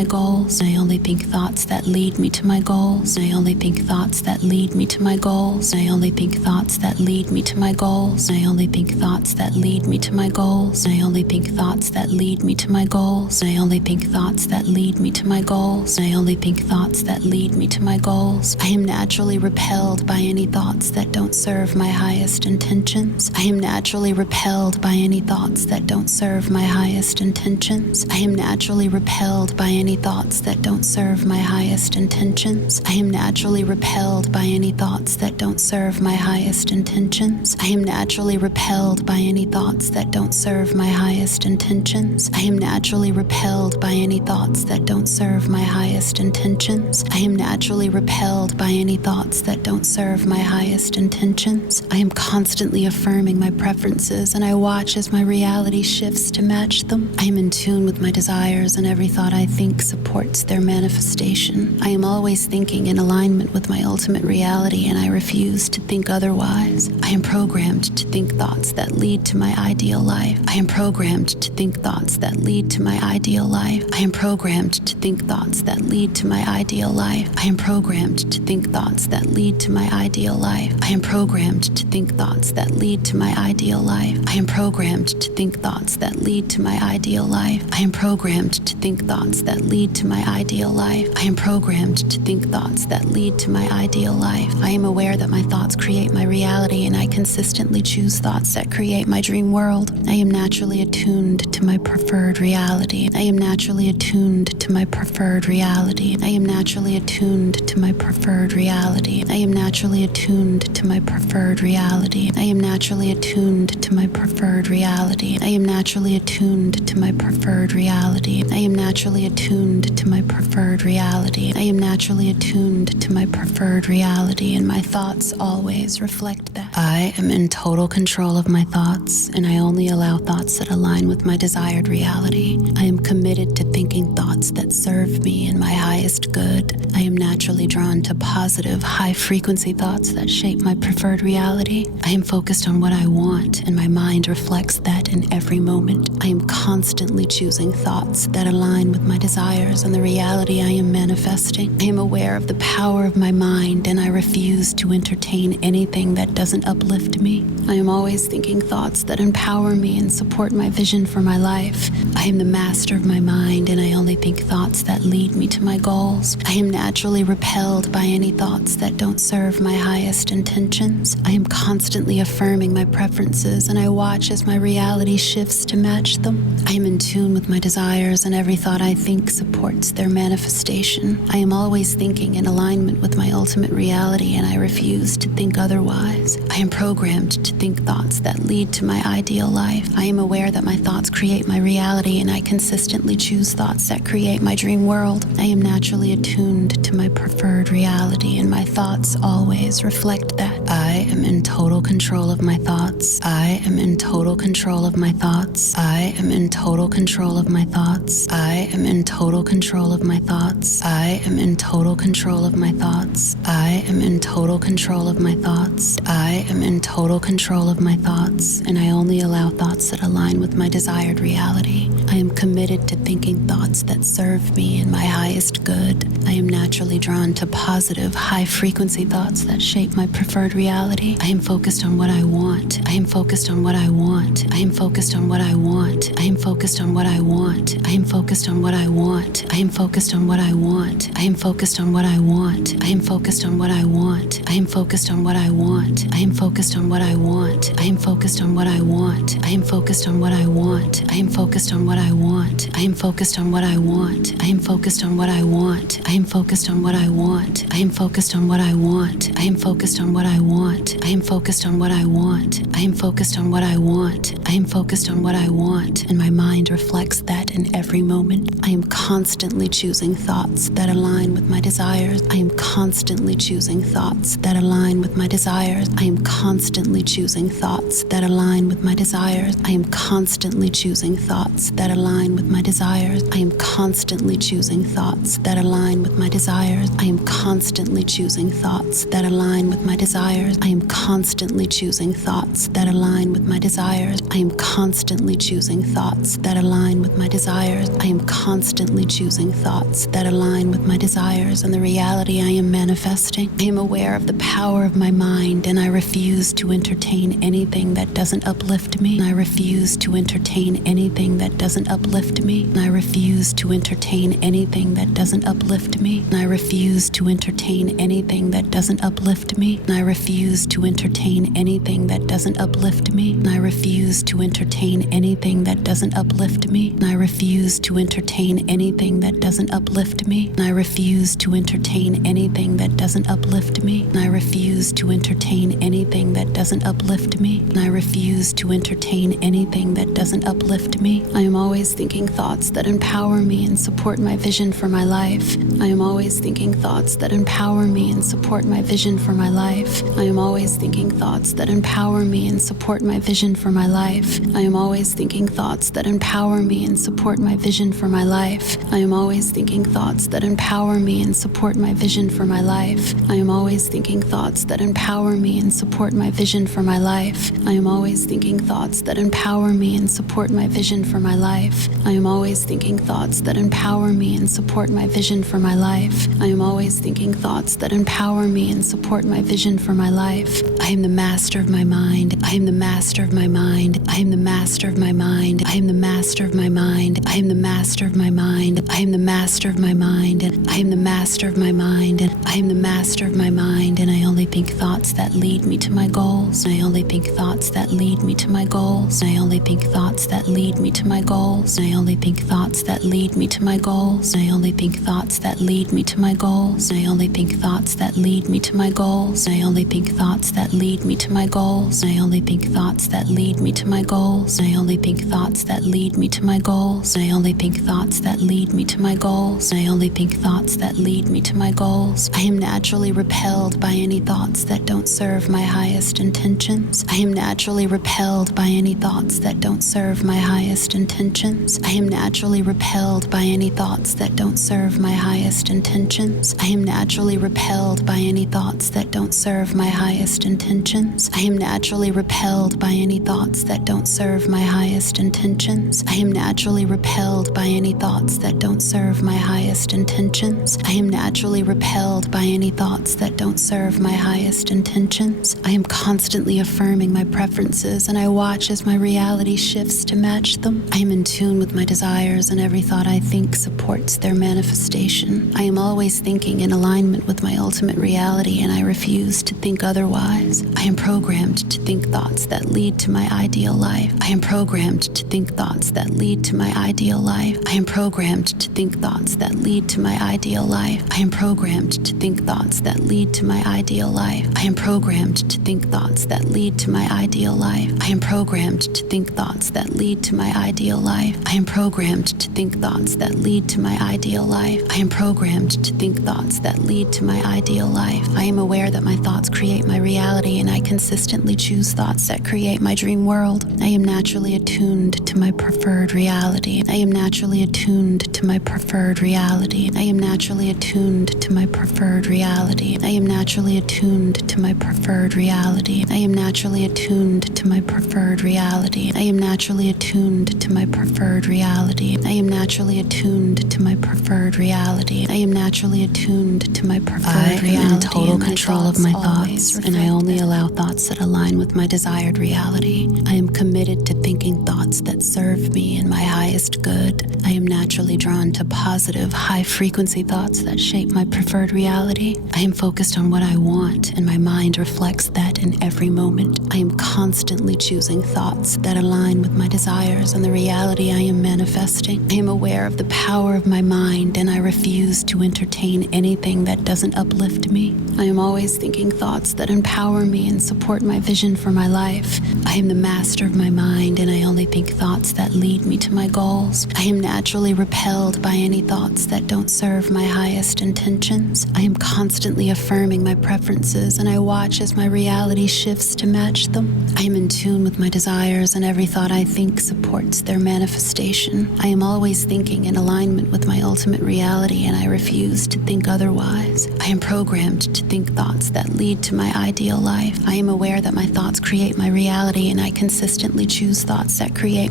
goals. I only think thoughts that lead me to my goals. I only think thoughts that lead me to my goals. I only think thoughts that lead me to my goals. I only think thoughts that lead me to my goals. I only think thoughts that lead me to my goals. I only think thoughts that lead me to my goals. I only think thoughts that lead me to my goals. I am naturally repelled by any thoughts that don't serve my highest intentions. I am naturally repelled by any thoughts that don't serve my highest intentions. I am naturally repelled by any thoughts that don't serve my highest intentions. I am naturally repelled by any thoughts that don't serve my highest intentions. I am naturally repelled by any thoughts that don't serve my highest intentions. I am naturally repelled by any thoughts that don't serve my highest intentions. I am naturally repelled by any thoughts that don't serve my highest intentions. I am constantly affirming my preferences, and I watch as my reality shifts to match them. I am in tune with my desires, and every thought I think supports their manifestation. I am always thinking in alignment with my ultimate reality, and I refuse to think otherwise. I am programmed to think thoughts that lead to my ideal life. I am programmed to think thoughts that lead to my ideal life. I am programmed to think thoughts that lead to my ideal life. I am programmed to think thoughts that lead to my ideal life. I am programmed to think thoughts that lead to my ideal life. I am programmed to think thoughts that lead to my ideal life. I am programmed to think thoughts that lead to my ideal life. I am programmed to think thoughts that lead to my ideal life. I am aware that my thoughts create my reality, and I consistently choose thoughts that create my dream world. I am naturally attuned to my preferred reality. I am naturally attuned to my preferred reality. I am naturally attuned to my preferred reality. I am naturally attuned to my preferred reality. I am naturally attuned to my preferred reality. I am naturally attuned to my preferred reality. I am naturally attuned to my preferred reality. I am naturally attuned to my preferred reality, and my thoughts always reflect that. I am in total control of my thoughts, and I only allow thoughts that align with my desired reality. I am committed to thinking thoughts that serve me and my highest good. I am naturally drawn to positive, high-frequency thoughts that shape my preferred reality. I am focused on what I want, and my mind reflects that in every moment. I am constantly choosing thoughts that align with my desires and the reality I am manifesting. I am aware of the power of my mind, and I refuse to entertain anything that doesn't uplift me. I am always thinking thoughts that empower me and support my vision for my life. I am the master of my mind, and I only think thoughts that lead me to my goals. I am naturally repelled by any thoughts that don't serve my highest intentions. I am constantly affirming my preferences, and I watch as my reality shifts to match them. I am in tune with my desires, and every thought I think supports their manifestation. I am always thinking in alignment with my ultimate reality, and I refuse to think otherwise. I am programmed to think thoughts that lead to my ideal life. I am aware that my thoughts create my reality, and I consistently choose thoughts that create my dream world. I am naturally attuned to my preferred reality, and my thoughts always reflect that. I am in total control of my thoughts. I am in total control of my thoughts. I am in total control of my thoughts. I am in total control of my thoughts. I am in total control of my thoughts. I am in total control of my thoughts. I am in total control of my thoughts, and I only allow thoughts that align with my desired reality. I am committed to thinking thoughts that serve me and my highest good. I am naturally drawn to positive, high-frequency thoughts that shape my preferred reality. I am focused on what I want. I am focused on what I want. I am focused on what I want. I am focused on what I want. I am focused on what I want. I am focused on what I want. I am focused on what I want. I am focused on what I want. I am focused on what I want. I am focused on what I want. I am focused on what I want. I am focused on what I want. I am focused on what I want. I am focused on what I want. I am focused on what I want. I am focused on what I want. I am focused on what I want. I am focused on what I want. I am focused on what I want. I am focused on what I want. I am focused on what I want, and my mind reflects that in every moment. I am constantly choosing thoughts that align with my desires. I am constantly choosing thoughts that align with my desires. I am constantly choosing thoughts that align with my desires. I am constantly choosing thoughts that align with my desires. I am constantly choosing thoughts that align with my desires. I am constantly choosing thoughts that align with my desires. I am constantly choosing thoughts that align with my desires. I am constantly choosing thoughts that align with my desires. I am constantly consistently choosing thoughts that align with my desires and the reality I am manifesting. I am aware of the power of my mind, and I refuse to entertain anything that doesn't uplift me. I refuse to entertain anything that doesn't uplift me. I refuse to entertain anything that doesn't uplift me. I refuse to entertain anything that doesn't uplift me. I refuse to entertain anything that doesn't uplift me. I refuse to entertain anything that doesn't uplift me. I refuse to entertain anything that doesn't uplift me. I refuse to entertain anything that doesn't uplift me. I refuse to entertain anything that doesn't uplift me. I refuse to entertain anything that doesn't uplift me. I am always thinking thoughts that empower me and support my vision for my life. I am always thinking thoughts that empower me and support my vision for my life. I am always thinking thoughts that empower me and support my vision for my life. I am always thinking thoughts that empower me and support my vision for my life. I am always thinking thoughts that empower me and support my vision for my life. I am always thinking thoughts that empower me and support my vision for my life. I am always thinking thoughts that empower me and support my vision for my life. I am always thinking thoughts that empower me and support my vision for my life. I am always thinking thoughts that empower me and support my vision for my life. I am the master of my mind. I am the master of my mind. I am the master of my mind. I am the master of my mind. I am the master of my mind. I am the master of my mind. I am the master of my mind. I am the master of my mind. And I only think thoughts that lead me to my goals. I only think thoughts that lead me to my goals. I only think thoughts that lead me to my goals. I only think thoughts that lead me to my goals. I only think thoughts that lead me to my goals. I only think thoughts that lead me to my goals. I only think thoughts that lead me to my goals. I only think thoughts that lead me to my goals. I only think thoughts that lead me to my goals. I only think thoughts that lead me to my goals. I only think thoughts that lead me to my goals. I am naturally repelled by any thoughts that don't serve my highest intentions. I am naturally repelled by any thoughts that don't serve my highest intentions. I am naturally repelled by any thoughts that don't serve my highest intentions. I am naturally repelled by any thoughts that don't serve my highest intentions. I am naturally repelled by any thoughts that don't serve my highest intentions. I am naturally repelled by any thoughts that don't serve my highest intentions. I am naturally repelled by any thoughts that don't serve my highest intentions. I am constantly affirming my preferences, and I watch as my reality shifts to match them. I am in tune with my desires, and every thought I think supports their manifestation. I am always thinking in alignment with my ultimate reality, and I refuse to think otherwise. I am programmed to think thoughts that lead to my ideal life. I am programmed to think thoughts that lead to my ideal life. I am programmed to think thoughts that lead to my ideal life. I am programmed to think thoughts that lead to my ideal life. I am programmed to think thoughts that lead to my ideal life. I am programmed to think thoughts that lead to my ideal life. I am programmed to think thoughts that lead to my ideal life. I am programmed to think thoughts that lead to my ideal life. I am aware that my thoughts create my reality, and I consistently choose thoughts that create my dream world. I am naturally attuned to my preferred reality. I am naturally attuned to my preferred reality. I am naturally attuned to my preferred reality. I am naturally attuned to my preferred reality. I am naturally attuned to my preferred reality. I am naturally attuned to my preferred reality. I am naturally attuned to my preferred reality. I am naturally attuned to my preferred reality. I am in total control of my thoughts, and I only allow thoughts that align with my desired reality. I am committed to thinking thoughts that serve me and my highest good. I am naturally drawn to positive, high-frequency thoughts that shape my preferred reality. I am focused on what I want, and my mind reflects that in every moment. I am constantly choosing thoughts that align with my desires and the reality I am manifesting. I am aware of the power of my mind, and I refuse to entertain anything that doesn't uplift me. I am always thinking thoughts that empower me and support my vision for my life. I am the master of my mind, and I only think thoughts that lead me to my goals. I am naturally repelled by any thoughts that don't serve my highest intentions. I am constantly affirming my preferences, and I watch as my reality shifts to match them. I am in tune with my desires, and every thought I think supports their manifestation. I am always thinking in alignment with my ultimate reality, and I refuse to think otherwise. I am programmed to think thoughts that lead to my ideal life. I am aware that my thoughts create my reality, and I consistently choose thoughts that create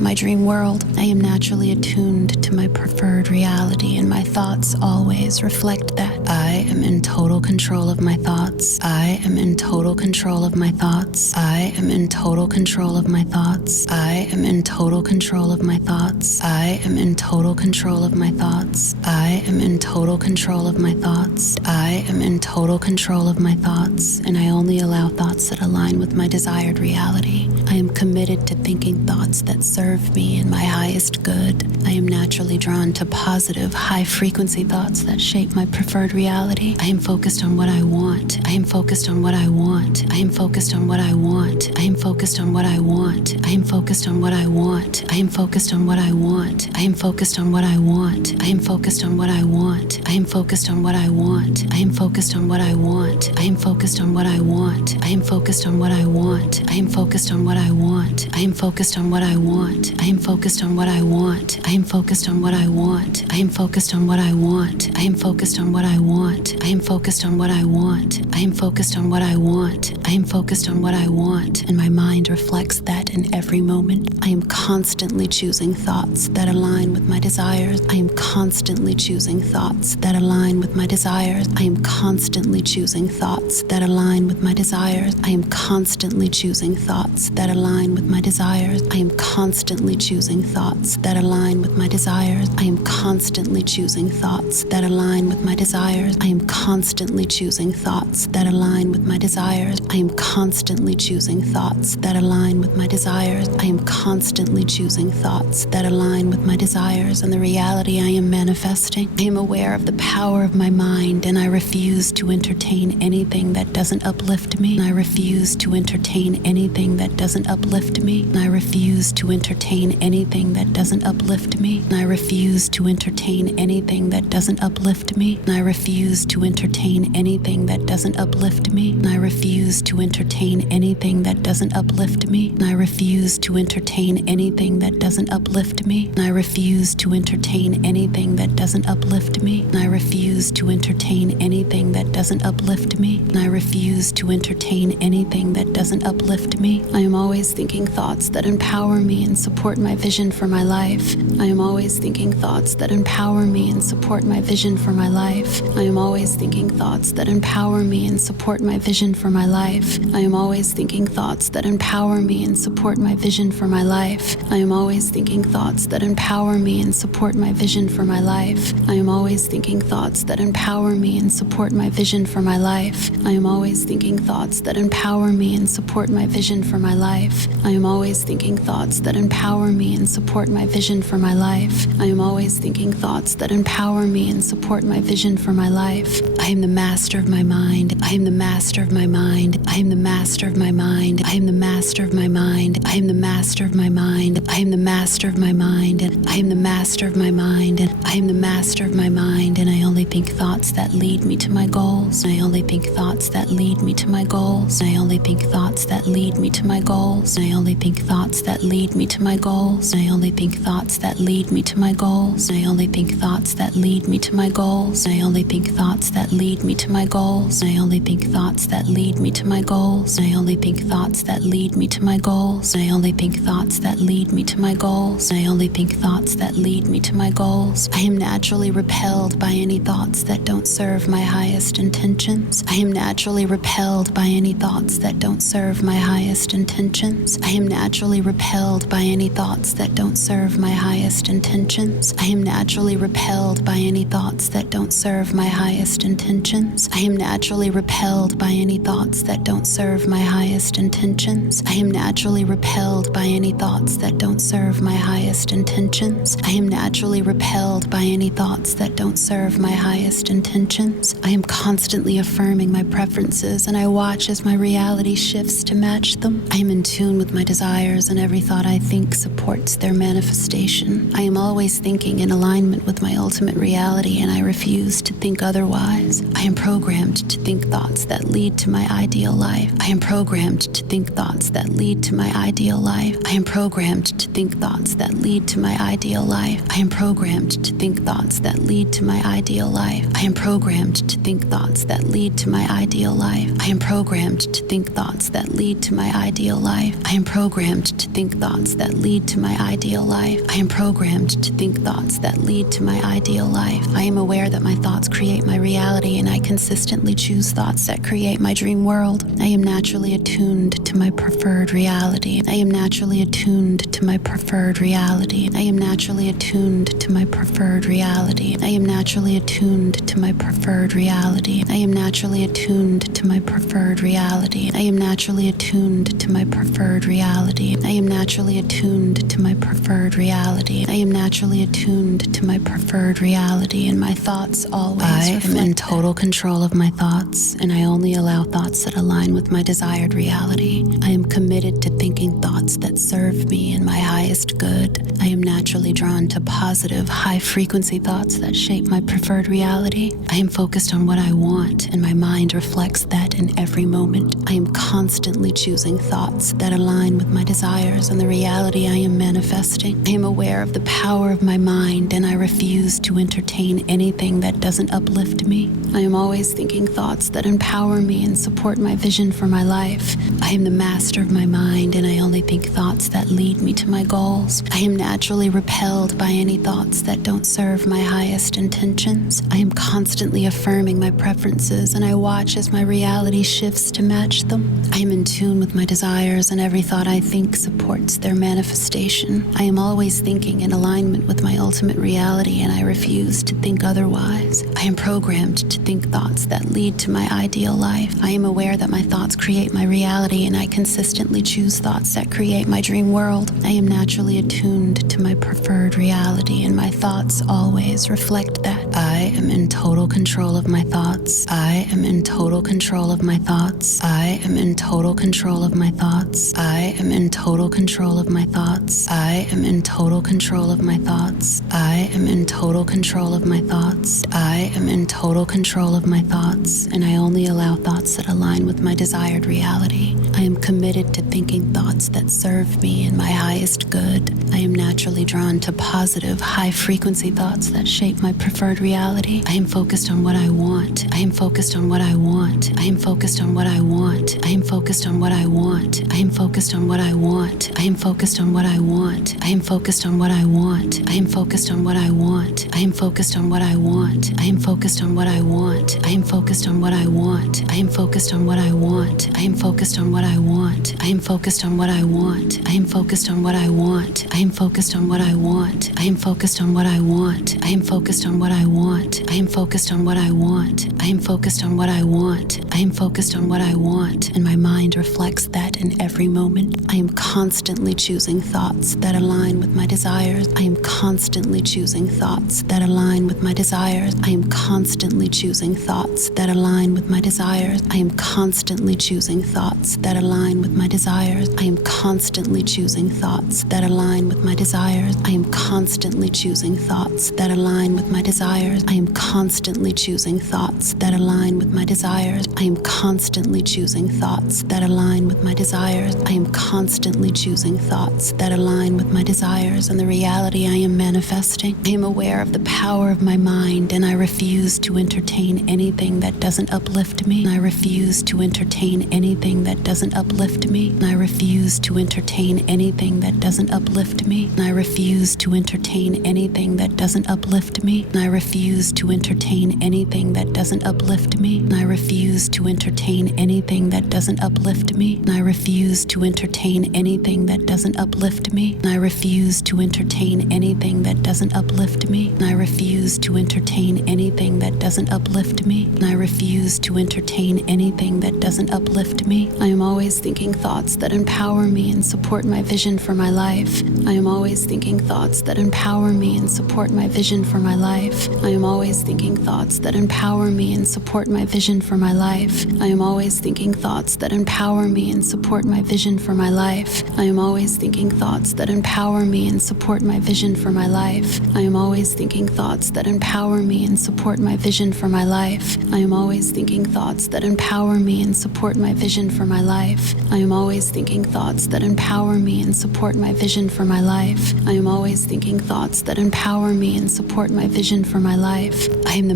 my dream world. I am naturally attuned to my preferred reality, and my thoughts always reflect that. I am in total control of my thoughts. I am in total control of my thoughts. I am in total control of my thoughts. I am in total control of my thoughts. I am in total control of my thoughts. I am in total control of my thoughts. I am in total control of my thoughts, and I only allow thoughts that align with my desired reality. I am committed to thinking thoughts that serve me and my highest good. I am naturally drawn to positive, high-frequency thoughts that shape my preferred reality. I am focused on what I want. I am focused on what I want. I am focused on what I want. I am focused on what I want. I am focused on what I want. I am focused on what I want. I am focused on what I want. I am focused on what I want. I am focused on what I want. I am focused on what I want. I am focused on what I want. I am focused on what I want. I am focused on what I want. I am focused on what I want. I am focused on what I want. I am focused on what I want. I am focused on what I want. I am focused on what I want. I am focused on what I want. I am focused on what I want. I am focused on what I want, and my mind reflects that in every moment. I am constantly choosing thoughts that align with my desires. I am constantly choosing thoughts that align with my desires. I am constantly choosing thoughts that align with my desires. I am constantly choosing thoughts that align with my desires. I am constantly choosing thoughts that align with my desires. I am constantly choosing thoughts that align with my desires. I am constantly choosing thoughts that align with my desires. I am constantly choosing thoughts that align with my desires. I am constantly choosing thoughts that align with my desires and the reality I am manifesting. I am aware of the power of my mind, and I refuse to entertain anything that doesn't uplift me. I refuse to entertain anything that doesn't uplift me. I refuse to entertain anything that doesn't uplift me. I refuse to entertain anything that doesn't uplift me. I refuse to entertain anything that doesn't uplift me. I refuse to entertain anything that doesn't uplift me. I refuse to entertain anything that doesn't uplift me. I refuse to entertain anything that doesn't uplift me. I refuse to entertain anything that doesn't uplift me. I refuse to entertain anything that doesn't uplift me. I am always thinking thoughts that empower me and support my vision for my life. I am always thinking thoughts that empower me and support my vision for my life. I am always thinking thoughts that empower me and support my vision for my life. I am always thinking thoughts that empower me and support my vision for my life. I am always thinking thoughts that empower me and support my vision for my life. I am always thinking thoughts that empower me and support my vision for my life. I am always thinking thoughts that empower me and support my vision for my life. I am always thinking thoughts that empower me and support my vision for my life. I am always thinking thoughts that empower me and support my vision for my life. I am the master of my mind. I am the master of my mind. I am the master of my mind. I am the master of my mind. I am the master of my mind. I am the master of my mind. I am the master of my mind. I am the master of my mind, and I only think thoughts that lead me to my goals. I only think thoughts that lead me to my goals. I only think thoughts that lead me to my goals. I only think thoughts that lead me to my goals. I only think thoughts that lead me to my goals. I only think thoughts that lead me to my goals. I only think thoughts that lead me to my goals. I only think thoughts that lead me to my goals. I only think thoughts that lead me to my goals. I only think thoughts that lead me to my goals. I only think thoughts that lead me to my goals. I am naturally repelled by any thoughts that don't serve my highest intentions. I am naturally repelled by any thoughts that don't serve my highest intentions. I am naturally repelled by any thoughts that don't serve my highest intentions. I am naturally repelled by any thoughts that don't serve my highest intentions. I am naturally repelled by any thoughts that don't serve my highest intentions. I am naturally repelled by any thoughts that don't serve my highest intentions. I am naturally repelled by any thoughts that don't serve my highest intentions. I am constantly affirming my preferences, and I watch as my reality shifts to match them. I am in tune with my desires, and every thought I think supports their manifestation. I am always thinking in alignment with my ultimate reality, and I refuse to think otherwise. I am programmed to think thoughts that lead to my ideal life. I am programmed to think thoughts that lead to my ideal life. I am programmed to think thoughts that lead to my ideal life. I am programmed to think thoughts that lead to my ideal ideal life. I am programmed to think thoughts that lead to my ideal life. I am programmed to think thoughts that lead to my ideal life. I am programmed to think thoughts that lead to my ideal life. I am programmed to think thoughts that lead to my ideal life. I am aware that my thoughts create my reality, and I consistently choose thoughts that create my dream world. I am naturally attuned to my preferred reality. I am naturally attuned to my preferred reality. I am naturally attuned to my preferred reality. I am naturally attuned to my preferred reality. I am naturally attuned to my preferred reality. I am naturally attuned to my preferred reality. I am naturally attuned to my preferred reality. I am naturally attuned to my preferred reality, and my thoughts always I am in total control of my thoughts, and I only allow thoughts that align with my desired reality. I am committed to thinking thoughts that serve me and my highest good. I am naturally drawn to positive, high-frequency thoughts that shape my preferred reality. I am focused on what I want, and my mind reflects that in every moment. I am constantly choosing thoughts that align with my desires and the reality I am manifesting. I am aware of the power of my mind, and I refuse to entertain anything that doesn't uplift me. I am always thinking thoughts that empower me and support my vision for my life. I am the master of my mind, and I only think thoughts that lead me to my goals. I am naturally repelled by any thoughts that don't serve my highest intentions. I am constantly affirming my preferences, and I watch as my reality shifts to match them. I am in tune with my desires, and every thought I think supports their manifestation. I am always thinking in alignment with my ultimate reality, and I refuse to think otherwise. I am programmed to think thoughts that lead to my ideal life. I am aware that my thoughts create my reality, and I consistently choose thoughts that create my dream world. I am naturally attuned to my preferred reality, and my thoughts always reflect that. I am in total control of my thoughts. I am in total control of my thoughts. I am in total control of my thoughts. I am in total control of my thoughts. I am in total control of my thoughts. I am in total control of my thoughts. I am in total control of my thoughts, and I only allow thoughts that align with my desired reality. I am committed to thinking thoughts that serve me and my highest good. I am naturally drawn to positive, high-frequency thoughts that shape my preferred reality. I am focused on what I want. I am focused on what I want. I am focused on what I want. I am focused on what I want. I am focused on what I want. I am focused on what I want. I am focused on what I want. I am focused on what I want. I am focused on what I want. I am focused on what I want. I am focused on what I want. I am focused on what I want. I am focused on what I want. I am focused on what I want. I am focused on what I want. I am focused on what I want. I am focused on what I want. I am focused on what I want. I am focused on what I want. I am focused on what I want. I am focused on what I want, and my mind reflects that in every moment. I am constantly choosing thoughts that align with my desires. I am constantly choosing thoughts that align with my desires. I am constantly choosing thoughts that align with my desires. I am constantly choosing thoughts that align with my desires. I am constantly choosing thoughts that align with my desires. I am constantly choosing thoughts that align with my desires. I am constantly choosing thoughts that align with my desires. I am constantly choosing thoughts that align with my desires. I am constantly choosing thoughts that align with my desires and the reality I am manifesting. I am aware of the power of my mind, and I refuse to entertain anything that doesn't uplift me. I refuse to entertain anything that doesn't uplift me. I refuse to entertain anything that doesn't uplift me. I refuse to entertain anything that doesn't uplift me. I refuse to entertain anything that doesn't uplift me. I refuse to entertain anything that doesn't uplift me. I refuse to entertain anything that doesn't uplift me. I refuse to entertain anything that doesn't uplift me. I refuse to entertain anything that doesn't uplift me. I refuse to entertain anything that doesn't uplift me. I am always thinking thoughts that empower me and support my vision for my life. I am always thinking thoughts that empower me and support my vision for my life. I am always thinking thoughts that empower me and support my vision for my life. I am always thinking thoughts that empower me and support my vision for my life. I am always thinking thoughts that empower me and support my vision for my life. I am always thinking thoughts that empower me and support my vision for my life. I am always thinking thoughts that empower me and support my vision for my life. I am always thinking thoughts that empower me and support my vision for my life. I am always thinking thoughts that empower me and support my vision for my life. I am the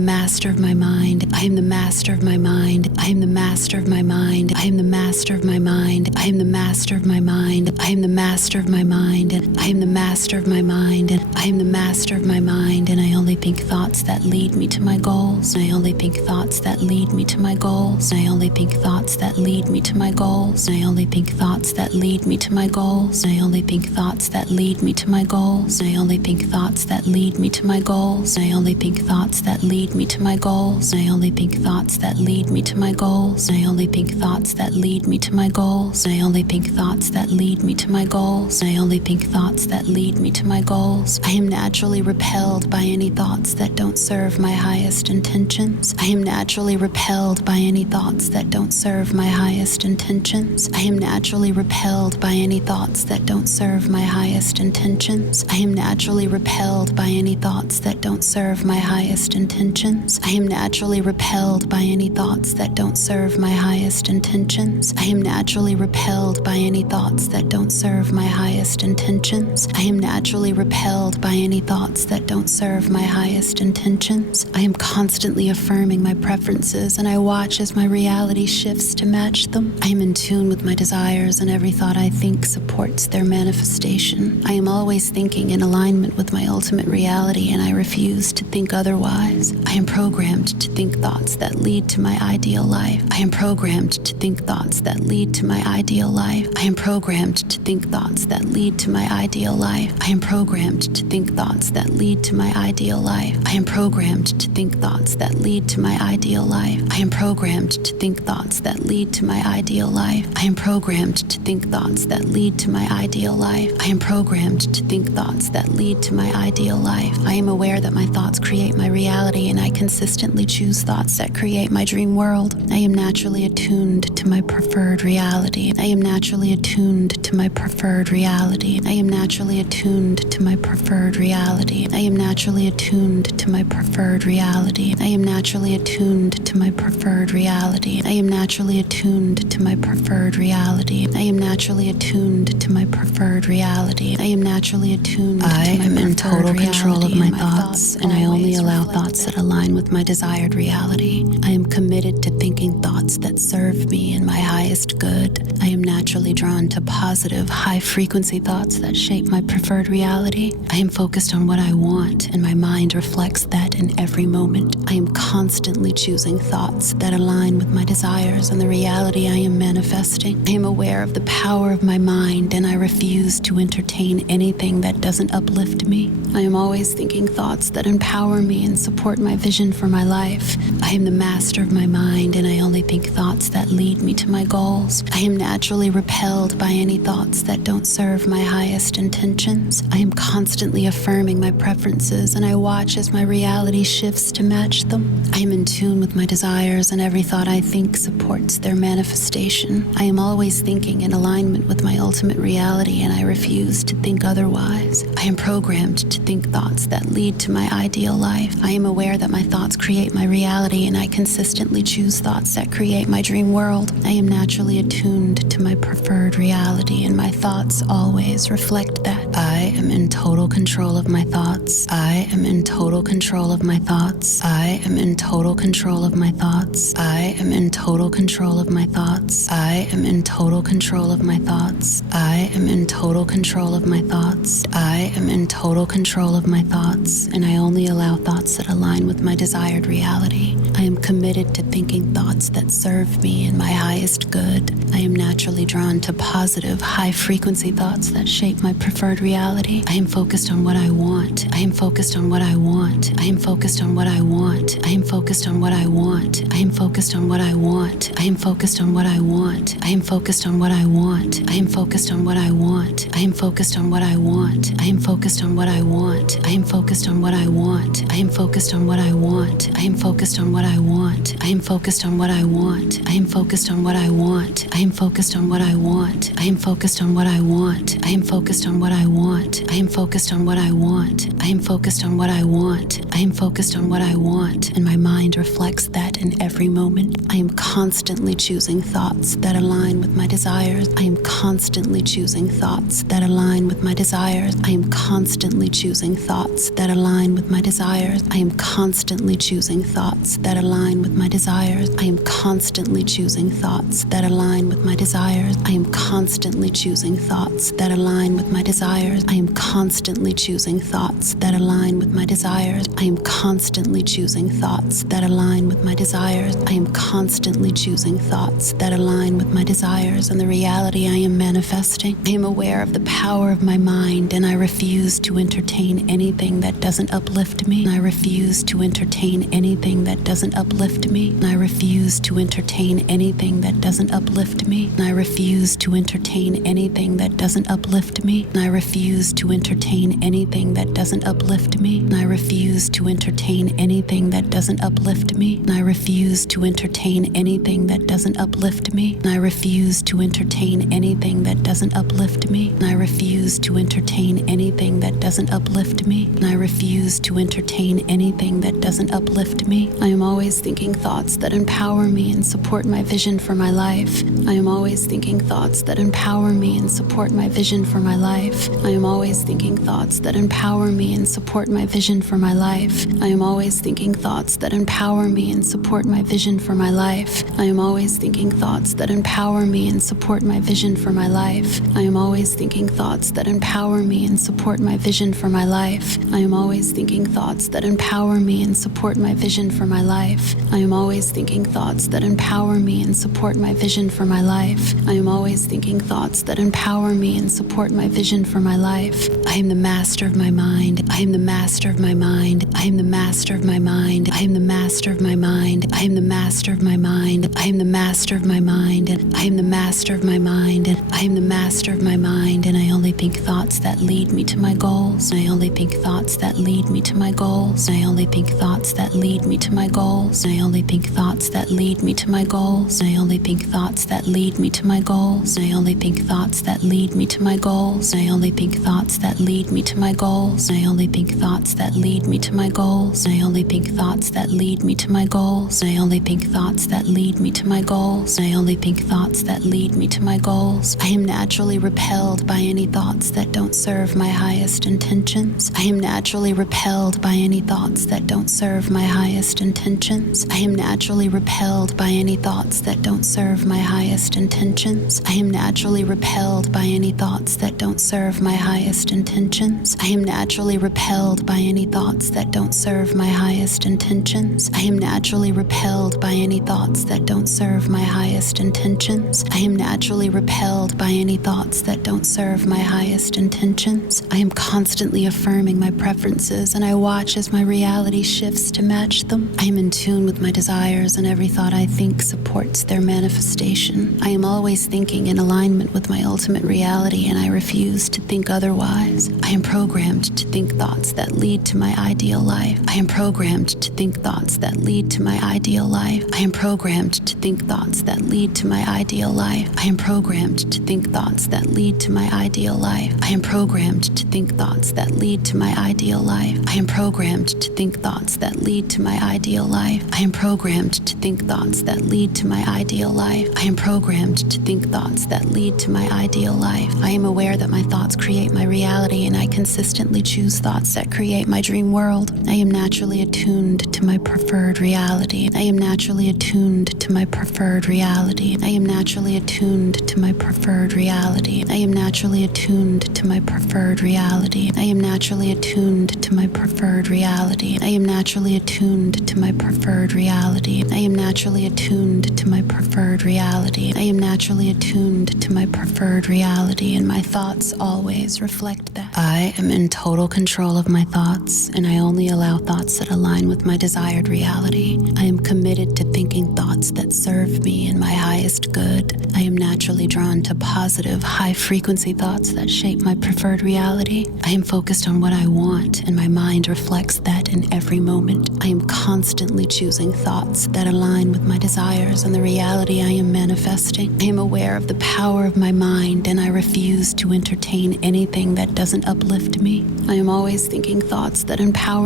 master of my mind. I am the master of my mind. I am the master of my mind. I am the master of my mind. I am the master of my mind. I am the master of my mind. I am the master of my mind. I am the master of my mind. And I only think thoughts that lead me to my goals. I only think thoughts that lead me to my goals. I only think thoughts that lead me to my goals. I only think thoughts that lead me to my goals. I only think thoughts that lead me to my goals. I only think thoughts that lead me to my goals. I only think thoughts that lead me to my goals. I only think thoughts that lead me to my goals. I only think thoughts that lead me to my goals. I only think thoughts that lead me to my goals. I only think thoughts that lead me to my goals. I am naturally repelled by any thoughts that don't serve my highest intentions. I am naturally repelled by any thoughts that don't serve my highest intentions. I am naturally repelled by any thoughts that don't serve my highest intentions. I am naturally repelled by any thoughts that don't serve my highest intentions. I am naturally repelled by any thoughts that don't serve my highest intentions. I am naturally repelled by any thoughts that don't serve my highest intentions. I am naturally repelled by any thoughts that don't serve my highest intentions. I am constantly affirming my preferences, and I watch as my reality shifts to match them. I am in tune with my desires, and every thought I think supports their manifestation. I am always thinking in alignment with my ultimate reality, and I refuse to think otherwise. I am programmed to think thoughts that lead to my ideal life. I am programmed to think thoughts that lead to my ideal life. I am programmed to think thoughts that lead to my ideal life. I am programmed to think thoughts that lead to my ideal life. I am programmed to think thoughts that lead to my ideal life. I am programmed to think thoughts that lead to my ideal life. I am programmed to think thoughts that lead to my ideal life. I am programmed to think thoughts that lead to my ideal life. I am aware that my thoughts create my reality, and I consistently choose thoughts that create my dream world. I am naturally attuned to my preferred reality. I am naturally attuned to my preferred reality. I am naturally attuned to my preferred reality. I am naturally attuned to my preferred reality. I am naturally attuned to my preferred reality. I am naturally attuned to my preferred reality. I am naturally attuned to my preferred reality. I am naturally attuned to my preferred reality. I am in total control of my thoughts, and I only allow thoughts that align with my desired reality. I am committed to thinking thoughts that serve me and my highest good. I am naturally drawn to positive, high-frequency thoughts that shape my preferred reality. I am focused on what I want, and my mind reflects that in every moment. I am constantly choosing thoughts that align with my desires and the reality I am manifesting. I am aware of the power of my mind, and I refuse to entertain anything that doesn't uplift me. I am always thinking thoughts that empower me and support my vision for my life. I am the master of my mind, and I only think thoughts that lead me to my goals. I am naturally repelled by any thoughts that don't serve my highest intentions. I am constantly affirming my preferences, and I watch as my reality shifts to match them. I am in tune with my desires, and every thought I think supports their manifestation. I am always thinking in alignment with my ultimate reality, and I refuse to think otherwise. I am programmed to think thoughts that lead to my ideal life. I am aware that my thoughts create my reality, and I consistently choose thoughts that create my dream world. I am naturally attuned to my preferred reality, and my thoughts always reflect that. I am in total control of my thoughts. I am in total control of my thoughts. I am in total control of my thoughts. I am in total control of my thoughts. I am in total control of my thoughts. I am in total control of my thoughts. I am in total control of my thoughts, and I only allow thoughts that align with my desired reality. I am committed to thinking thoughts that serve me and my highest good. I am naturally drawn to positive, high-frequency thoughts that shape my preferred reality. I am focused on what I want. I am focused on what I want. I am focused on what I want. I am focused on what I want. I am focused on what I want. I am focused on what I want. I am focused on what I want. I am focused on what I want. I am focused on what I want. I am focused on what I want. I am focused on what I want. I am focused on what I want. I am focused on what I want. I am focused on what I want. I am focused on what I want. I am focused on what I want. I am focused on what I want. I am focused on what I want. I am focused on what I want. I am focused on what I want. I I am focused on what I want, and my mind reflects that in every moment. I am constantly choosing thoughts that align with my desires. I am constantly choosing thoughts that align with my desires. I am constantly choosing thoughts that align with my desires. I am constantly choosing thoughts that align with my desires. I am constantly choosing thoughts that align with my desires. I am constantly choosing thoughts that align with my desires. I am constantly choosing thoughts that align with my desires. I am constantly choosing thoughts that align with my desires. I am constantly choosing thoughts that align with my desires and the reality I am manifesting. I am aware of the power of my mind, and I refuse to entertain anything that doesn't uplift me. I refuse to entertain anything that doesn't uplift me. I refuse to entertain anything that doesn't uplift me. I refuse to entertain anything that doesn't uplift me. I refuse to entertain anything that doesn't uplift me. I refuse to entertain anything that doesn't uplift me. I refuse to entertain anything that doesn't uplift me. I refuse to entertain anything that doesn't uplift me. I refuse to entertain anything that doesn't uplift me. I refuse to entertain anything that doesn't uplift me. I am always thinking thoughts that empower me and support my vision for my life. I am always thinking thoughts that empower me and support my vision for my life. I am always thinking thoughts that empower me and support my vision for my life. I am always thinking thoughts that empower me and support my vision for my life. I am always thinking thoughts that empower me and support my vision for my life. I am always thinking thoughts that empower me and support my vision for my life. I am always thinking thoughts that empower me and support my vision for my life. I am always thinking thoughts that empower me and support my vision for my life. I am always thinking thoughts that empower me and support my vision for my life. I am the master of my mind. I am the master of my mind. I am the master of my mind. I am the master of my mind. I am the master of my mind. I am the master of my mind. I am the master of my mind. I am the master of my mind, and I only think thoughts that lead me to my goals. I only think thoughts that lead me to my goals. I only think thoughts that lead me to my goals. I only think thoughts that lead me to my goals. I only think thoughts that lead me to my goals. I only think thoughts that lead me to my goals. I only think thoughts that lead me to my goals. I only think thoughts that lead me to my goals. I only think thoughts that lead me to my goals. I only think thoughts that lead me to my goals. I only think thoughts that lead me to my goals. I am naturally repelled by any thoughts that don't serve my highest intentions. I am naturally repelled by any thoughts that don't serve my highest intentions. I am naturally repelled by any thoughts that don't serve my highest intentions. I am naturally repelled by any thoughts that don't serve my highest intentions. I am naturally repelled by any thoughts that don't serve my highest intentions. I am naturally repelled by any thoughts that don't serve my highest intentions. I am naturally repelled by any thoughts that don't serve my highest intentions. I am constantly affirming my preferences, and I watch as my reality shifts to match them. I am in tune with my desires, and every thought I think supports their manifestation. I am always thinking in alignment with my ultimate reality, and I refuse to think otherwise. I am programmed to think thoughts that lead to my ideal life. I am programmed to think thoughts that lead to my ideal life. I am programmed to think thoughts that lead to my ideal life. I am programmed to think thoughts that lead to my ideal life. I am programmed to think thoughts that lead to my ideal life. I am programmed to think thoughts that lead to my ideal life. I am programmed to think thoughts that lead to my ideal life. I am programmed to think thoughts that lead to my ideal life. I am aware that my thoughts create my reality, and I consistently choose thoughts that create my dream world. I am naturally attuned to my preferred reality. I am naturally attuned to my preferred reality. I am naturally attuned to my preferred reality. I am naturally attuned to my preferred reality. I am naturally attuned to my preferred reality. I am naturally attuned to my preferred reality. I am naturally attuned to my preferred reality. I am naturally attuned to my preferred reality, and my thoughts always reflect that. I am in total control of my thoughts, and I only allow thoughts that align with my desired reality. I am committed to thinking thoughts that serve me and my highest good. I am naturally drawn to positive, high-frequency thoughts that shape my preferred reality. I am focused on what I want, and my mind reflects that in every moment. I am constantly choosing thoughts that align with my desires and the reality I am manifesting. I am aware of the power of my mind, and I refuse to entertain anything that doesn't uplift me. I am always thinking thoughts that empower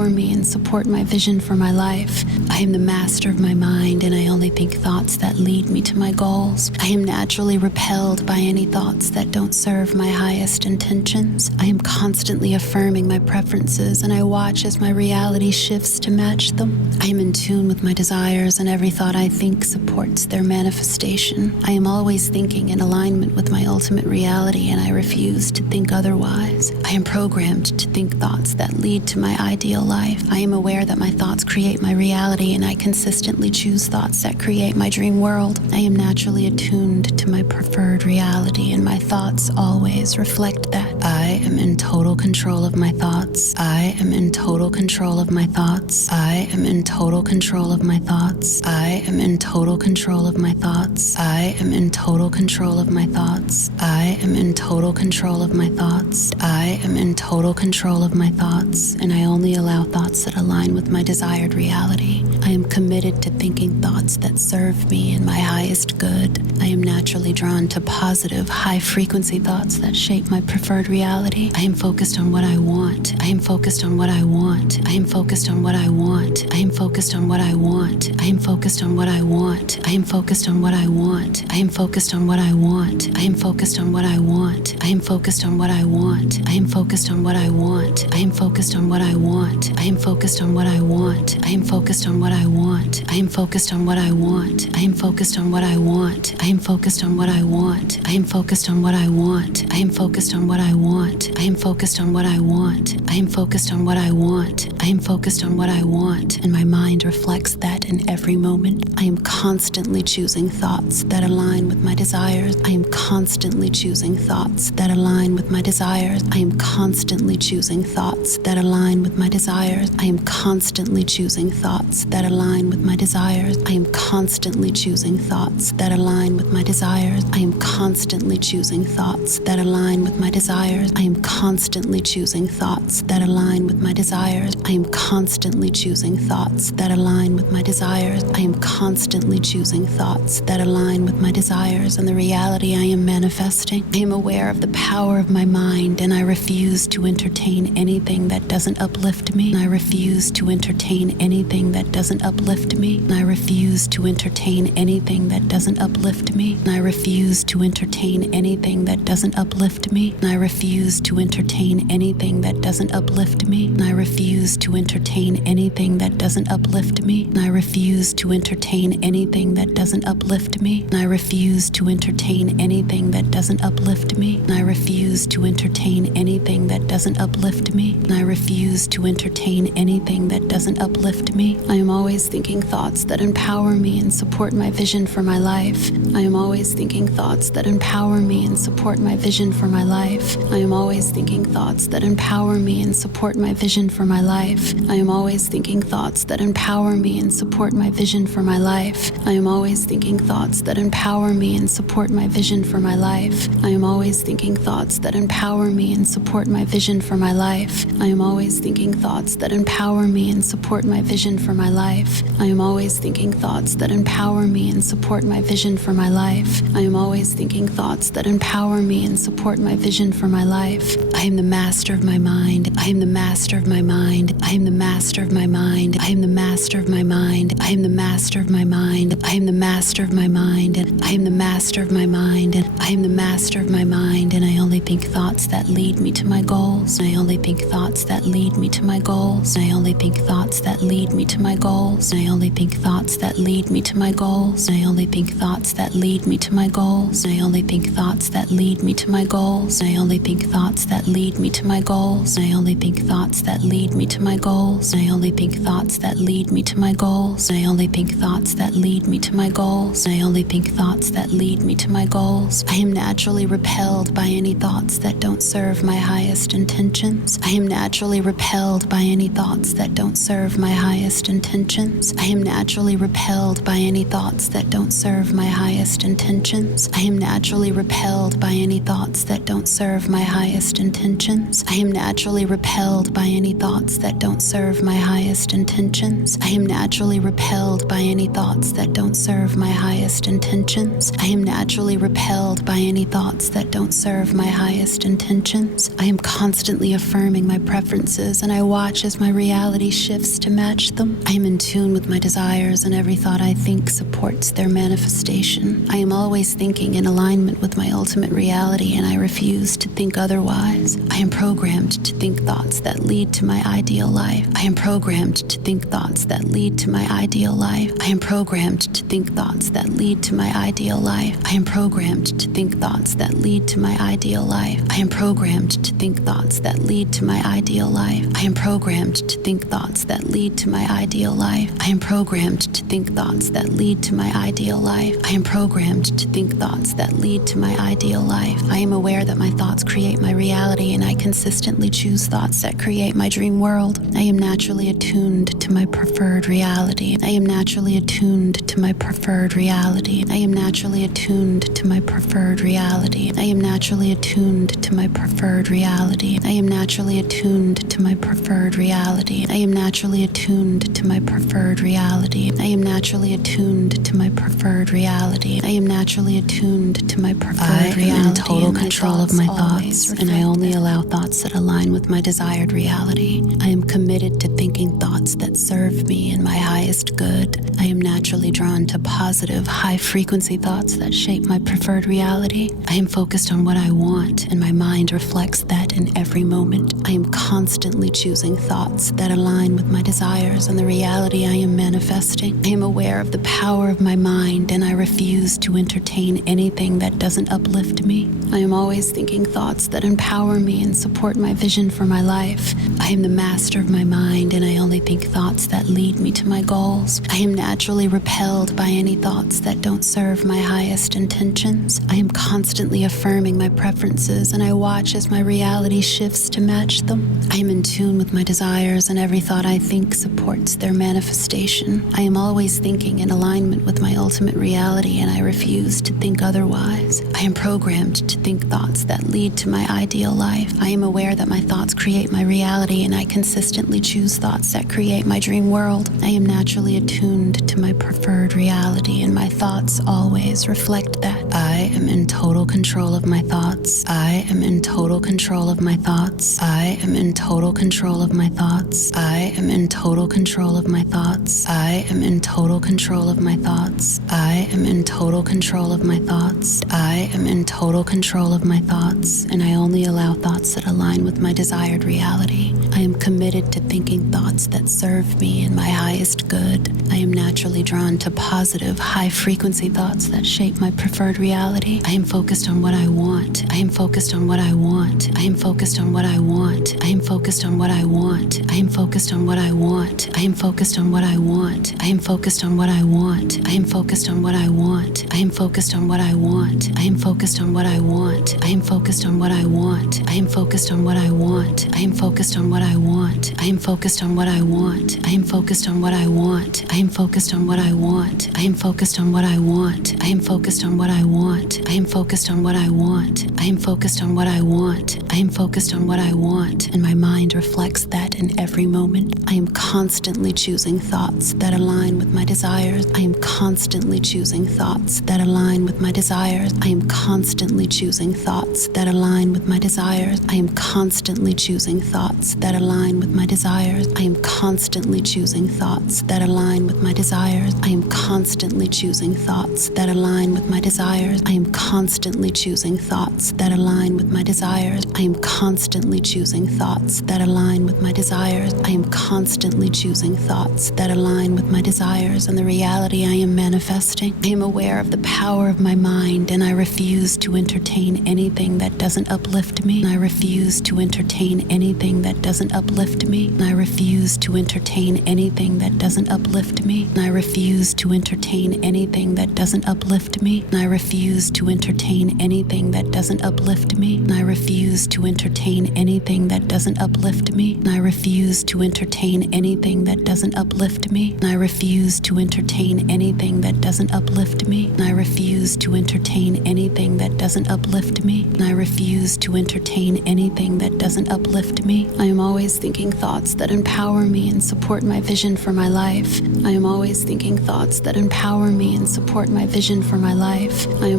empower me and support my vision for my life. I am the master of my mind, and I only think thoughts that lead me to my goals. I am naturally repelled by any thoughts that don't serve my highest intentions. I am constantly affirming my preferences, and I watch as my reality shifts to match them. I am in tune with my desires, and every thought I think supports their manifestation. I am always thinking in alignment with my ultimate reality, and I refuse to think otherwise. I am programmed to think thoughts that lead to my ideal life. I am aware that my thoughts create my reality, and I consistently choose thoughts that create my dream world. I am naturally attuned to my preferred reality, and my thoughts always reflect that. I am in total control of my thoughts. I am in total control of my thoughts. I am in total control of my thoughts. I am in total control of my thoughts. I am in total control of my thoughts. I am in total control of my thoughts. I am in total control of my thoughts, and I only allow thoughts that align with my desired reality. I am committed to thinking thoughts that serve me and my highest good. I am naturally drawn to positive, high-frequency thoughts that shape my preferred reality. I am focused on what I want. I am focused on what I want. I am focused on what I want. I am focused on what I want. I am focused on what I want. I am focused on what I want. I am focused on what I want. I am focused on what I want. I am focused on what I want. I am focused on what I want. I am focused on what I want. I am focused on what I want. I am focused on what I want. I am focused on what I want. I am focused on what I want. I am focused on what I want. I am focused on what I want. I am focused on what I want. I am focused on what I want. I am focused on what I want. I am focused on what I want, and my mind reflects that in every moment. I am constantly choosing thoughts that align with my desires. I am constantly choosing thoughts that align with my desires. I am constantly choosing thoughts that align with my desires. I am constantly choosing thoughts that align with my desires. I am constantly choosing thoughts that align with my desires. I am constantly choosing thoughts that align with my desires. I am constantly choosing thoughts that align with my desires. I am constantly choosing thoughts that align with my desires. I am constantly choosing thoughts that align with my desires and the reality I am manifesting. I am aware of the power of my mind, and I refuse to entertain anything that doesn't uplift me. I refuse to entertain anything that doesn't uplift me. I refuse to entertain anything that doesn't uplift me. I refuse to entertain anything that doesn't uplift me. I refuse to entertain anything that doesn't uplift me. I refuse to entertain anything that doesn't uplift me. I refuse to entertain anything that doesn't uplift me. I refuse to entertain anything that doesn't uplift me. I refuse to entertain anything that doesn't uplift me. I refuse to entertain anything that doesn't uplift me. I am always thinking thoughts that empower me and support my vision for my life. I am always thinking thoughts that empower me and support my vision for my life. I am always thinking thoughts that empower me and support my vision for my life. I am always thinking thoughts that empower me and support my vision for my life. I am always thinking thoughts that empower me and support my vision for my life. I am always thinking thoughts that empower me and support my vision for my life. I am always thinking thoughts that empower me and support my vision for my life. I am always thinking thoughts that empower me and support my vision for my life. I am always thinking thoughts that empower me and support my vision for my life. I am the master of my mind. I am the master of my mind. I am the master of my mind. I am the master of my mind. I am the master of my mind. I am the master of my mind. I am the master of my mind. I am the master of my mind, and I only think thoughts that lead me to my goals. I only think thoughts that lead me to my goals. I only think thoughts that lead me to my goals. I only think thoughts that lead me to my goals. I only think thoughts that lead me to my goals. I only think thoughts that lead me to my goals. I only think thoughts that lead me to my goals. I only think thoughts that lead me to my goals. I only think thoughts that lead me to my goals. I only think thoughts that lead me to my goals. I only think thoughts that lead me to my goals. I am naturally repelled by any thoughts that don't serve my highest intentions. I am naturally repelled by any thoughts that don't serve my highest intentions. I am naturally repelled by any thoughts that don't serve my highest intentions. I am naturally repelled by any thoughts that don't serve my highest intentions. I am naturally repelled by any thoughts that don't serve my highest intentions. I am naturally repelled by any thoughts that don't serve my highest intentions. I am naturally repelled by any thoughts that don't serve my highest intentions. I am constantly affirming my preferences, and I watch watch as my reality shifts to match them. I am in tune with my desires, and every thought I think supports their manifestation. I am always thinking in alignment with my ultimate reality, and I refuse to think otherwise. I am programmed to think thoughts that lead to my ideal life. I am programmed to think thoughts that lead to my ideal life. I am programmed to think thoughts that lead to my ideal life. I am programmed to think thoughts that lead to my ideal life. I am programmed to think thoughts that lead to my ideal life. I am programmed to think thoughts that lead to my ideal life. I am programmed to think thoughts that lead to my ideal life. I am programmed to think thoughts that lead to my ideal life. I am aware that my thoughts create my reality, and I consistently choose thoughts that create my dream world. I am naturally attuned to my preferred reality. I am naturally attuned to my preferred reality. I am naturally attuned to my preferred reality. I am naturally attuned to my preferred reality. I am naturally attuned to my preferred reality. I am naturally attuned to my preferred reality. I am naturally attuned to my preferred reality. I am naturally attuned to my preferred reality. I am in total control of my thoughts, and I only allow thoughts that align with my desired reality. I am committed to thinking thoughts that serve me and my highest good. I am naturally drawn to positive, high-frequency thoughts that shape my preferred reality. I am focused on what I want, and my mind reflects that in every moment. I am constantly choosing thoughts that align with my desires and the reality I am manifesting. I am aware of the power of my mind, and I refuse to entertain anything that doesn't uplift me. I am always thinking thoughts that empower me and support my vision for my life. I am the master of my mind, and I only think thoughts that lead me to my goals. I am naturally repelled by any thoughts that don't serve my highest intentions. I am constantly affirming my preferences, and I watch as my reality shifts to match them. I am in tune with my desires, and every thought I think supports their manifestation. I am always thinking in alignment with my ultimate reality, and I refuse to think otherwise. I am programmed to think thoughts that lead to my ideal life. I am aware that my thoughts create my reality, and I consistently choose thoughts that create my dream world. I am naturally attuned to my preferred reality, and my thoughts always reflect that. I am in total control of my thoughts. I am in total control of my thoughts. I am in total control of my thoughts. I am in total control of my thoughts. I am in total control of my thoughts. I am in total control of my thoughts. I am in total control of my thoughts, and I only allow thoughts that align with my desired reality. I am committed to thinking thoughts that serve me and my highest good. I am naturally drawn to positive, high-frequency thoughts that shape my preferred reality. I am focused on what I want. I am focused on what I want. I am focused on what I want. I am focused on what I want. I am focused on what I want. I am focused on what I want. I am focused on what I want. I am focused on what I want. I am focused on what I want. I am focused on what I want. I am focused on what I want. I am focused on what I want. I am focused on what I want. I am focused on what I want. I am focused on what I want. I am focused on what I want. I am focused on what I want. I am focused on what I want. I am focused on what I want. I am focused on what I want. I am focused on what I want, and my mind reflects that in every moment. I am constantly choosing thoughts that align with my desires. I am constantly choosing thoughts that align with my desires. I am constantly choosing thoughts that align with my desires. I am constantly choosing thoughts that align with my desires. I am constantly choosing thoughts that align with my desires. I am constantly choosing thoughts that align with my desires. I am constantly choosing thoughts that align with my desires. I am constantly choosing thoughts that align with my desires. I am constantly choosing thoughts that align with my desires and the reality I am manifesting. I am aware of the power of my mind, and I refuse to entertain anything that doesn't uplift me. I refuse to entertain anything that doesn't uplift me. I refuse to entertain anything that doesn't uplift me. I refuse to entertain anything that doesn't uplift me. I refuse to entertain anything that doesn't uplift me. I refuse to entertain anything that doesn't uplift me. I refuse to entertain anything that doesn't uplift me. I refuse to entertain anything that doesn't uplift me. I refuse to entertain anything that doesn't uplift me. I refuse to entertain anything that doesn't uplift me. I am always thinking thoughts that empower me and support my vision for my life. I am always thinking thoughts that empower me and support my vision for my life. I am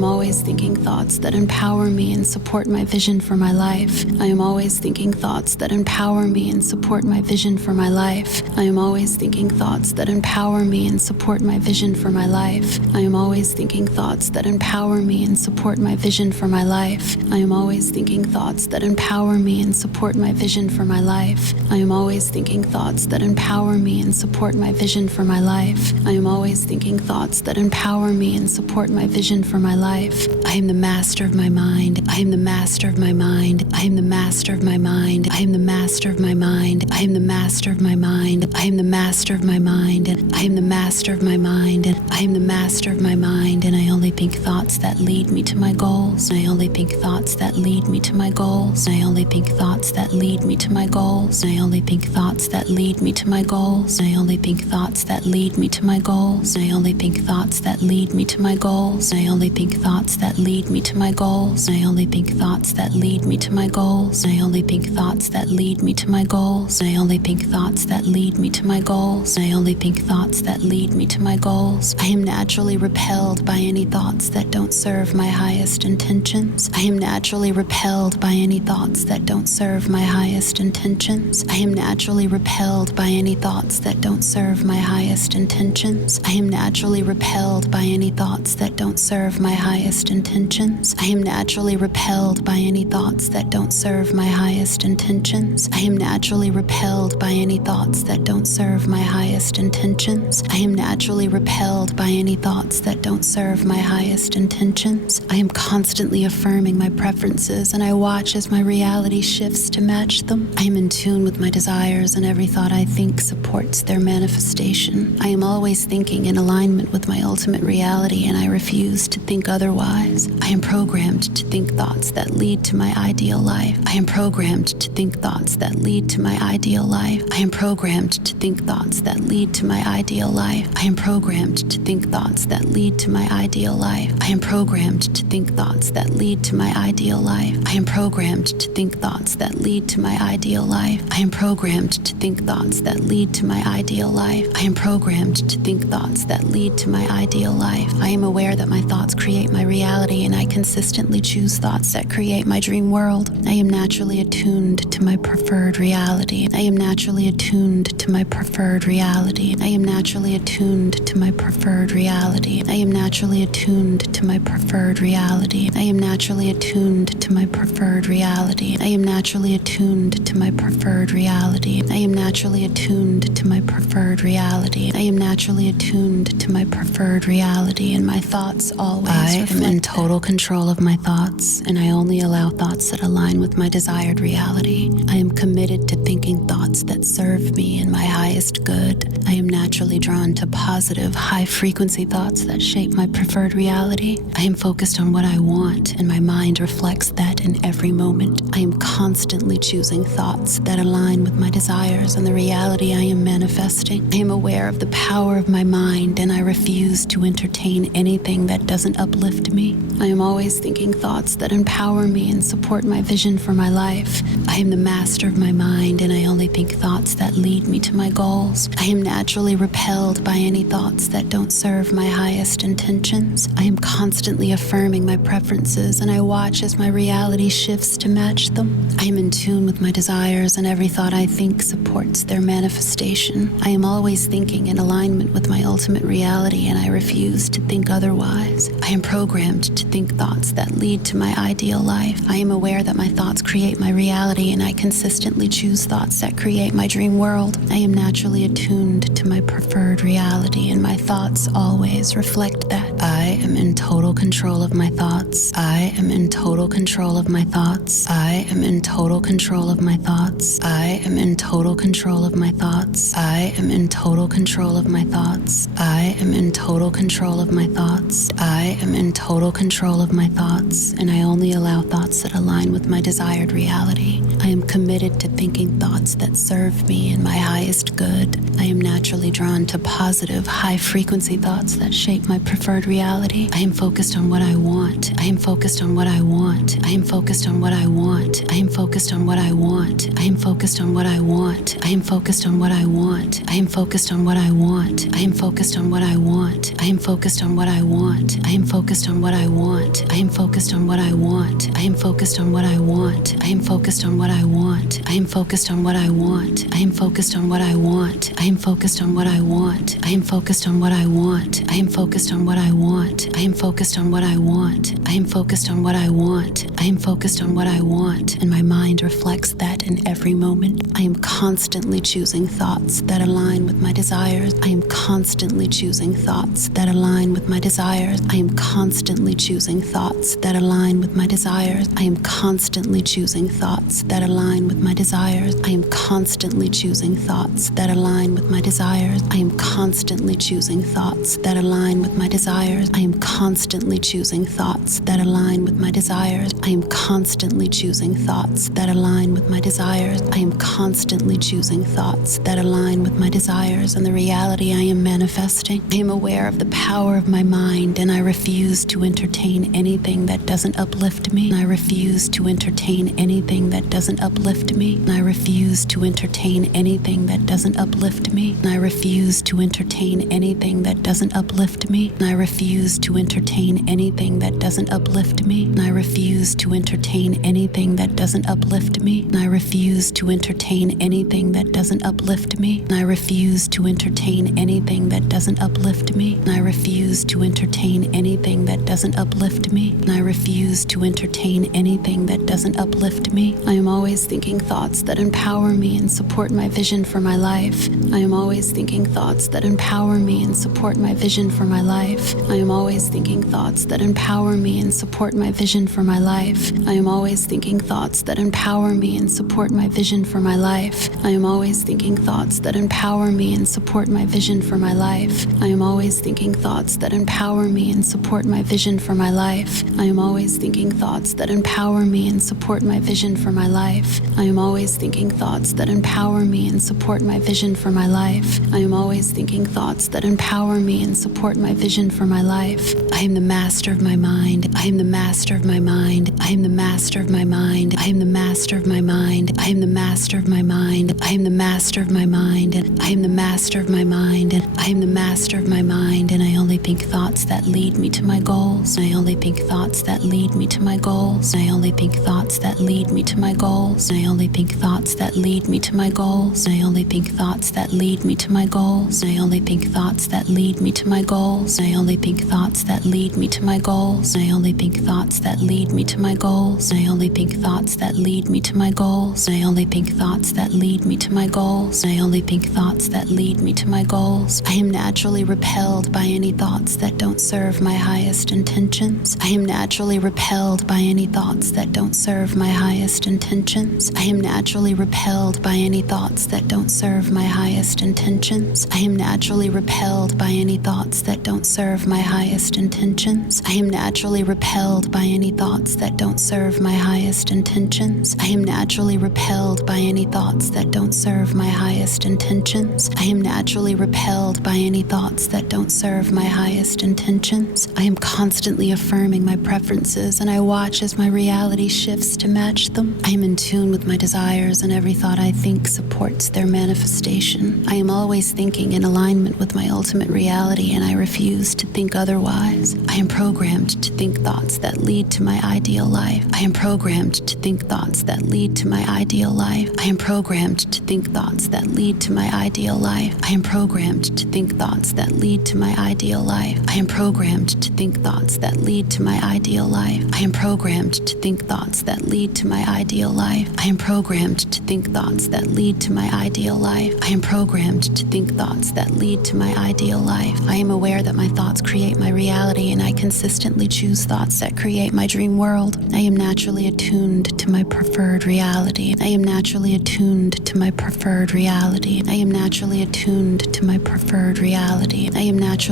always thinking thoughts that empower me and support my vision for my life. I am always thinking thoughts that empower me and support my vision for my life. I am always thinking thoughts that empower me and support my vision for my life. I am always thinking thoughts that empower me and support my vision for my life. I am always thinking thoughts that empower me and support my vision for my life. I am always thinking thoughts that empower me and support my vision for my life. I am always thinking thoughts that empower me and support my vision for my life. I am the master of my mind. I am the master of my mind. I am the master of my mind. I am the master of my mind. I am the master of my mind. I am the master of my mind. I am the master of my mind. I am the master of my mind, and I only think thoughts that lead me to my goals. I only think thoughts that lead me to my goals. I only think thoughts that lead me to my goals. I only think thoughts that lead me to my goals. I only think thoughts that lead me to my goals. I only think thoughts that lead me to my goals. I only think thoughts that lead me to my goals. I only think thoughts that lead me to my goals. I only think thoughts that lead me to my goals. I only think thoughts that lead me to my goals. I only think thoughts that lead me to my goals. I am naturally repelled by any thoughts that don't serve my highest intentions. I am naturally repelled by any thoughts that don't serve my highest intentions. I am naturally repelled by any thoughts that don't serve my highest intentions. I am naturally repelled by any thoughts that don't serve my highest intentions. I am naturally repelled by any thoughts that don't serve my highest intentions. I am naturally repelled by any thoughts that don't serve my highest intentions. I am naturally repelled by any thoughts that don't serve my highest intentions. I am constantly affirming my preferences, and I watch as my reality shifts to match them. I am in tune with my desires, and every thought I think supports their manifestation. I am always thinking in alignment with my ultimate reality, and I refuse to think otherwise. I am programmed to think thoughts that lead to my ideal life. I am programmed to think thoughts that lead to my ideal life. I am programmed to think thoughts that lead to my ideal life. I am programmed to think thoughts that lead to my ideal life. I am programmed to think thoughts that lead to my ideal life. I am programmed to think thoughts that lead to my ideal life. I am programmed to think thoughts that lead to my ideal life. I am programmed to think thoughts that lead to my ideal life. I am aware that my thoughts create my reality, and I consistently choose thoughts that create my dream world. I am naturally attuned to my preferred reality. I am naturally attuned to my preferred reality. I am naturally attuned to my preferred reality. I am naturally attuned to my preferred reality. I am naturally attuned to my preferred reality. I am naturally attuned to my preferred reality. I am naturally attuned to my preferred reality. I am naturally attuned to my preferred reality, and my thoughts always reflect. I am in total control of my thoughts, and I only allow thoughts that align with my desired reality. I am committed to thinking thoughts that serve me and my highest good. I am naturally drawn to positive, high-frequency thoughts that shape my preferred reality. I am focused on what I want, and my mind reflects that in every moment. I am constantly choosing thoughts that align with my desires and the reality I am manifesting. I am aware of the power of my mind, and I refuse to entertain anything that doesn't uplift me. I am always thinking thoughts that empower me and support my vision for my life. I am the master of my mind, and I only think thoughts that lead me to my goals. I am naturally repelled by any thoughts that don't serve my highest intentions. I am constantly affirming my preferences, and I watch as my reality shifts to match them. I am in tune with my desires, and every thought I think supports their manifestation. I am always thinking in alignment with my ultimate reality, and I refuse to think otherwise. I am programmed to think thoughts that lead to my ideal life. I am aware that my thoughts create my reality, and I consistently choose thoughts that create my dream world. I am naturally attuned to my preferred reality, and my thoughts always reflect that. I am in total control of my thoughts. I am in total control of my thoughts. I am in total control of my thoughts. I am in total control of my thoughts. I am in total control of my thoughts. I am in total control of my thoughts. I am in total control of my thoughts, and I only allow thoughts that align with my desired reality. I am committed to thinking thoughts that serve me and my highest good. I am naturally drawn to positive, high-frequency thoughts that shape my preferred reality. I am focused on what I want. I am focused on what I want. I am focused on what I want. I am focused on what I want. I am focused on what I want. I am focused on what I want. I am focused on what I want. I am focused on what I want. I am focused on what I want. I am focused on what I want. I am focused on what I want. I am focused on what I want. I am focused on what I want. I am focused on what I want. I am focused on what I want. I am focused on what I want. I am focused on what I want. I am focused on what I want. I am focused on what I want. I am focused on what I want. I am focused on what I want. And my mind reflects that in every moment. I am constantly choosing thoughts that align with my desires. I am constantly choosing thoughts that align with my desires. I am constantly choosing thoughts that align with my desires. I am constantly choosing thoughts that align with my desires. I am constantly choosing thoughts that align with my desires. I am constantly choosing thoughts that align with my desires. I am constantly choosing thoughts that align with my desires. I am constantly choosing thoughts that align with my desires. I am constantly choosing thoughts that align with my desires and the reality I am manifesting. I am aware of the power of my mind, and I refuse to entertain anything that doesn't uplift me. I refuse to entertain anything that doesn't uplift me. I refuse to entertain anything that doesn't uplift me. I refuse to entertain anything that doesn't uplift me. I refuse to entertain anything that doesn't uplift me. I refuse to entertain anything that doesn't uplift me. I refuse to entertain anything that doesn't uplift me. I refuse to entertain anything that doesn't uplift me. I refuse to entertain anything that doesn't uplift me. I refuse to entertain anything that doesn't uplift me. I am always thinking thoughts that empower me and support my vision for my life. I am always thinking thoughts that empower me and support my vision for my life. I am always thinking thoughts that empower me and support my vision for my life. I am always thinking thoughts that empower me and support my vision for my life. I am always thinking thoughts that empower me and support my vision for my life. I am always thinking thoughts that empower me and support my vision for my life. I am always thinking thoughts that empower me and support my vision for my life. I am always thinking thoughts that empower me and support my vision for my life. I am always thinking thoughts that empower me and support my vision for my life. I am the master of my mind. I am the master of my mind. I am the master of my mind. I am the master of my mind. I am the master of my mind. I am the master of my mind. I am the master of my mind. I am the master of my mind, and I only think thoughts that lead me to my goals. I only think thoughts that lead me to my goals. I only think thoughts that lead me to my goals. I only think thoughts that lead me to my goals. I only think thoughts that lead me to my goals. I only think thoughts that lead me to my goals. I only think thoughts that lead me to my goals. I only think thoughts that lead me to my goals. I only think thoughts that lead me to my goals. I only think thoughts that lead me to my goals. I only think thoughts that lead me to my goals. I am naturally repelled by any thoughts that don't serve my highest intentions. I am naturally repelled by any thoughts that don't serve my highest intentions. I am naturally repelled by any thoughts that don't serve my highest intentions. I am naturally repelled by any thoughts that don't serve my highest intentions. I am naturally repelled by any thoughts that don't serve my highest intentions. I am naturally repelled by any thoughts that don't serve my highest intentions. I am naturally repelled by any thoughts that don't serve my highest intentions. I am constantly affirming my preferences, and I watch as my reality shifts to match them. I am in tune with my desires, and every thought I think supports their manifestation. I am always thinking in alignment with my ultimate reality, and I refuse to think otherwise. I am programmed to think thoughts that lead to my ideal life. I am programmed to think thoughts that lead to my ideal life. I am programmed to think thoughts that lead to my ideal life. I am programmed to think thoughts that lead to my ideal life. I am programmed to think thoughts that lead to my ideal life. I am programmed to think thoughts that lead to my ideal life. I am programmed to think thoughts that lead to my ideal life. I am programmed to think thoughts that lead to my ideal life. I am aware that my thoughts create my reality, and I consistently choose thoughts that create my dream world. I am naturally attuned to my preferred reality. I am naturally attuned to my preferred reality. I am naturally attuned to my preferred reality. I am naturally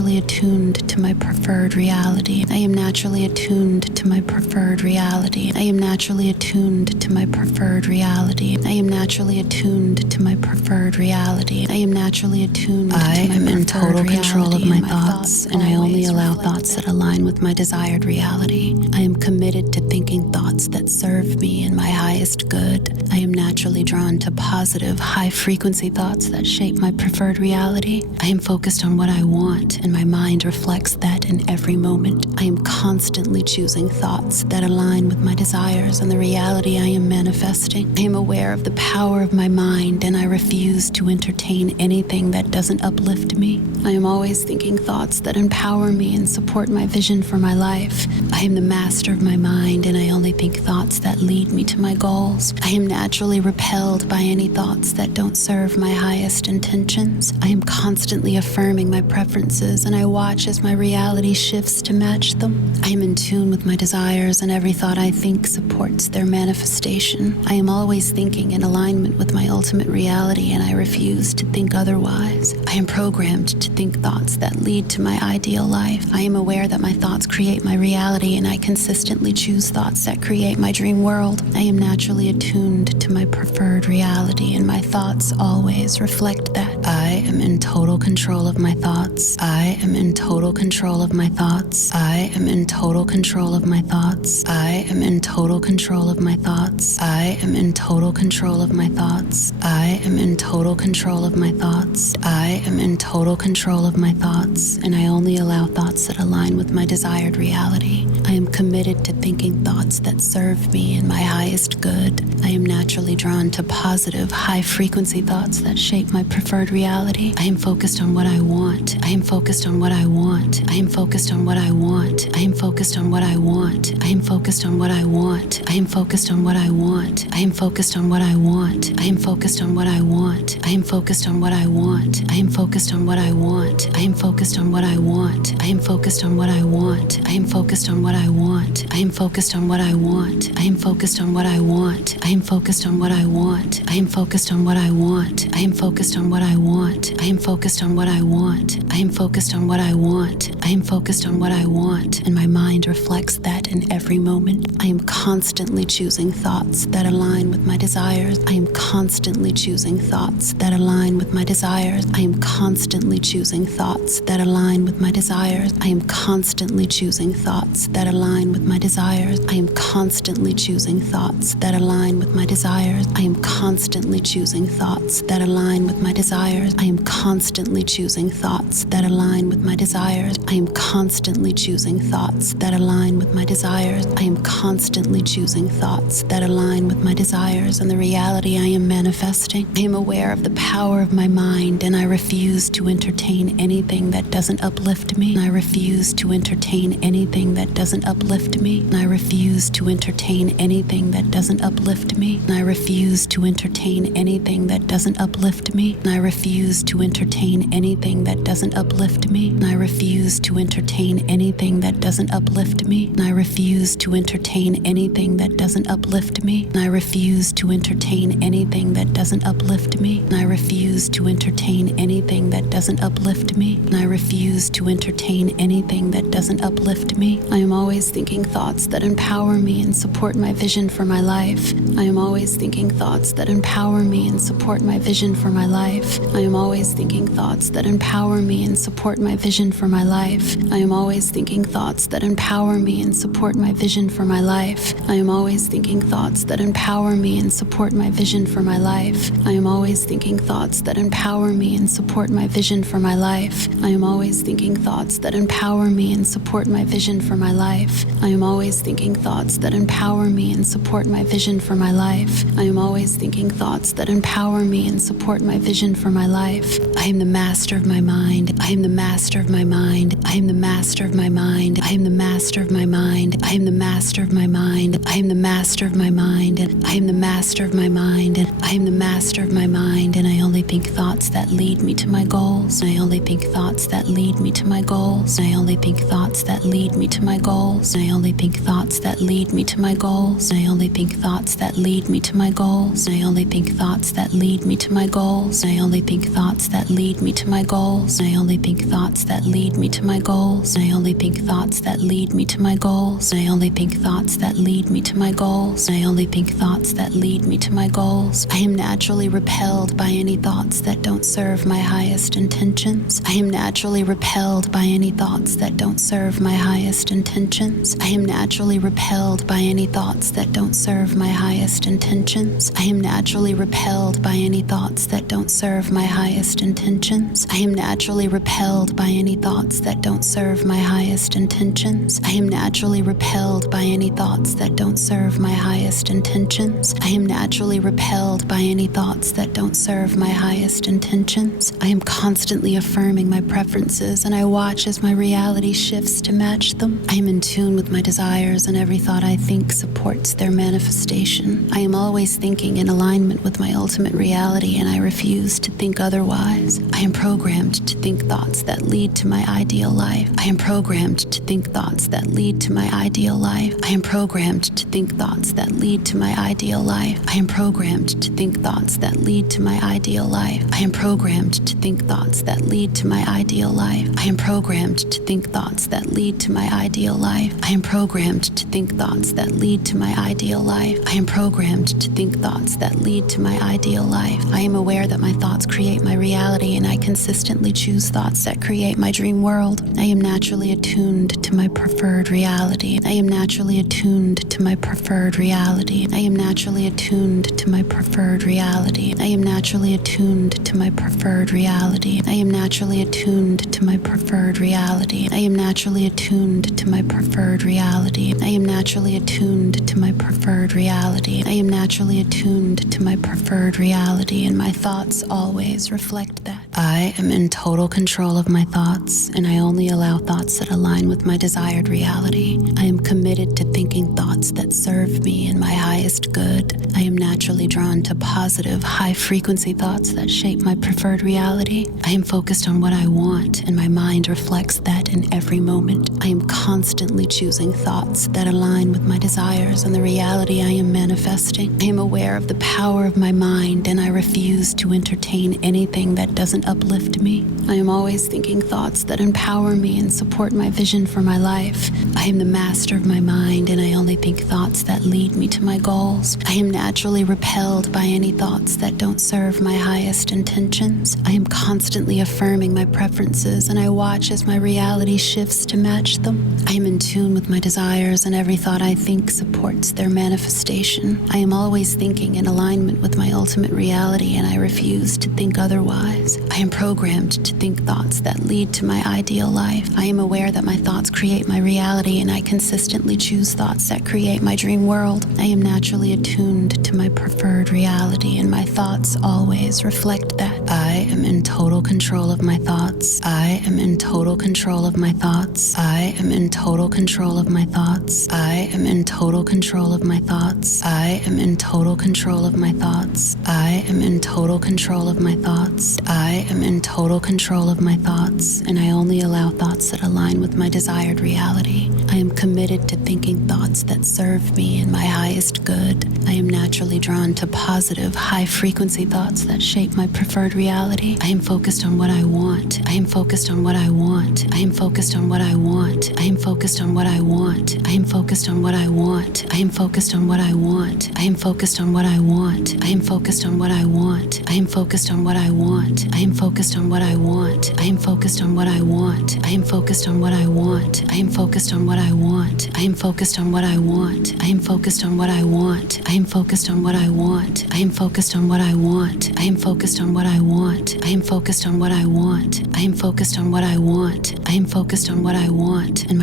naturally attuned to my preferred reality. I am naturally attuned to my preferred reality. I am naturally attuned to my preferred reality. I am naturally attuned to my preferred reality. I am naturally attuned to my preferred reality. I am in total control of my thoughts, and I only allow thoughts that align with my desired reality. I am committed to thinking thoughts that serve me and my highest good. I am naturally drawn to positive, high-frequency thoughts that shape my preferred reality. I am focused on what I want, and my mind reflects that in every moment. I am constantly choosing thoughts that align with my desires and the reality I am manifesting. I am aware of the power of my mind, and I refuse to entertain anything that doesn't uplift me. I am always thinking thoughts that empower me and support my vision for my life. I am the master of my mind, and I only think thoughts that lead me to my goals. I am naturally repelled by any thoughts that don't serve my highest intentions. I am constantly affirming my preferences, and I watch as my reality shifts to match them. I am in tune with my desires, and every thought I think supports their manifestation. I am always thinking in alignment with my ultimate reality, and I refuse to think otherwise. I am programmed to think thoughts that lead to my ideal life. I am aware that my thoughts create my reality, and I consistently choose thoughts that create my dream world. I am naturally attuned to my preferred reality, and my thoughts always reflect that. I am in total control of my thoughts. I am in total control of my thoughts. I am in total control of my thoughts. I am in total control of my thoughts. I am in total control of my thoughts. I am in total control of my thoughts. I am in total control of my thoughts, and I only allow thoughts that align with my desired reality. I am committed to thinking thoughts that serve me and my highest good. I am naturally drawn to positive, high-frequency thoughts that shape my preferred reality. I am focused on what I want. I am focused on what I want. I am focused on what I want. I am focused on what I want. I am focused on what I want. I am focused on what I want. I am focused on what I want. I am focused on what I want. I am focused on what I want. I am focused on what I want. I am focused on what I want. I am focused on what I want. I am focused on what I want. I am focused on what I want. I am focused on what I want. I am focused on what I want. I am focused on what I want. I am focused on what I want. I am focused on what I want. I am focused on what I want. I am focused on what I want, and my mind reflects that in every moment. I am constantly choosing thoughts that align with my desires. I am constantly choosing thoughts that align with my desires. I am constantly choosing thoughts that align with my desires. I am constantly choosing thoughts that align with my desires. I am constantly choosing thoughts that align with my desires. I am constantly choosing thoughts that align with my desires. I am constantly choosing thoughts that align with my desires. I am constantly choosing thoughts that align with my desires. I am constantly choosing thoughts that align with my desires and the reality I am manifesting. I am aware of the power of my mind, and I refuse to entertain anything that doesn't uplift me. I refuse to entertain anything that doesn't uplift me. I refuse to entertain anything that doesn't uplift me. I refuse to entertain anything that doesn't uplift me. I refuse to entertain anything that doesn't uplift me. I refuse to entertain anything that doesn't uplift me. I refuse to entertain anything that doesn't uplift me. I refuse to entertain anything that doesn't uplift me. I refuse to entertain anything that doesn't uplift me. I refuse to entertain anything that doesn't uplift me. I am always thinking thoughts that empower me and support my vision for my life. I am always thinking thoughts that empower me and support my vision for my life. I am always thinking thoughts that empower me and support my vision for my life. I am always thinking thoughts that empower me and support my vision for my life. I am always thinking thoughts that empower me and support my vision for my life. I am always thinking thoughts that empower me and support my vision for my life. I am always thinking thoughts that empower me and support my vision for my life. I am always thinking thoughts that empower me and support my vision for my life. I am always thinking thoughts that empower me and support my vision for my life. I am the master of my mind. I am the master of my mind. I I am the master of my mind. I am the master of my mind. I am the master of my mind. I am the master of my mind. I am the master of my mind. I am the master of my mind. And I only think thoughts that lead me to my goals. I only think thoughts that lead me to my goals. I only think thoughts that lead me to my goals. I only think thoughts that lead me to my goals. I only think thoughts that lead me to my goals. I only think thoughts that lead me to my goals. I only think thoughts that lead me to my goals. I only think thoughts that lead me to my goals. I only think thoughts that lead me to my goals. I only think thoughts that lead me to my goals. I only think thoughts that lead me to my goals. I am naturally repelled by any thoughts that don't serve my highest intentions. I am naturally repelled by any thoughts that don't serve my highest intentions. I am naturally repelled by any thoughts that don't serve my highest intentions. I am naturally repelled by any thoughts that don't serve my highest intentions. I am naturally repelled by any thoughts that don't serve my highest intentions. I am naturally repelled by any thoughts that don't serve my highest intentions. I am naturally repelled by any thoughts that don't serve my highest intentions. I am constantly affirming my preferences, and I watch as my reality shifts to match them. I am in tune with my desires, and every thought I think supports their manifestation. I am always thinking in alignment with my ultimate reality, and I refuse to think otherwise. I am programmed to think thoughts that lead to my ideal life. I am programmed to think thoughts that lead to my ideal life. I am programmed to think thoughts that lead to my ideal life. I am programmed to think thoughts that lead to my ideal life. I am programmed to think thoughts that lead to my ideal life. I am programmed to think thoughts that lead to my ideal life. I am programmed to think thoughts that lead to my ideal life. I am programmed to think thoughts that lead to my ideal life. I am aware that my thoughts create my reality, and I consistently choose thoughts that create my dream world. I am naturally attuned to my preferred reality. I am naturally attuned to my preferred reality. I am naturally attuned to my preferred reality. I am naturally attuned to my preferred reality. I am naturally attuned to my preferred reality. I am naturally attuned to my preferred reality. I am naturally attuned to my preferred reality. I am naturally attuned to my preferred reality, and my thoughts always reflect that. I am in total control of my thoughts, and I only allow thoughts that align with my desired reality. I am committed to thinking thoughts that serve me and my highest good. I am naturally drawn to positive, high-frequency thoughts that shape my preferred reality. I am focused on what I want, and my mind reflects that in every moment. I am constantly choosing thoughts that align with my desires and the reality I am manifesting. I am aware of the power of my mind, and I refuse to entertain anything that doesn't uplift me. I am always thinking thoughts that empower me and support my vision for my life. I am the master of my mind, and I only think thoughts that lead me to my goals. I am naturally repelled by any thoughts that don't serve my highest intentions. I am constantly affirming my preferences, and I watch as my reality shifts to match them. I am in tune with my desires, and every thought I think supports their manifestation. I am always thinking in alignment with my ultimate reality, and I refuse to think otherwise. I am programmed to think thoughts that lead to my ideal life. I am aware that my thoughts create my reality, and I consistently choose thoughts that create my dream world. I am naturally attuned to my preferred reality, and my thoughts always reflect that. I am in total control of my thoughts. I am in total control of my thoughts. I am in total control of my thoughts. I am in total control of my thoughts. I am in total control of my thoughts. I am in total control of my thoughts. I am in total control of my thoughts, and I only allow thoughts that align with my desired reality. I am committed to thinking thoughts that serve me and my highest good. I am naturally drawn to positive, high-frequency thoughts that shape my preferred reality. I am focused on what I want. I am focused on what I want. I am focused on what I want. I am focused on what I want. I am focused on what I want. I am focused on what I want. I am focused on what I want. I am focused on what I want. I am focused on what I want. I am focused on what I want. I am focused on what I want. I am focused on what I want. I am focused on what I want. I am focused on what I want. I am focused on what I want. I am focused on what I want. I am focused on what I want. I am focused on what I want. I am focused on what I want. I am focused on what I want. I am focused on what I want. And my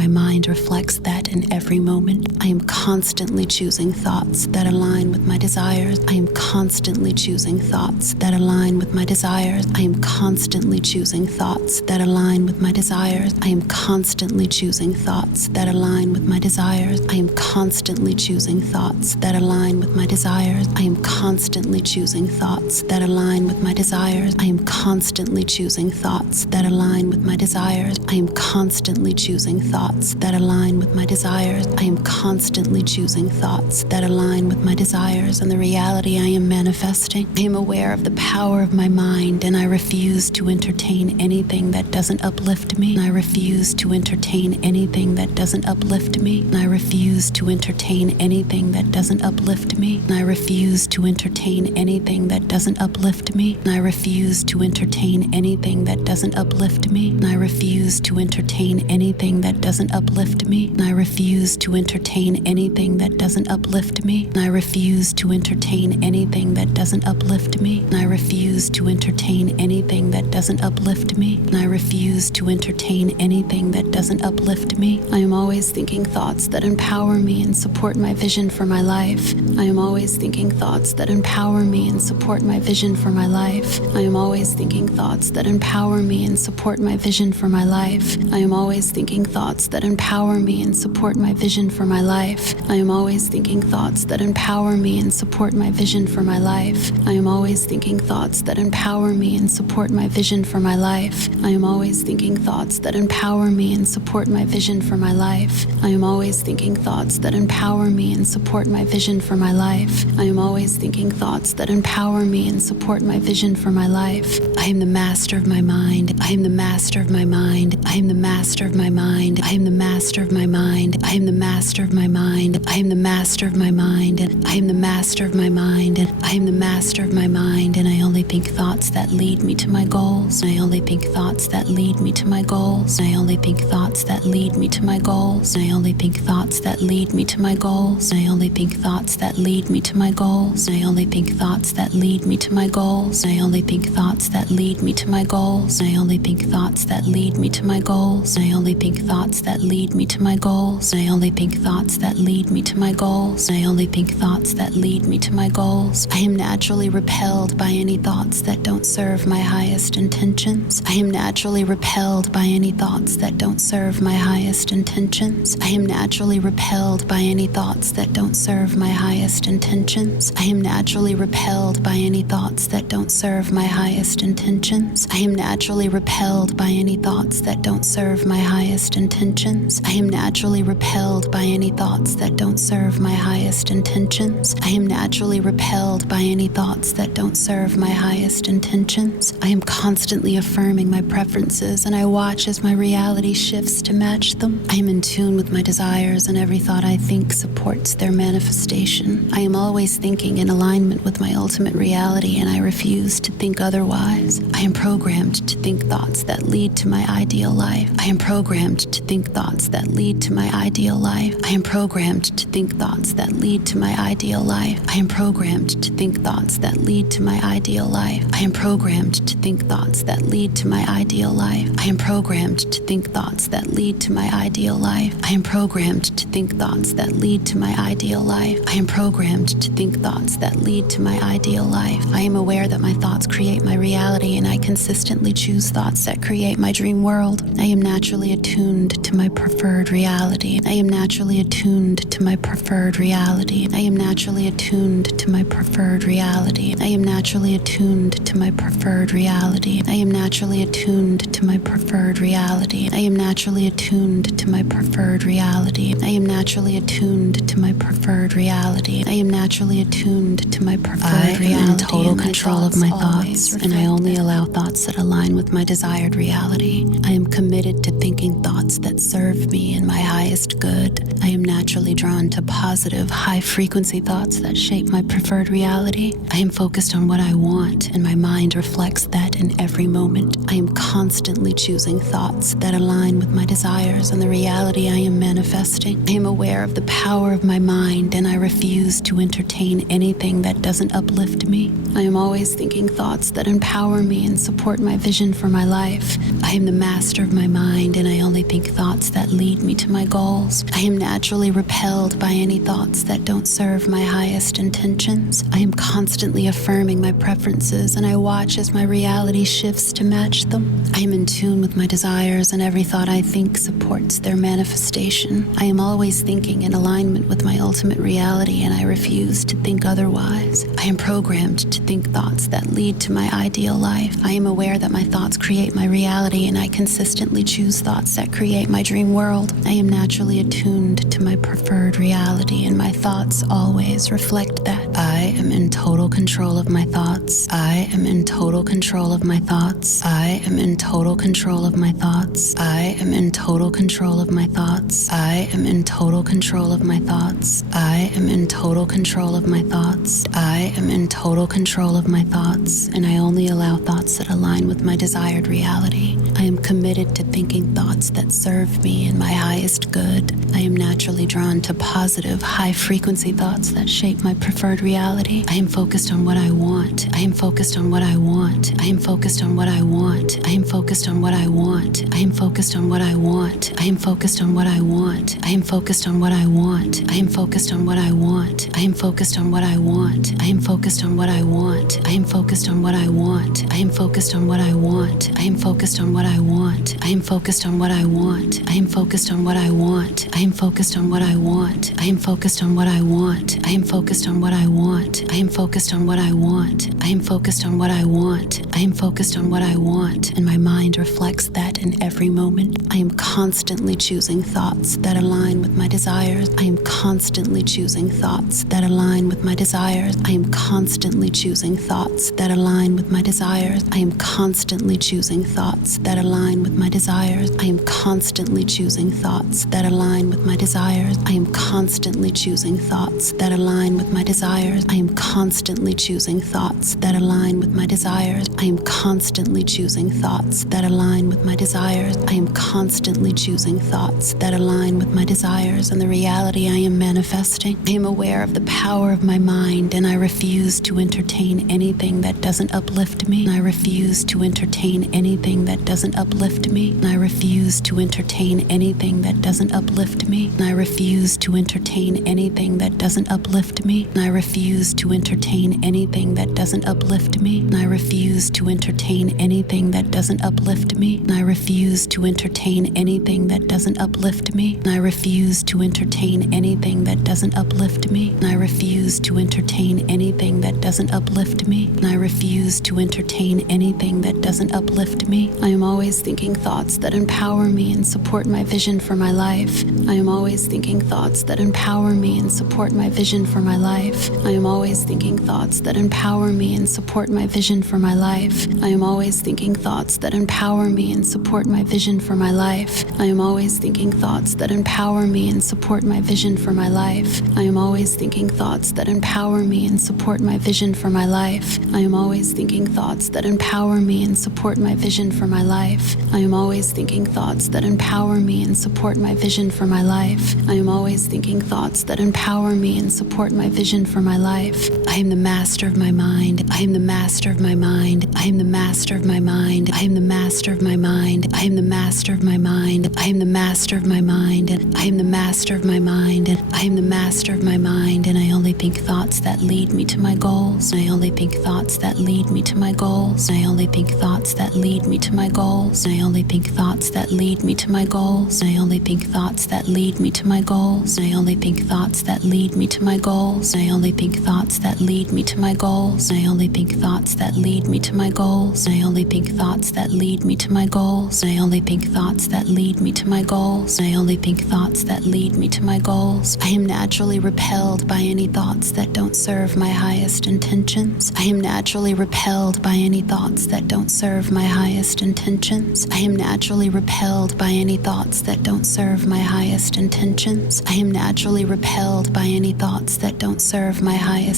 mind reflects that in every moment. I am constantly choosing thoughts that align with my desires. I am constantly choosing thoughts that align with my desires. I am constantly choosing thoughts that align with my desires. I am constantly choosing thoughts that align with my desires. I am constantly choosing thoughts that align with my desires. I am constantly choosing thoughts that align with my desires. I am constantly choosing thoughts that align with my desires. I am constantly choosing thoughts that align with my desires. I am constantly choosing thoughts that align with my desires and the reality I am manifesting. I am aware of the power of my mind, and I refuse to entertain anything that doesn't uplift me. I refuse to entertain anything that doesn't uplift me. I refuse to entertain anything that doesn't uplift me. I refuse to entertain anything that doesn't uplift me. I refuse to entertain anything that doesn't uplift me. I refuse to entertain anything that doesn't uplift me. I refuse to entertain anything that doesn't uplift me. I refuse to entertain anything that doesn't uplift me. I refuse to entertain anything that doesn't uplift me. I refuse to entertain anything that doesn't uplift me. I am always thinking thoughts that empower me and support my vision for my life. I am always thinking thoughts that empower me and support my vision for my life. I am always thinking thoughts that empower me and support my vision for my life. I am always thinking thoughts that empower me and support my vision for my life. I am always thinking thoughts that empower me and support my vision for my life. I am always thinking thoughts that empower me and support my vision for my life. I am always thinking thoughts that empower me and support my vision for my life. I am always thinking thoughts that empower me and support my vision for my life. I am always thinking thoughts that empower me and support my vision for my life. I am the master of my mind. I am the master of my mind. I am the master of my mind. I am the master of my mind. I am the master of my mind. I am the master of my mind. I am the master of my mind. I am the master of my mind, and I only think thoughts that lead me to my goals. I only think thoughts that lead me to my goals. I only think thoughts that lead me to my goals. I only think thoughts that lead me to my goals. I only think thoughts that lead me to my goals. I only think thoughts that lead me to my goals. I only think thoughts that lead me to my goals. I only think thoughts that lead me to my goals. I only think thoughts that lead me to my goals. I only think thoughts that lead me to my goals. I only think thoughts that lead me to my goals. I am naturally repelled by any thoughts that don't serve my highest intentions. I am naturally repelled by any thoughts that don't serve my highest intentions. I am naturally repelled by any thoughts that don't serve my highest intentions. I am naturally repelled by any thoughts that don't serve my highest intentions. I am naturally repelled by any thoughts that don't serve my highest intentions. I am naturally repelled by any thoughts that don't serve my highest intentions. I am naturally repelled by any thoughts that don't serve my highest intentions. I am constantly affirming my preferences, and I watch as my reality shifts to match them. I am in tune with my desires, and every thought I think supports their manifestation. I am always thinking in alignment with my ultimate reality, and I refuse to think otherwise. I am programmed to think thoughts that lead to my ideal life. I am programmed to think thoughts that lead to my ideal life. I am programmed to think thoughts that lead to my ideal life. I am programmed to think thoughts that lead to my ideal life. I am programmed to think thoughts that lead to my ideal life. I am programmed to think thoughts that lead to my ideal life. I am programmed to think thoughts that lead to my ideal life. I am programmed to think thoughts that lead to my ideal life. I am aware that my thoughts create my reality, and I consistently choose thoughts that create my dream world. I am naturally attuned to my preferred reality. I am naturally attuned to my preferred reality. I am naturally attuned to my preferred reality. I am naturally attuned to my preferred reality. I am naturally attuned to my preferred reality. I am naturally attuned to my preferred reality. I am naturally attuned to my preferred reality. I am naturally attuned to my preferred reality. I am in total control of my thoughts, and I only allow thoughts that align with my desired reality. I am committed to thinking thoughts that serve me and my highest good. I am naturally drawn to positive, high-frequency thoughts that shape my preferred reality. I am focused on what I want, and my mind reflects that in every moment. I am constantly choosing thoughts that align with my desires and the reality I am manifesting. I am aware of the power of my mind, and I refuse to entertain anything that doesn't uplift me. I am always thinking thoughts that empower me and support my vision for my life. I am the master of my mind, and I only think thoughts thoughts that lead me to my goals. I am naturally repelled by any thoughts that don't serve my highest intentions. I am constantly affirming my preferences, and I watch as my reality shifts to match them. I am in tune with my desires, and every thought I think supports their manifestation. I am always thinking in alignment with my ultimate reality, and I refuse to think otherwise. I am programmed to think thoughts that lead to my ideal life. I am aware that my thoughts create my reality, and I consistently choose thoughts that create my dream world. I am naturally attuned to my preferred reality, and my thoughts always reflect that. I am in total control of my thoughts. I am in total control of my thoughts. I am in total control of my thoughts. I am in total control of my thoughts. I am in total control of my thoughts. I am in total control of my thoughts. I am in total control of my thoughts, and I only allow thoughts that align with my desired reality. I am committed to thinking thoughts that serve me and my highest good. I am naturally drawn to positive, high-frequency thoughts that shape my preferred reality. I am focused on what I want. I am focused on what I want. I am focused on what I want. I am focused on what I want. I am focused on what I want. I am focused on what I want. I am focused on what I want. I am focused on what I want. I am focused on what I want. I am focused on what I want. I am focused on what I want. I am focused on what I want. I am focused on what I want. I am focused on what I want. I am focused on what I want. I am focused on what I want. I am focused on what I want. I am focused on what I want. I am focused on what I want. I am focused on what I want. I am focused on what I want, and my mind reflects that in every moment. I am constantly choosing thoughts that align with my desires. I am constantly choosing thoughts that align with my desires. I am constantly choosing thoughts that align with my desires. I am constantly choosing thoughts that align with my desires. I am constantly choosing thoughts that align with my desires. I am constantly choosing thoughts that align with my desires. I am constantly choosing thoughts that align with my desires. I am constantly choosing thoughts that align with my desires. I am constantly choosing thoughts that align with my desires and the reality I am manifesting. I am aware of the power of my mind, and I refuse to entertain anything that doesn't uplift me. I refuse to entertain anything that doesn't uplift me. I refuse to entertain anything that doesn't uplift me. I refuse to entertain anything that doesn't uplift me. I refuse to entertain anything that doesn't uplift me. I refuse to entertain anything that doesn't uplift me. I refuse to entertain anything that doesn't uplift me. I refuse to entertain anything that doesn't uplift me. I refuse to entertain anything that doesn't uplift me. I refuse to entertain anything that doesn't uplift me. I am always thinking thoughts that empower me and support my vision for my life. I am always thinking thoughts that empower me and support my vision for my life. I am always thinking thoughts that empower me and support my vision for my life. I am always thinking thoughts that empower me and support my vision for my life. I am always thinking thoughts that empower me and support my vision for my life. I am always thinking thoughts that empower me and support my vision for my life. I am always thinking thoughts that empower me and support my vision for my life. I am always thinking thoughts that empower me and support my vision for my life. I am always thinking thoughts that empower me and support my vision for my life. I am the master of my mind. I am the master of my mind. I am the master of my mind. I am the master of my mind. I am the master of my mind. I am the master of my mind. I am the master of my mind. I am the master of my mind, and I only think thoughts that lead me to my goals. I only think thoughts that lead me to my goals. I only think thoughts that lead me to my goals. I only think thoughts that lead me to my goals. I only think thoughts that lead me to my goals. I only think thoughts that lead me to my goals. I only think thoughts that lead me to my goals. I only think thoughts that lead me to my goals. I only think thoughts that lead me to my goals. I only think thoughts that lead me to my goals. I only think thoughts that lead me to my goals. I am naturally repelled by any thoughts that don't serve my highest intentions. I am naturally repelled by any thoughts that don't serve my highest intentions. I am naturally repelled by any thoughts that don't serve my highest intentions. I am naturally repelled by any thoughts that don't serve my highest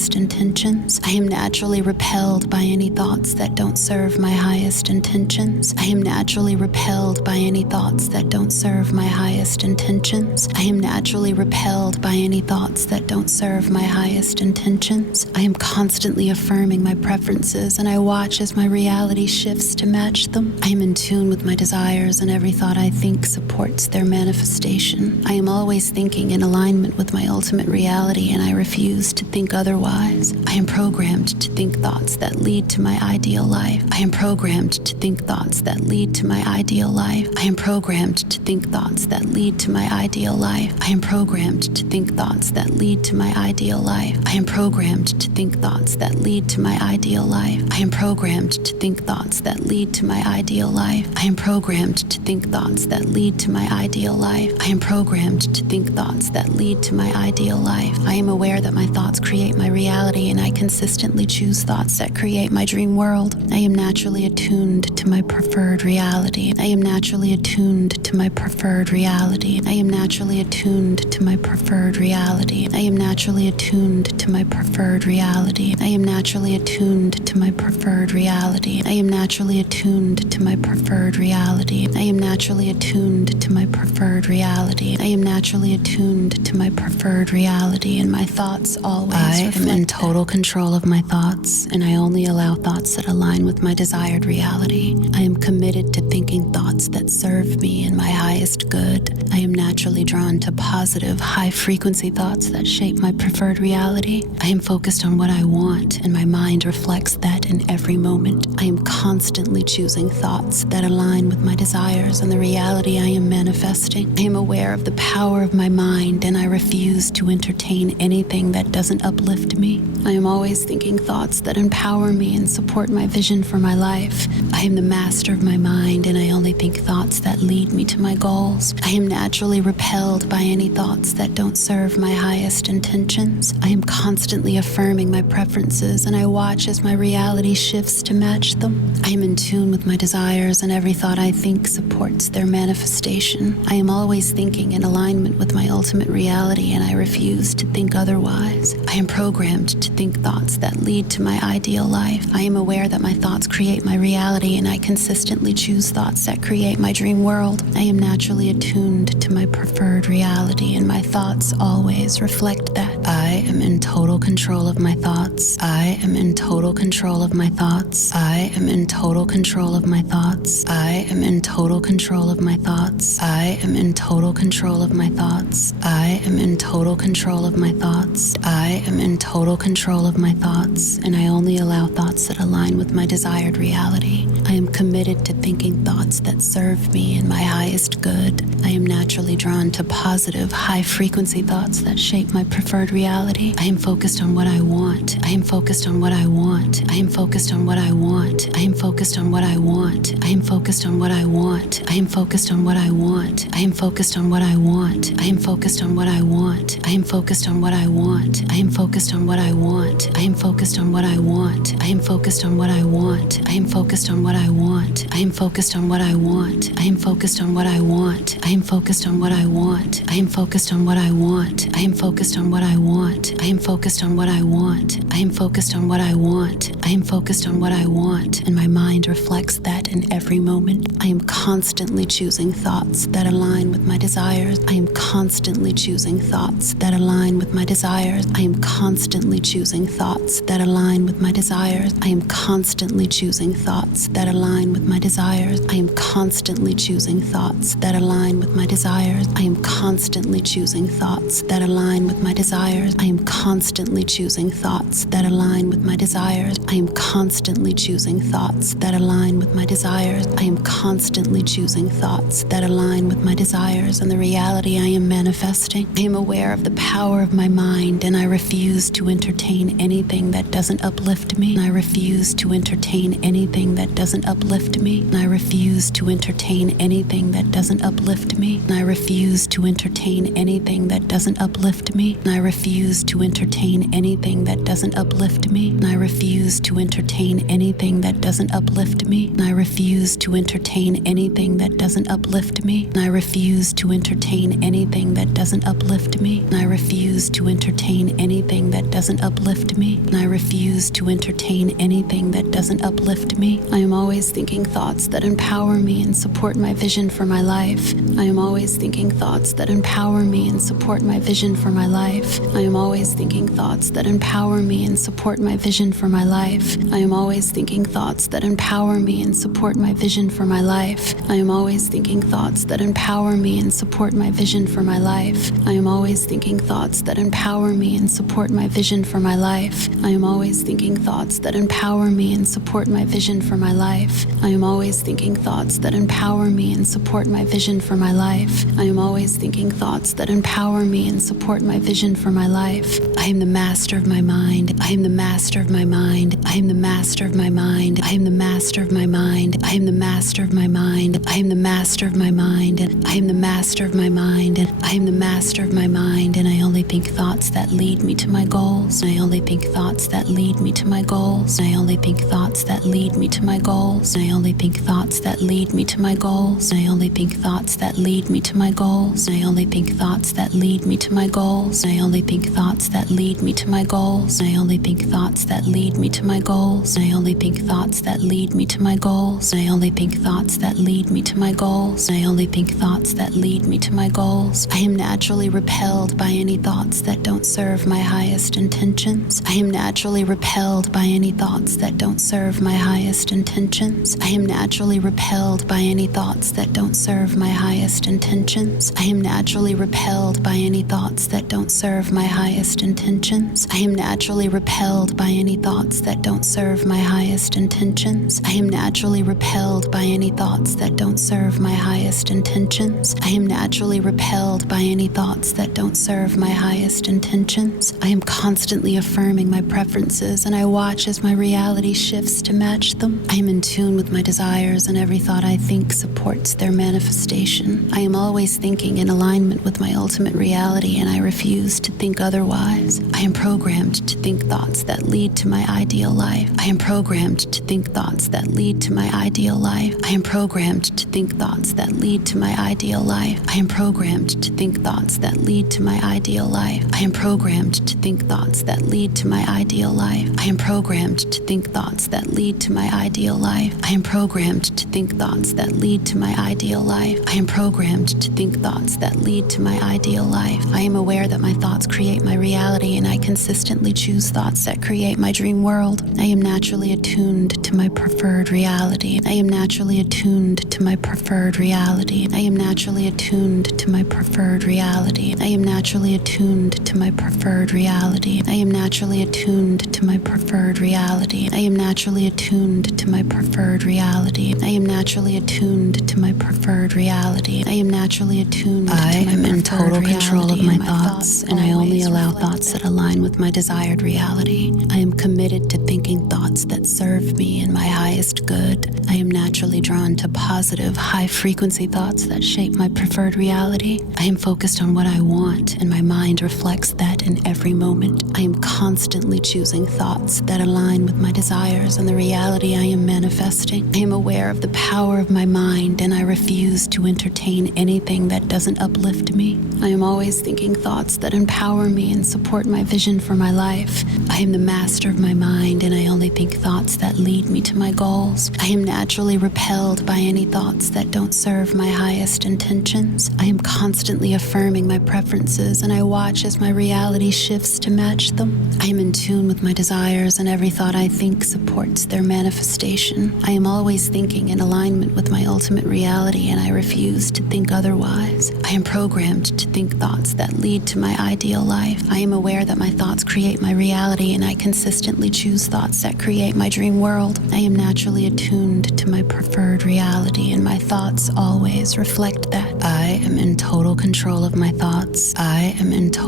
highest intentions. I am naturally repelled by any thoughts that don't serve my highest intentions. I am naturally repelled by any thoughts that don't serve my highest intentions. I am naturally repelled by any thoughts that don't serve my highest intentions. I am constantly affirming my preferences, and I watch as my reality shifts to match them. I am in tune with my desires, and every thought I think supports their manifestation. I am always thinking in alignment with my ultimate reality, and I refuse to think otherwise. I am programmed to think thoughts that lead to my ideal life. I am programmed to think thoughts that lead to my ideal life. I am programmed to think thoughts that lead to my ideal life. I am programmed to think thoughts that lead to my ideal life. I am programmed to think thoughts that lead to my ideal life. I am programmed to think thoughts that lead to my ideal life. I am programmed to think thoughts that lead to my ideal life. I am programmed to think thoughts that lead to my ideal life. I am aware that my thoughts create my reality, and I consistently choose thoughts that create my dream world. I am naturally attuned to my preferred reality. I am naturally attuned to my preferred reality. I am naturally attuned to my preferred reality. I am naturally attuned to my preferred reality. I am naturally attuned to my preferred reality. I am naturally attuned to my preferred reality. I am naturally attuned to my preferred reality. I am naturally attuned to my preferred reality, and my thoughts always reflect. I am in total control of my thoughts, and I only allow thoughts that align with my desired reality. I am committed to thinking thoughts that serve me and my highest good. I am naturally drawn to positive, high-frequency thoughts that shape my preferred reality. I am focused on what I want, and my mind reflects that in every moment. I am constantly choosing thoughts that align with my desires and the reality I am manifesting. I am aware of the power of my mind, and I refuse to entertain anything that doesn't uplift me. I am always thinking thoughts that empower me and support my vision for my life. I am the master of my mind, and I only think thoughts that lead me to my goals. I am naturally repelled by any thoughts that don't serve my highest intentions. I am constantly affirming my preferences, and I watch as my reality shifts to match them. I am in tune with my desires, and every thought I think supports their manifestation. I am always thinking in alignment with my ultimate reality, and I refuse to think otherwise. I am programmed to think thoughts that lead to my ideal life. I am aware that my thoughts create my reality, and I consistently choose thoughts that create my dream world. I am naturally attuned to my preferred reality, and my thoughts always reflect that. I am in total control of my thoughts. I am in total control of my thoughts. I am in total control of my thoughts. I am in total control of my thoughts. I am in total control of my thoughts. I am in total control of my thoughts. I am in total control of my thoughts, and I only allow thoughts that align with my desired reality. I am committed to thinking thoughts that serve me and my highest good. I am naturally drawn to positive, high-frequency thoughts that shape my preferred reality. I am focused on what I want. I am focused on what I want. I am focused on what I want. I am focused on what I want. I am focused on what I want. I am focused on what I want. I am focused on what I want. I am focused on what I want. I am focused on what I want. I am focused on what I want. I am focused on what I want. I am focused on what I want. I am focused on what I want. I am focused on what I want. I am focused on what I want. I am focused on what I want. I am focused on what I want. I am focused on what I want. I am focused on what I want. I am focused on what I want. I am focused on what I want, and my mind reflects that in every moment. I am constantly choosing thoughts that align with my desires. I am constantly choosing thoughts that align with my desires. I am constantly choosing thoughts that align with my desires. I am constantly choosing thoughts that align with my desires. I am constantly choosing thoughts that align with my desires. I am constantly choosing thoughts that align with my desires. I am constantly choosing thoughts that align with my desires. I am constantly choosing thoughts that align with my desires. I am constantly choosing thoughts that align with my desires and the reality I am manifesting. I am aware of the power of my mind, and I refuse to entertain anything that doesn't uplift me. I refuse to entertain anything that doesn't uplift me. I refuse to entertain anything that doesn't uplift me. I refuse to entertain anything that doesn't uplift me. I refuse refuse to entertain anything that doesn't uplift me. I refuse to entertain anything that doesn't uplift me. I refuse to entertain anything that doesn't uplift me. I refuse to entertain anything that doesn't uplift me. I refuse to entertain anything that doesn't uplift me. I refuse to entertain anything that doesn't uplift me. I am always thinking thoughts that empower me and support my vision for my life. I am always thinking thoughts that empower me and support my vision for my life. I am always thinking thoughts that empower me and support my vision for my life. I am always thinking thoughts that empower me and support my vision for my life. I am always thinking thoughts that empower me and support my vision for my life. I am always thinking thoughts that empower me and support my vision for my life. I am always thinking thoughts that empower me and support my vision for my life. I am always thinking thoughts that empower me and support my vision for my life. I am always thinking thoughts that empower me and support my vision for my life. I am the master of my mind. I am the master of my mind. I am the master of my mind. I am the master of my mind. I am the master of my mind. I am the master of my mind. I am the master of my mind. I am the master of my mind, and I only think thoughts that lead me to my goals. I only think thoughts that lead me to my goals. I only think thoughts that lead me to my goals. I only think thoughts that lead me to my goals. I only think thoughts that lead me to my goals. I only think thoughts that lead me to my goals. I only think thoughts that lead me to my goals. I only think thoughts that lead me to my goals. I only think thoughts that lead me to my goals. I only think thoughts that lead me to my goals. I only think thoughts that lead me to my goals. I am naturally repelled by any thoughts that don't serve my highest intentions. I am naturally repelled by any thoughts that don't serve my highest intentions. I am naturally repelled by any thoughts that don't serve my highest intentions. I am naturally repelled by any thoughts that don't serve my highest intentions. I am naturally repelled by any thoughts that don't serve my highest intentions. I am naturally repelled by any thoughts that don't serve my highest intentions. I am naturally repelled by any thoughts that don't serve my highest intentions. I am constantly affirming my preferences, and I watch as my reality shifts to match them. I am in tune with my desires, and every thought I think supports their manifestation. I am always thinking in alignment with my ultimate reality, and I refuse to think otherwise. I am programmed to think thoughts that lead to my ideal life. I am programmed to think thoughts that lead to my ideal life. I am programmed to think thoughts that lead to my ideal life. I am programmed to think thoughts that lead to my ideal life. I am programmed to think thoughts that lead to my ideal life. I am programmed to think thoughts that lead to my ideal life. I am programmed to think thoughts that lead to my ideal life. I am programmed to think thoughts that lead to my ideal life. I am aware that my thoughts create my reality, and I consistently choose thoughts that create my dream world. I am naturally attuned to my preferred reality. I am naturally attuned to my preferred reality. I am naturally attuned to my preferred reality. I am naturally attuned to my preferred reality. I am naturally attuned to my preferred reality. I am naturally attuned to my preferred reality. I am naturally attuned to my preferred reality. I am naturally attuned to my preferred reality. I am in total control of my thoughts, and I only allow thoughts that align with my desired reality. I am committed to thinking thoughts that serve me and my highest good. I am naturally drawn to positive, high-frequency thoughts that shape my preferred reality. I am focused on what I want, and my mind reflects that in every moment. I am constantly choosing thoughts that align with my desires and the reality I am manifesting. I am aware of the power of my mind, and I refuse to entertain anything that doesn't uplift me. I am always thinking thoughts that empower me and support my vision for my life. I am the master of my mind, and I only think thoughts that lead me to my goals. I am naturally repelled by any thoughts that don't serve my highest intentions. I am constantly affirming my preferences, and I watch as my reality shifts to match them. I am in tune with my desires, and every thought I think supports their manifestation. I am always thinking in alignment with my ultimate reality, and I refuse to think otherwise. I am programmed to think thoughts that lead to my ideal life. I am aware that my thoughts create my reality, and I consistently choose thoughts that create my dream world. I am naturally attuned to my preferred reality, and my thoughts always reflect that. I am in total control of my thoughts. I am in total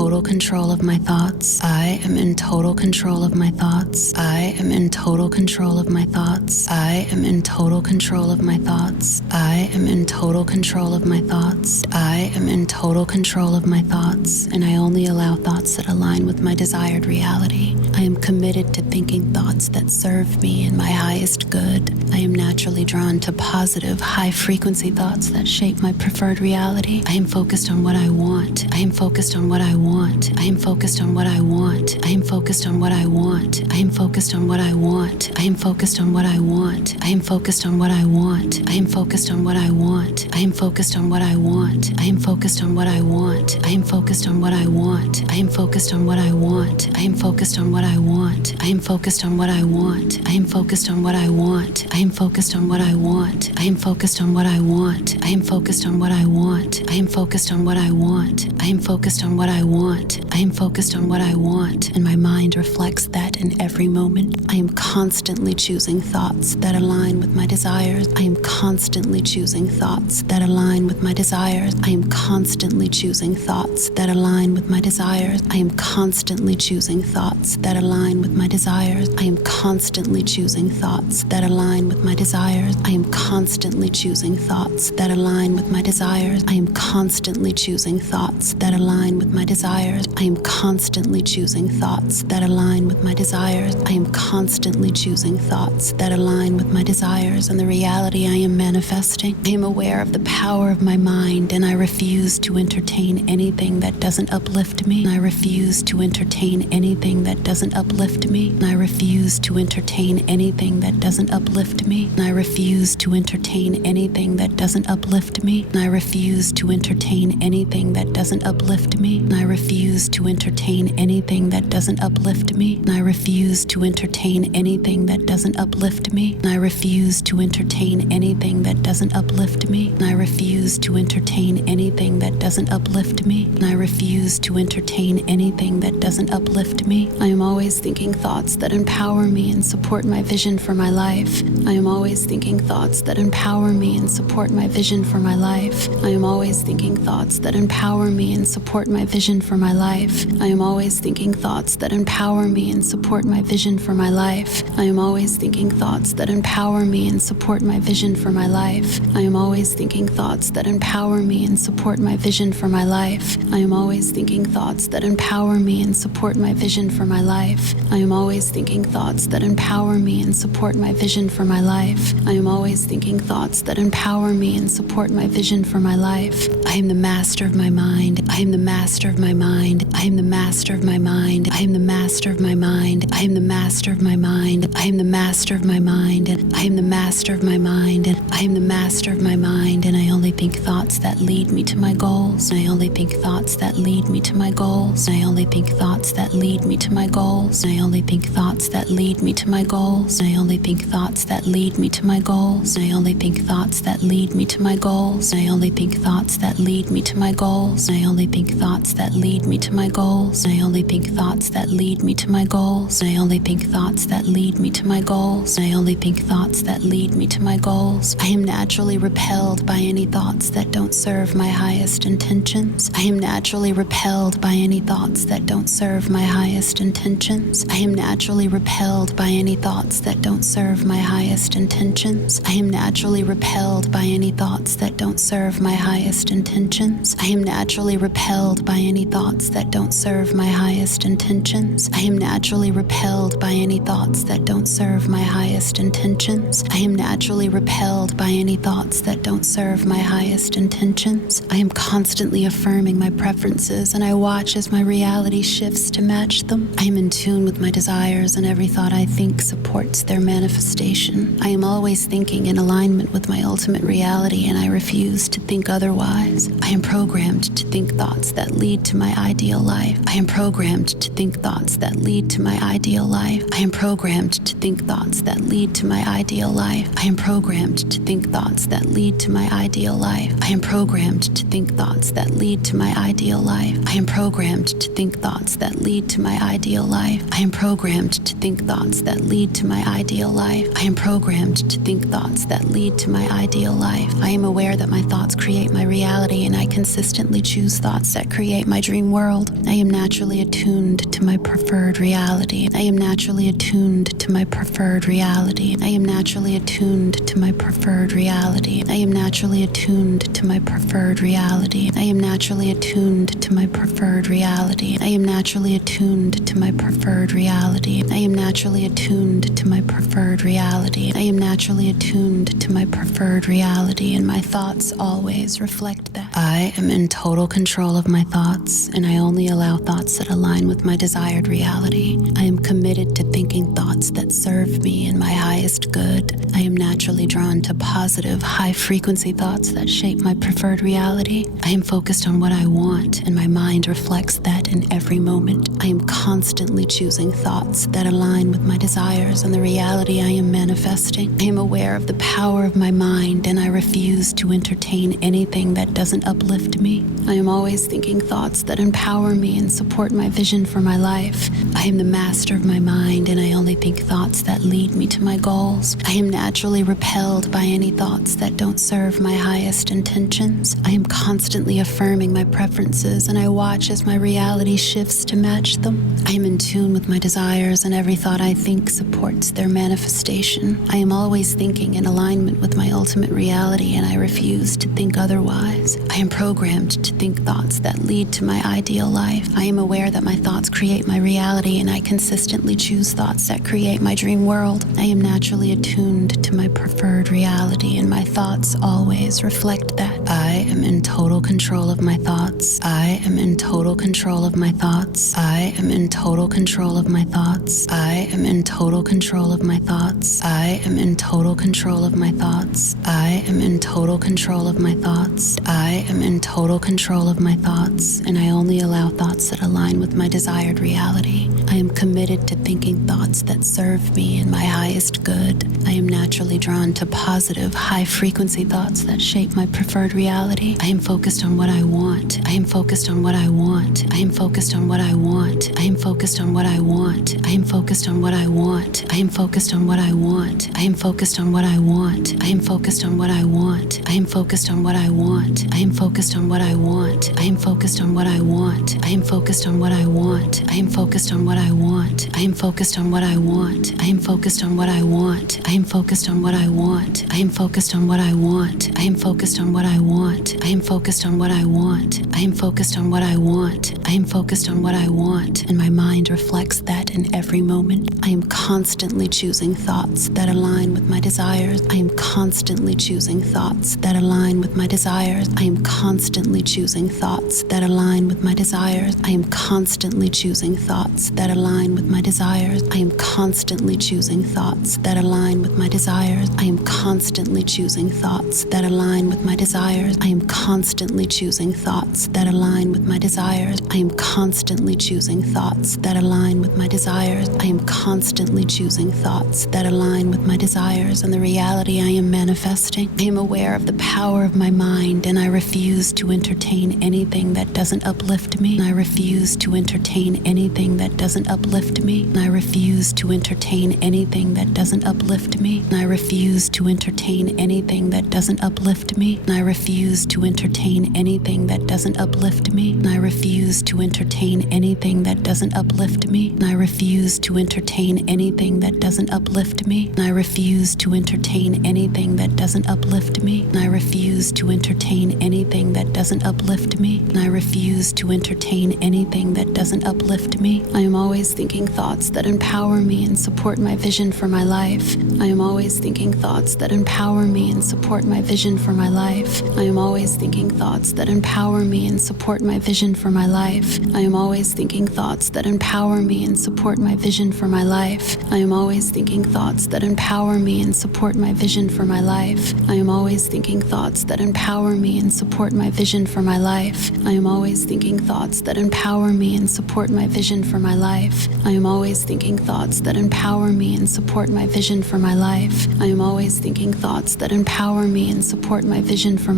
total control of my thoughts. I am in total control of my thoughts. I am in total control of my thoughts. I am in total control of my thoughts. I am in total control of my thoughts. I am in total control of my thoughts, and I only allow thoughts that align with my desired reality. I am committed to thinking thoughts that serve me in my highest good. I am naturally drawn to positive, high-frequency thoughts that shape my preferred reality. I am focused on what I want. I am focused on what I want. I am focused on what I want. I am focused on what I want. I am focused on what I want. I am focused on what I want. I am focused on what I want. I am focused on what I want. I am focused on what I want. I am focused on what I want. I am focused on what I want. I am focused on what I want. I am focused on what I want. I am focused on what I want. I am focused on what I want. I am focused on what I want. I am focused on what I want. I am focused on what I want. I am focused on what I want. I am focused on what I want. I am focused on what I want, and my mind reflects that in every moment. I am constantly choosing thoughts that align with my desires. I am constantly choosing thoughts that align with my desires. I am constantly choosing thoughts that align with my desires. I am constantly choosing thoughts that align with my desires. I am constantly choosing thoughts that align with my desires. I am constantly choosing thoughts that align with my desires. I am constantly choosing thoughts that align with my desires. I am constantly choosing thoughts that align with my desires. I am constantly choosing thoughts that align with my desires and the reality I am manifesting. I am aware of the power of my mind, and I refuse to entertain anything that doesn't uplift me. I refuse to entertain anything that doesn't uplift me. I refuse to entertain anything that doesn't uplift me. I refuse to entertain anything that doesn't uplift me. I refuse to entertain anything that doesn't uplift me. I refuse to entertain anything that doesn't uplift me. I refuse to entertain anything that doesn't uplift me. I refuse to entertain anything that doesn't uplift me. I refuse to entertain anything that doesn't uplift me. I refuse to entertain anything that doesn't uplift me. I am always thinking thoughts that empower me and support my vision for my life. I am always thinking thoughts that empower me and support my vision for my life. I am always thinking thoughts that empower me and support my vision for my life. I am always thinking thoughts that empower me and support my vision for my life. I am always thinking thoughts that empower me and support my vision for my life. I am always thinking thoughts that empower me and support my vision for my life. I am always thinking thoughts that empower me and support my vision for my life. I am always thinking thoughts that empower me and support my vision for my life. I am always thinking thoughts that empower me and support my vision for my life. I am the master of my mind. I am the master of my mind. I am the master of my mind. I am the master of my mind. I am the master of my mind. I am the master of my mind. I am the master of my mind. I am the master of my mind, and I only think thoughts that lead me to my goals. I only think thoughts that lead me to my goals. I only think thoughts that lead me to my goals. I only think thoughts that lead me to my goals. I only think thoughts that lead me to my goals. I only think thoughts that lead me to my goals. I only think thoughts that lead me to my goals. I only think thoughts that lead me to my goals. I only think thoughts that lead me to my goals. I only think thoughts that lead me to my goals. I only think thoughts that lead me to my goals. I am naturally repelled by any thoughts that don't serve my highest intentions. I am naturally repelled by any thoughts that don't serve my highest intentions. I am naturally repelled by any thoughts that don't serve my highest intentions. I am naturally repelled by any thoughts that don't serve my highest intentions. I am naturally repelled by any thoughts that don't serve my highest intentions. I am naturally repelled by any thoughts that don't serve my highest intentions. I am naturally repelled by any thoughts that don't serve my highest intentions. I am constantly affirming my preferences, and I watch as my reality shifts to match them. I am in tune with my desires, and every thought I think supports their manifestation. I am always thinking in alignment with my ultimate reality, and I refuse to think otherwise. I am programmed to think thoughts that lead to my ideal life. I am programmed to think thoughts that lead to my ideal life. I am programmed to think thoughts that lead to my ideal life. I am programmed to think thoughts that lead to my ideal life. I am programmed to think thoughts that lead to my ideal life. I am programmed to think thoughts that lead to my ideal life. I am programmed to think thoughts that lead to my ideal life. I am programmed to think thoughts that lead to my ideal life. I am aware that my thoughts create my reality, and I consistently choose thoughts that create my dream dream world. I am naturally attuned to my preferred reality. I am naturally attuned to my preferred reality. I am naturally attuned to my preferred reality. I am naturally attuned to my preferred reality. I am naturally attuned to my preferred reality. I am naturally attuned to my preferred reality. I am naturally attuned to my preferred reality. I am naturally attuned to my preferred reality, and my thoughts always reflect that. I am in total control of my thoughts, and I only allow thoughts that align with my desired reality. I am committed to thinking thoughts that serve me and my highest good. I am naturally drawn to positive, high-frequency thoughts that shape my preferred reality. I am focused on what I want, and my mind reflects that in every moment. I am constantly choosing thoughts that align with my desires and the reality I am manifesting. I am aware of the power of my mind, and I refuse to entertain anything that doesn't uplift me. I am always thinking thoughts that empower me and support my vision for my life. I am the master of my mind, and I only think thoughts that lead me to my goals. I am naturally repelled by any thoughts that don't serve my highest intentions. I am constantly affirming my preferences, and I watch as my reality shifts to match them. I am in tune with my desires, and every thought I think supports their manifestation. I am always thinking in alignment with my ultimate reality, and I refuse to think otherwise. I am programmed to think thoughts that lead to my ideal life. I am aware that my thoughts create my reality, and I consistently choose thoughts that create my dream world. I am naturally attuned to my preferred reality, and my thoughts always reflect that. I am in total control of my thoughts. I am in total control of my thoughts. I am in total control of my thoughts. I am in total control of my thoughts. I am in total control of my thoughts. I am in total control of my thoughts. I am in total control of my thoughts, and I only allow thoughts that align with my desired reality. I am committed to thinking thoughts that serve me and my highest good. I am naturally drawn to positive, high-frequency thoughts that shape my preferred reality. I am focused on what I want. I am focused on what I want. I am focused on what I want. I am focused on what I want. I am focused on what I want. I am focused on what I want. I am focused on what I want. I am focused on what I want. I am focused on what I want. I am focused on what I want. I am focused on what I want. I am focused on what I want. I am focused on what I want. I am focused on what I want. I am focused on what I want. I am focused on what I want. I am focused on what I want. I am focused on what I want. I am focused on what I want. I am focused on what I want. I am focused on what I want, and my mind reflects that in every moment. I am constantly choosing thoughts that align with my desires. I am constantly choosing thoughts that align with my desires. I am constantly choosing thoughts that align with my desires. I am constantly choosing thoughts that align with my desires. I am constantly choosing thoughts that align with my desires. I am constantly choosing thoughts that align with my desires. I am constantly choosing thoughts that align with my desires. I am constantly choosing thoughts that align with my desires. I am constantly choosing thoughts that align with my desires and the reality I am manifesting. I am aware of the power of my mind, and I refuse to entertain anything that doesn't uplift me. I refuse to entertain anything that doesn't uplift me. I refuse to entertain anything that doesn't uplift me. I refuse to entertain anything that doesn't uplift me. I refuse to entertain anything that doesn't uplift me. I refuse to entertain anything that doesn't uplift me. I refuse to entertain anything that doesn't uplift me. I refuse to entertain anything that doesn't uplift me. I refuse to entertain anything that doesn't uplift me. I refuse to entertain anything that doesn't uplift me. I am always thinking thoughts that empower me and support my vision for my life. I am always thinking thoughts that empower me and support my vision for my life. I am always thinking thoughts that empower me and support my vision for my life. I am always thinking thoughts that empower me and support my vision for my life. I am always thinking thoughts that empower me and support my vision for my life. I am always thinking thoughts that empower me and support my vision for my life. I am always thinking thoughts that empower me and support my vision for my life. I am always thinking thoughts that empower me and support my vision for my life. I am always thinking thoughts that empower me and support my vision for my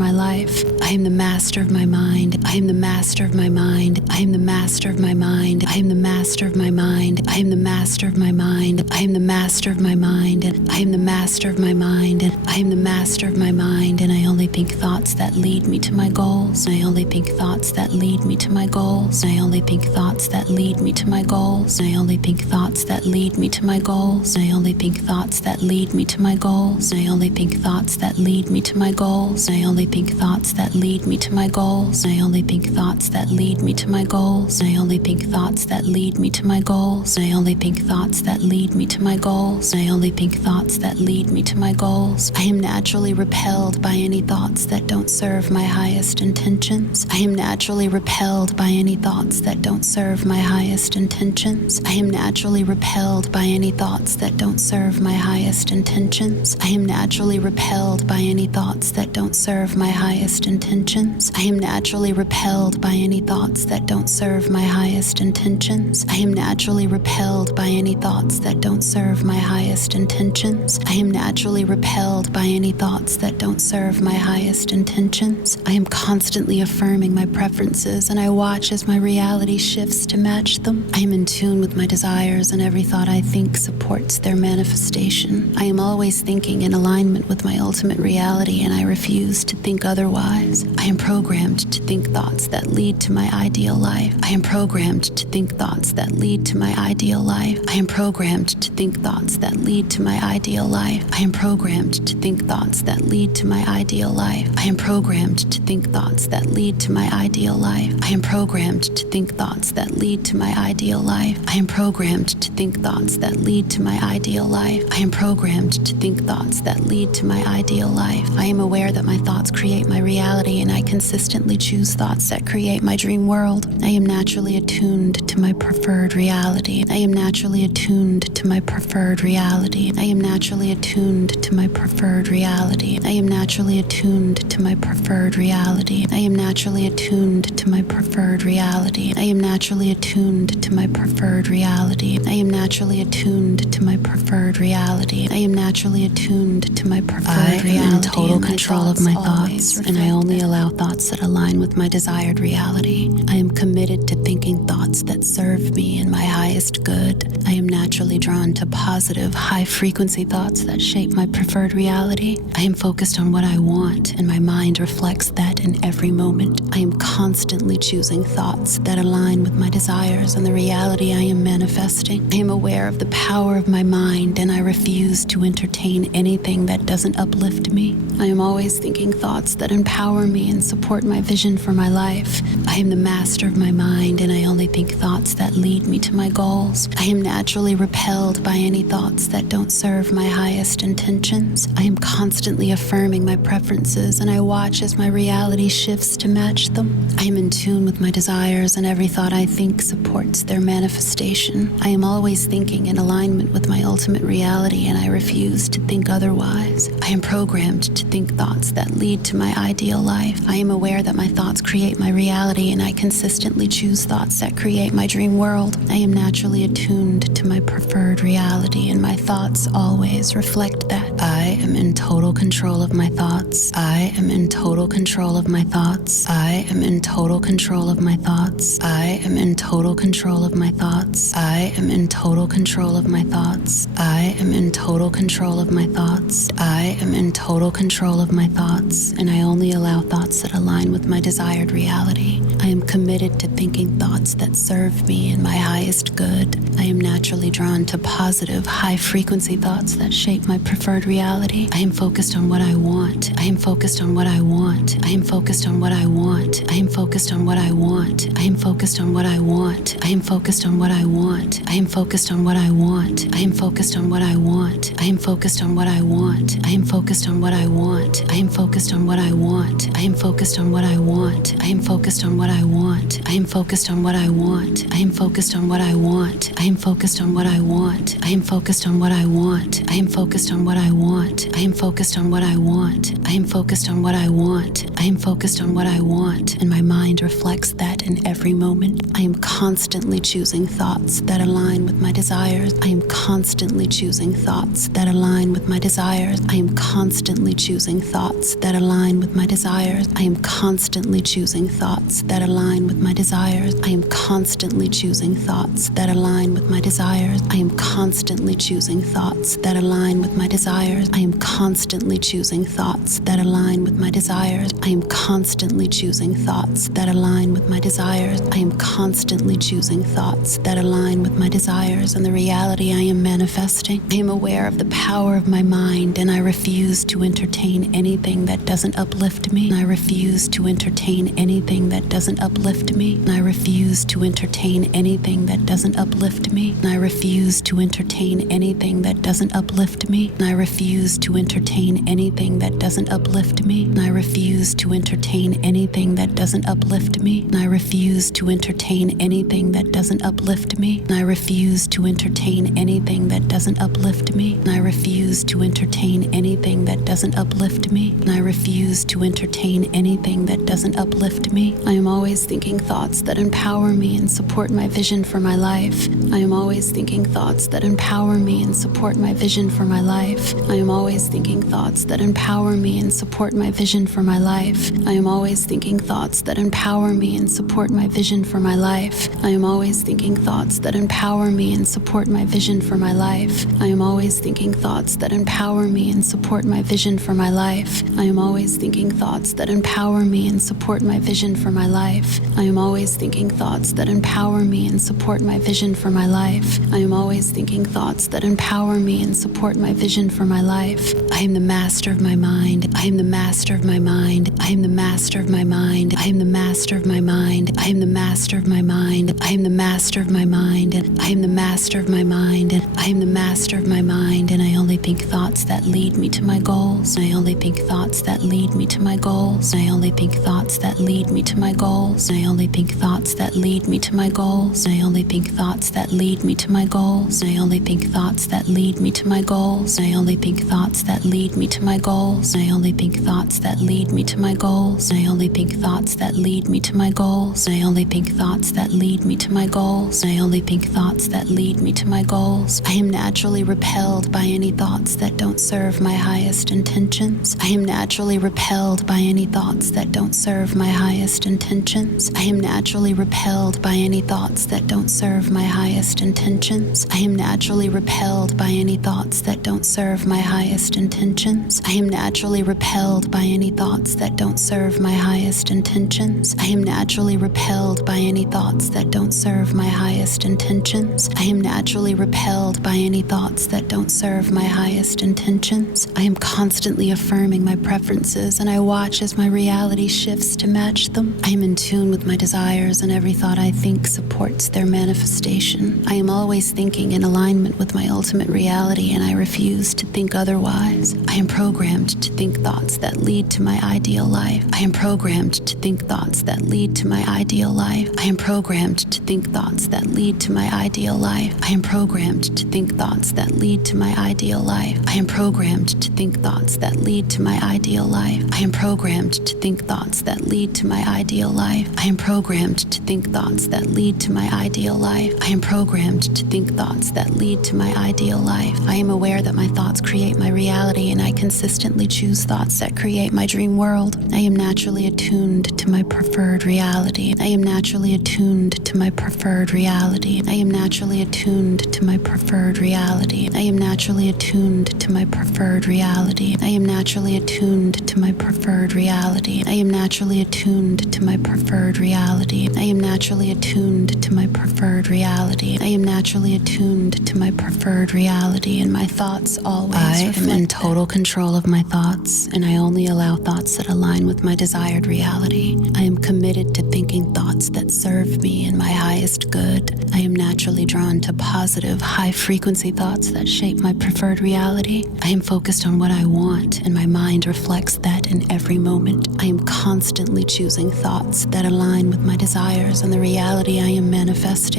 my life. I am the master of my mind. I am the master of my mind. I am the master of my mind. I am the master of my mind. I am the master of my mind. I am the master of my mind. I am the master of my mind. I am the master of my mind. And I only think thoughts that lead me to my goals. I only think thoughts that lead me to my goals. I only think thoughts that lead me to my goals. I only think thoughts that lead me to my goals. I only think thoughts that lead me to my goals. I only think thoughts that lead me to my goals. I only think thoughts that lead me to my goals. I only think thoughts that lead me to my goals. I only think thoughts that lead me to my goals. I only think thoughts that lead me to my goals. I only think thoughts that lead me to my goals. I am naturally repelled by any thoughts that don't serve my highest intentions. I am naturally repelled by any thoughts that don't serve my highest intentions. I am naturally repelled by any thoughts that don't serve my highest intentions. I am naturally repelled by any thoughts that don't serve my highest intentions. I am naturally repelled by any thoughts that don't serve my highest intentions. I am naturally repelled by any thoughts that don't serve my highest intentions. I am naturally repelled by any thoughts that don't serve my highest intentions. I am constantly affirming my preferences, and I watch as my reality shifts to match them. I am in tune with my desires, and every thought I think supports their manifestation. I am always thinking in alignment with my ultimate reality, and I refuse to think otherwise. I am programmed to think thoughts that lead to my ideal life. I am programmed to think thoughts that lead to my ideal life. I am programmed to think thoughts that lead to my ideal life. I am programmed to think thoughts that lead to my ideal life. I am programmed to think thoughts that lead to my ideal life. I am programmed to think thoughts that lead to my ideal life. I am programmed to think thoughts that lead to my ideal life. I am programmed to think thoughts that lead to my ideal life. I am aware that my thoughts create my reality, and I consistently choose thoughts that create my dream world. I am naturally attuned to my preferred reality. I am naturally attuned to my preferred reality. I am naturally attuned to my preferred reality. I am naturally attuned to my preferred reality. I am naturally attuned to my preferred reality. I am naturally attuned to my preferred reality. I am naturally attuned to my preferred reality. I am naturally attuned to my preferred reality. I am in total control of my thoughts, and I only allow thoughts that align with my desired reality. I am committed to thinking thoughts that serve me and my highest good. I am naturally drawn to positive, high-frequency thoughts that shape my preferred reality. I am focused on what I want, and my mind reflects that in every moment. I am constantly choosing thoughts that align with my desires and the reality I am manifesting. I am aware of the power of my mind, and I refuse to entertain anything that doesn't uplift me. I am always thinking thoughts that empower me and support my vision for my life. I am the master of my mind, and I only think thoughts that lead me to my goals. I am naturally repelled by any thoughts that don't serve my highest intentions. I am constantly affirming my preferences, and I watch as my reality shifts to match them. I am in tune with my desires, and every thought I think supports their manifestation. I am always thinking in alignment with my ultimate reality, and I refuse to think otherwise. I am programmed to think thoughts that lead to my ideal life. I am aware that my thoughts create my reality, and I consistently choose thoughts that create my dream world. I am naturally attuned to my preferred reality, and my thoughts always reflect that. I am in total control of my thoughts. I am in total control of my thoughts. I am in total control of my thoughts. I am in total control of my thoughts. I am in total control of my thoughts. I am in total control of my thoughts. I am in total control of my thoughts, and I only allow thoughts that align with my desired reality. I am committed to thinking thoughts that serve me and my highest good. I am naturally drawn to positive, high-frequency thoughts that shape my preferred reality. I am focused on what I want. I am focused on what I want. I am focused on what I want. I am focused on what I want. I am focused on what I want. I am focused on what I want. I am focused on what I want. I am focused on what I want. I am focused on what I want. I am focused on what I want. I am focused on what I want. I am focused on what I want. I am focused on what I want. I am focused on what I want. I am focused on what I want. I am focused on what I want. I am focused on what I want. I am focused on what I want. I am focused on what I want. I am focused on what I want. I am focused on what I want, and my mind reflects that in every moment. I am constantly choosing thoughts that align with my desires. I am constantly choosing thoughts that align with my desires. I am constantly choosing thoughts that align align with my desires. I am constantly choosing thoughts that align with my desires. I am constantly choosing thoughts that align with my desires. I am constantly choosing thoughts that align with my desires. I am constantly choosing thoughts that align with my desires. I am constantly choosing thoughts that align with my desires. I am constantly choosing thoughts that align with my desires and the reality I am manifesting. I am aware of the power of my mind, and I refuse to entertain anything that doesn't uplift me. I refuse to entertain anything that doesn't uplift me. I refuse to entertain anything that doesn't uplift me. I refuse to entertain anything that doesn't uplift me. I refuse to entertain anything that doesn't uplift me. I refuse to entertain anything that doesn't uplift me. I refuse to entertain anything that doesn't uplift me. I refuse to entertain anything that doesn't uplift me. I refuse to entertain anything that doesn't uplift me. I refuse to entertain anything that doesn't uplift me. I am always thinking thoughts that empower me and support my vision for my life. I am always thinking thoughts that empower me and support my vision for my life. I am always thinking thoughts that empower me and support my vision for my life. I am always thinking thoughts that empower me and support my vision for my life. I am always thinking thoughts that empower me and support my vision for my life. I am always thinking thoughts that empower me and support my vision for my life. I am always thinking thoughts that empower me and support my vision for my life. I am always thinking thoughts that empower me and support my vision for my life. I am always thinking thoughts that empower me and support my vision for my life. I am the master of my mind. I am the master of my mind. I am the master of my mind. I am the master of my mind. I am the master of my mind. I am the master of my mind. I am the master of my mind. I am the master of my mind, and I only think thoughts that lead me to my goals. I only think thoughts that lead me to my goals. I only think thoughts that lead me to my goals. I only think thoughts that lead me to my goals. I only think thoughts that lead me to my goals. I only think thoughts that lead me to my goals. I only think thoughts that lead me to my goals. I only think thoughts that lead me to my goals. I only think thoughts that lead me to my goals. I only think thoughts that lead me to my goals. I only think thoughts that lead me to my goals. I am naturally repelled by any thoughts that don't serve my highest intentions. I am naturally repelled by any thoughts that don't serve my highest intentions. I am naturally repelled by any thoughts that don't serve my highest intentions. I am naturally repelled by any thoughts that don't serve my highest intentions. I am naturally repelled by any thoughts that don't serve my highest intentions. I am naturally repelled by any thoughts that don't serve my highest intentions. I am naturally repelled by any thoughts that don't serve my highest intentions. I am constantly affirming my preferences, and I watch as my reality shifts to match them. I am in tune with my desires, and every thought I think supports their manifestation. I am always thinking in alignment with my ultimate reality, and I refuse to think otherwise. I am programmed to think thoughts that lead to my ideal life. I am programmed to think thoughts that lead to my ideal life. I am programmed to think thoughts that lead to my ideal life. I am programmed to think thoughts that lead to my ideal life. I am programmed to think thoughts that lead to my ideal life. I am programmed to think thoughts that lead to my ideal life. I am programmed to think thoughts that lead to my ideal life. I am programmed to think thoughts that lead to my ideal life. I am aware that my thoughts create my reality, and I consistently choose thoughts that create my dream world. I am naturally attuned to my preferred reality. I am naturally attuned to my preferred reality. I am naturally attuned to my preferred reality. I am naturally attuned to my preferred reality. I am naturally attuned to my preferred reality. I am naturally attuned to my preferred reality. I am naturally attuned to my preferred reality. I am naturally attuned to my preferred reality, and my thoughts always I am in total control of my thoughts, and I only allow thoughts that align with my desired reality. I am committed to thinking thoughts that serve me and my highest good. I am naturally drawn to positive, high-frequency thoughts that shape my preferred reality. I am focused on what I want, and my mind reflects that in every moment. I am constantly choosing thoughts that align with my desires and the reality I am manifesting.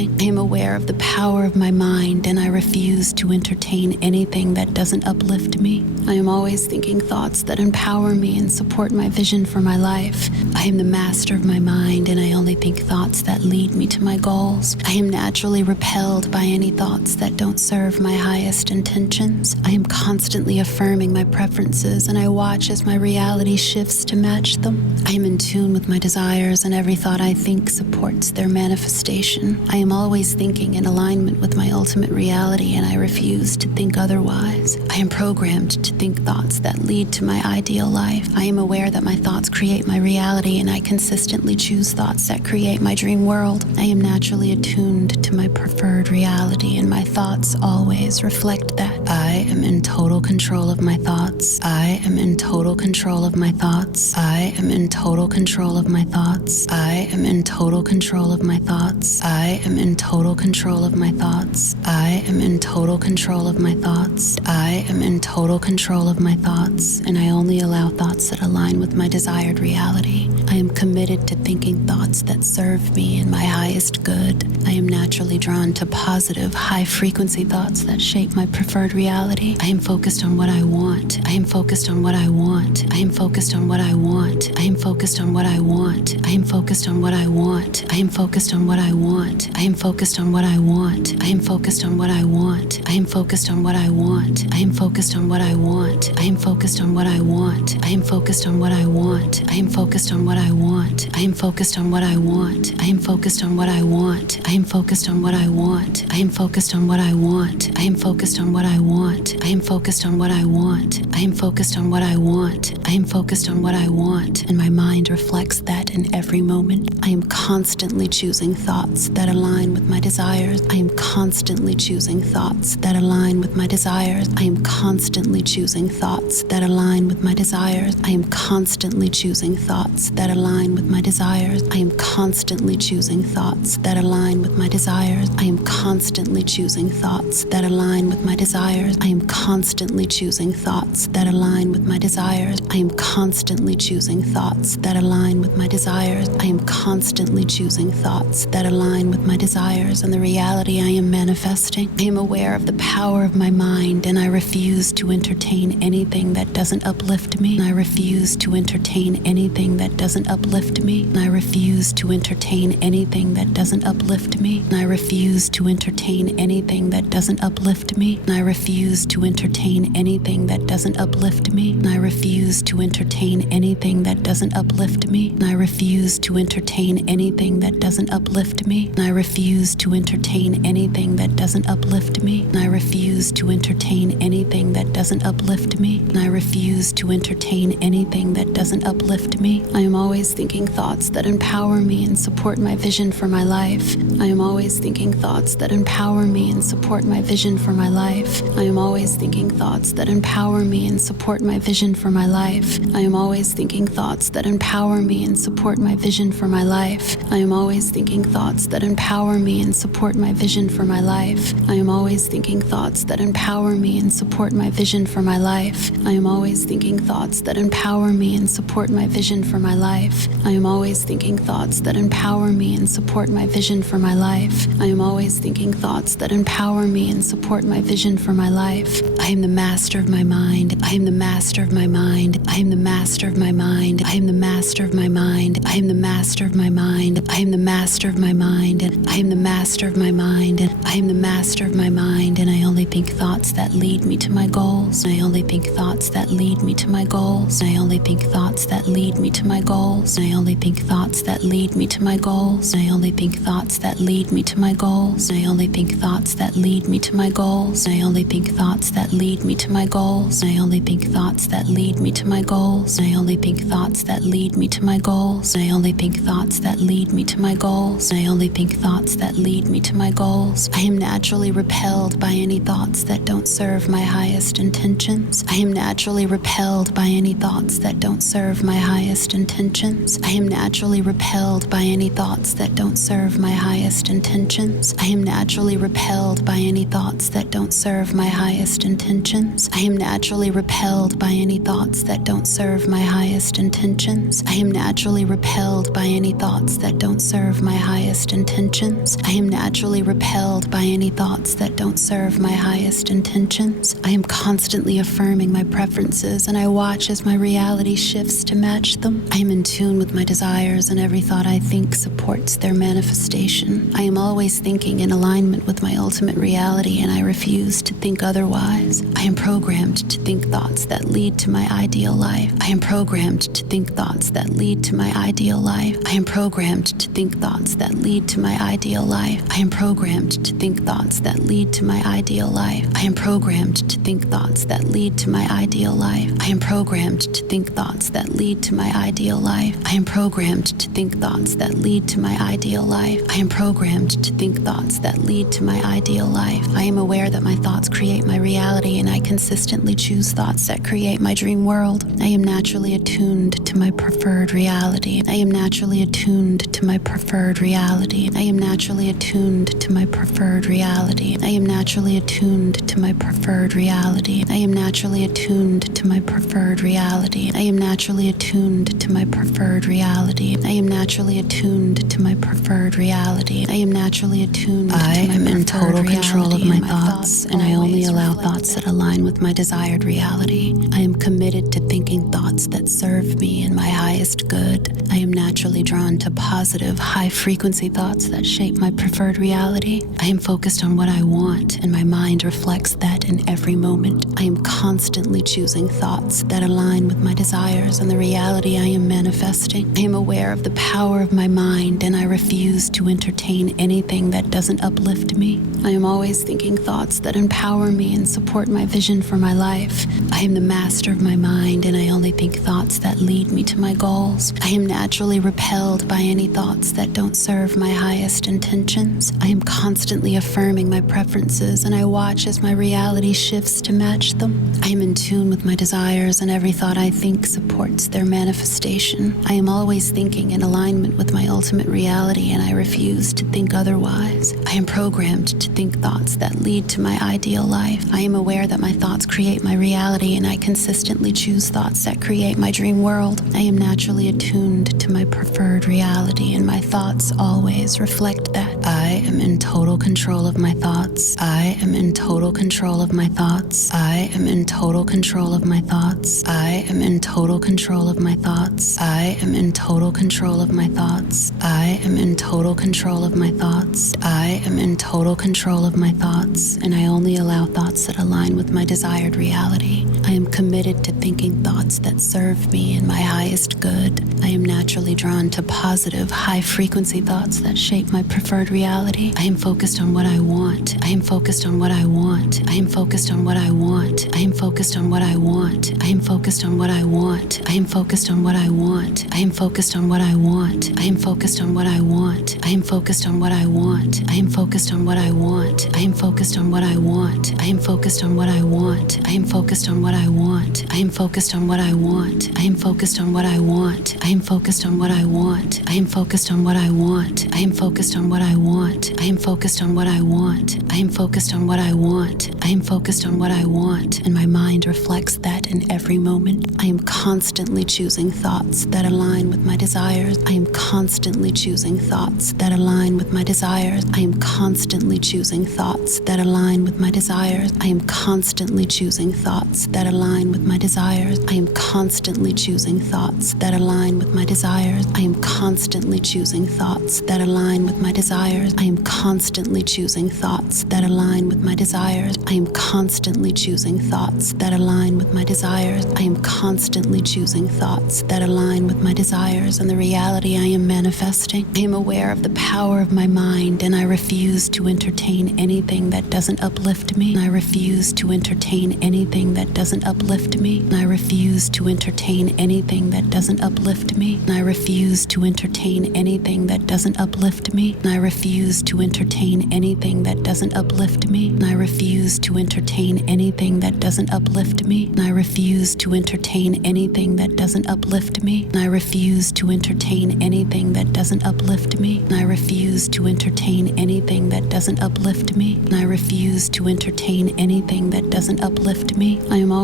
manifesting. I am aware of the power of my mind, and I refuse to entertain anything that doesn't uplift me. I am always thinking thoughts that empower me and support my vision for my life. I am the master of my mind, and I only think thoughts that lead me to my goals. I am naturally repelled by any thoughts that don't serve my highest intentions. I am constantly affirming my preferences, and I watch as my reality shifts to match them. I am in tune with my desires, and every thought I think supports their manifestation. I am always thinking in alignment with my ultimate reality, and I refuse to think otherwise. I am programmed to think thoughts that lead to my ideal life. I am aware that my thoughts create my reality, and I consistently choose thoughts that create my dream world. I am naturally attuned to my preferred reality, and my thoughts always reflect that. I am in total control of my thoughts. I am in total control of my thoughts. I am in total control of my thoughts. I am in total control of my thoughts. I am in total control of my thoughts. I am in total control of my thoughts. I am in total control of my thoughts, and I only allow thoughts that align with my desired reality. I am committed to thinking thoughts that serve me and my highest good. I am naturally drawn to positive, high-frequency thoughts that shape my preferred reality. I am focused on what I want. I am focused on what I want. I am focused on what I want. I am focused on what I want. I am focused on what I want. I am focused on what I want. I am focused on what I want. I am focused on what I want. I am focused on what I want. I am focused on what I want. I am focused on what I want. I am focused on what I want. I am focused on what I want. I am focused on what I want. I am focused on what I want. I am focused on what I want. I am focused on what I want. I am focused on what I want. I am focused on what I want. I am focused on what I want. I am focused on what I want, and my mind reflects that in every moment. I am constantly choosing thoughts that align with my desires. I am constantly choosing thoughts that align with my desires. I am constantly choosing thoughts that align with my desires. I am constantly choosing thoughts that align with my desires. I am constantly choosing thoughts that align with my desires. I am constantly choosing thoughts that align with my desires. I am constantly choosing thoughts that align with my desires. I am constantly choosing thoughts that align with my desires. I am constantly choosing thoughts that align with my desires and the reality I am manifesting. I am aware of the power of my mind, and I refuse to entertain anything that doesn't uplift me. I refuse to entertain anything that doesn't uplift me. I refuse to entertain anything that doesn't uplift me. I refuse to entertain anything that doesn't uplift me. I refuse to entertain anything that doesn't uplift me. I refuse to entertain anything that doesn't uplift me. I refuse to entertain anything that doesn't uplift me. I refuse to entertain anything that doesn't uplift me. I refuse to entertain anything that doesn't uplift me. I refuse to entertain anything that doesn't uplift me. I am always thinking thoughts that empower me and support my vision for my life. I am always thinking thoughts that empower me and support my vision for my life. I am always thinking thoughts that empower me and support my vision for my life. I am always thinking thoughts that empower me and support my vision for my life. I am always thinking thoughts that empower me and support my vision for my life. I am always thinking thoughts that empower me and support my vision for my life. I am always thinking thoughts that empower me and support my vision for my life. I am always thinking thoughts that empower me and support my vision for my life. I am always thinking thoughts that empower me and support my vision for my life. I am the master of my mind. I am the master of my mind. I am the master of my mind. I am the master of my mind. I am the master of my mind. I am the master of my mind. I am the master of my mind. I am the master of my mind, and I only think thoughts that lead me to my goals. I only think thoughts that lead me to my goals. I only think thoughts that lead me to my goals. I only think thoughts that lead me to my goals. I only think thoughts that lead me to my goals. I only think thoughts that lead me to my goals. I only think thoughts that lead me to my goals. I only think thoughts that lead me to my goals. I only think thoughts that lead me to my goals. I only think thoughts that lead me to my goals. I only think thoughts that lead me to my goals. I am naturally repelled by any thoughts that don't serve my highest intentions. I am naturally repelled by any thoughts that don't serve my highest intentions. I am naturally repelled by any thoughts that don't serve my highest intentions. I am naturally repelled by any thoughts that don't serve my highest intentions. I am naturally repelled by any thoughts that don't serve my highest intentions. I am naturally repelled by any thoughts that don't serve my highest intentions. I am naturally repelled by any thoughts that don't serve my highest intentions. I am constantly affirming my preferences, and I watch as my reality shifts to match them. I am in tune with my desires, and every thought I think supports their manifestation. I am always thinking in alignment with my ultimate reality, and I refuse to think otherwise. I am programmed to think thoughts that lead to my ideal life. I am programmed to think thoughts that lead to my ideal life. I am programmed to think thoughts that lead to my ideal life. I am programmed to think thoughts that lead to my ideal life. I am programmed to think thoughts that lead to my ideal life. I am programmed to think thoughts that lead to my ideal life. I am programmed to think thoughts that lead to my ideal life. I am programmed to think thoughts that lead to my ideal life. I am aware that my thoughts create my reality, and I consistently choose thoughts that create my dream world. I am naturally attuned to my preferred reality. I am naturally attuned to my preferred reality. I am naturally attuned to my preferred reality. I am naturally attuned to my preferred reality. I am naturally attuned to my preferred reality. I am naturally attuned to my preferred reality. I am naturally attuned to my preferred reality. I am naturally attuned to my preferred reality. I am in total control of my thoughts, and I only allow thoughts that align with my desired reality. I am committed to thinking thoughts that serve me and my highest good. I am naturally drawn to positive, high-frequency thoughts that shape my preferred reality. I am focused on what I want, and my mind reflects that in every moment. I am constantly choosing thoughts that align with my desires and the reality I am manifesting. I am aware of the power of my mind, and I refuse to entertain anything that doesn't uplift me. I am always thinking thoughts that empower me and support my vision for my life. I am the master of my mind, and I only think thoughts that lead me to my goals. I am naturally repelled by any thoughts that don't serve my highest intentions. I am constantly affirming my preferences, and I watch as my reality shifts to match them. I am in tune with my desires, and every thought I think supports their manifestation. I am always thinking in alignment with my ultimate reality, and I refuse to think otherwise. I am programmed to think thoughts that lead to my ideal life. I am aware that my thoughts create my reality, and I consistently choose thoughts that create my dream world. I am naturally attuned to my preferred reality, and my thoughts always reflect that. I am in total control of my thoughts. I am in total control of my thoughts. I am in total control of my thoughts. I am in total control of my thoughts. I am in total control of my thoughts. I am in total control of my thoughts. I am in total control of my thoughts, and I only allow thoughts that align with my desired reality. I am committed to thinking thoughts that serve me and my highest good. I am naturally drawn to positive, high-frequency thoughts that shape my preferred reality. I am focused on what I want. I am focused on what I want. I am focused on what I want. I am focused on what I want. I am focused on what I want. I am focused on what I want. I am focused on what I want. I am focused on what I want. I am focused on what I want. I am focused on what I want. I am focused on what I want. I am focused on what I want. I am focused on what I want. I am focused on what I want. I am focused on what I want. I am focused on what I want. I am focused on what I want. I am focused on what I want. I am focused on what I want. I am focused on what I want. I am focused on what I want, and my mind reflects that in every moment. I am constantly choosing thoughts that align with my desires. I am constantly choosing thoughts that align with my desires. I am constantly choosing thoughts that align with my desires. I am constantly choosing thoughts that align with my desires. I am constantly choosing thoughts that align with my desires. I am constantly choosing thoughts that align with my desires. I am constantly choosing thoughts that align with my desires. I am constantly choosing thoughts that align with my desires. I am constantly choosing thoughts that align with my desires and the reality I am manifesting. I am aware of the power of my mind, and I refuse to entertain anything that doesn't uplift me. I refuse to entertain anything that doesn't uplift me. I refuse to entertain anything that doesn't uplift me. I refuse to entertain anything that doesn't uplift me. I refuse to entertain anything that doesn't uplift me. I refuse to entertain anything that doesn't uplift me. I refuse to entertain anything that doesn't uplift me. I refuse to entertain anything that doesn't uplift me. I refuse to entertain anything that doesn't uplift me. I refuse to entertain anything that doesn't uplift me. I am always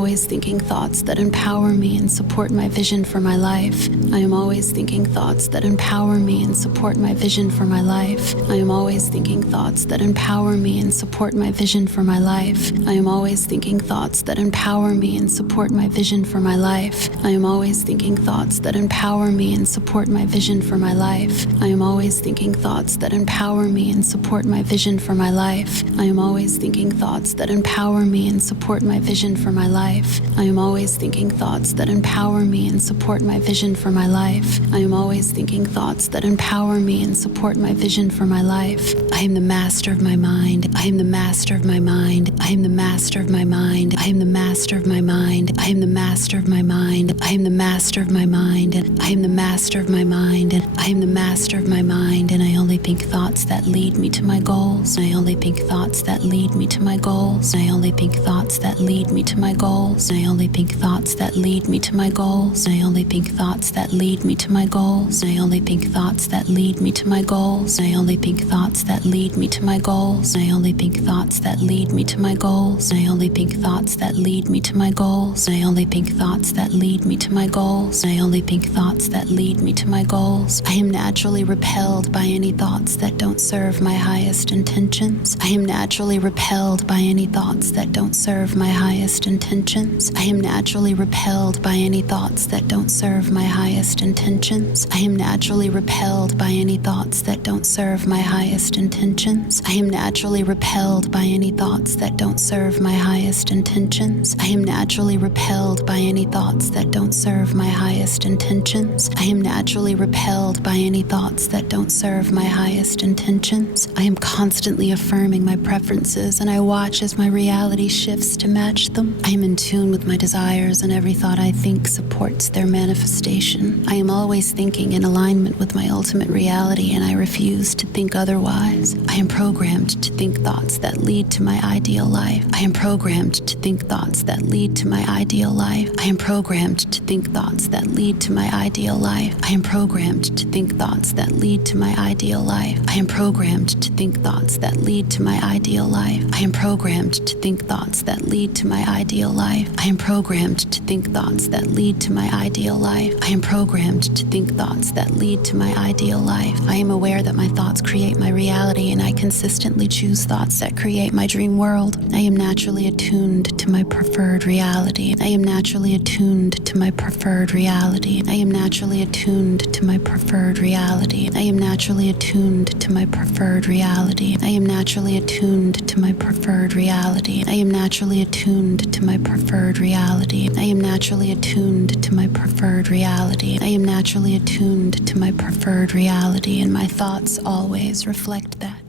always thinking thoughts that empower me and support my vision for my life. I am always thinking thoughts that empower me and support my vision for my life. I am always thinking thoughts that empower me and support my vision for my life. I am always thinking thoughts that empower me and support my vision for my life. I am always thinking thoughts that empower me and support my vision for my life. I am always thinking thoughts that empower me and support my vision for my life. I am always thinking thoughts that empower me and support my vision for my life. I am always thinking thoughts that empower me and support my vision for my life. I am always thinking thoughts that empower me and support my vision for my life. I am the master of my mind. I am the master of my mind. I am the master of my mind. I am the master of my mind. I am the master of my mind. I am the master of my mind. I am the master of my mind. I am the master of my mind, and I only think thoughts that lead me to my goals. I only think thoughts that lead me to my goals. I only think thoughts that lead me to my goals. I only think thoughts that lead me to my goals. I only think thoughts that lead me to my goals. I only think thoughts that lead me to my goals. I only think thoughts that lead me to my goals. I only think thoughts that lead me to my goals. I only think thoughts that lead me to my goals. I only think thoughts that lead me to my goals. I only think thoughts that lead me to my goals. I am naturally repelled by any thoughts that don't serve my highest intentions. I am naturally repelled by any thoughts that don't serve my highest intentions. I am naturally repelled by any thoughts that don't serve my highest intentions. I am naturally repelled by any thoughts that don't serve my highest intentions. I am naturally repelled by any thoughts that don't serve my highest intentions. I am naturally repelled by any thoughts that don't serve my highest intentions. I am naturally repelled by any thoughts that don't serve my highest intentions. I am constantly affirming my preferences, and I watch as my reality shifts to match them. I am in tune with my desires, and every thought I think supports their manifestation. I am always thinking in alignment with my ultimate reality, and I refuse to think otherwise. I am programmed to think thoughts that lead to my ideal life. I am programmed to think thoughts that lead to my ideal life. I am programmed to think thoughts that lead to my ideal life. I am programmed to think thoughts that lead to my ideal life. I am programmed to think thoughts that lead to my ideal life. I am programmed to think thoughts that lead to my ideal life. I am programmed to think thoughts that lead to my ideal life. I am programmed to think thoughts that lead to my ideal life. I am aware that my thoughts create my reality, and I consistently choose thoughts that create my dream world. I am naturally attuned to my preferred reality. I am naturally attuned to my preferred reality. I am naturally attuned to my preferred reality. I am naturally attuned to my preferred reality. I am naturally attuned to my preferred reality. I am naturally attuned to my preferred reality. I am naturally attuned to my preferred reality. I am naturally attuned to my preferred reality, and my thoughts always reflect that.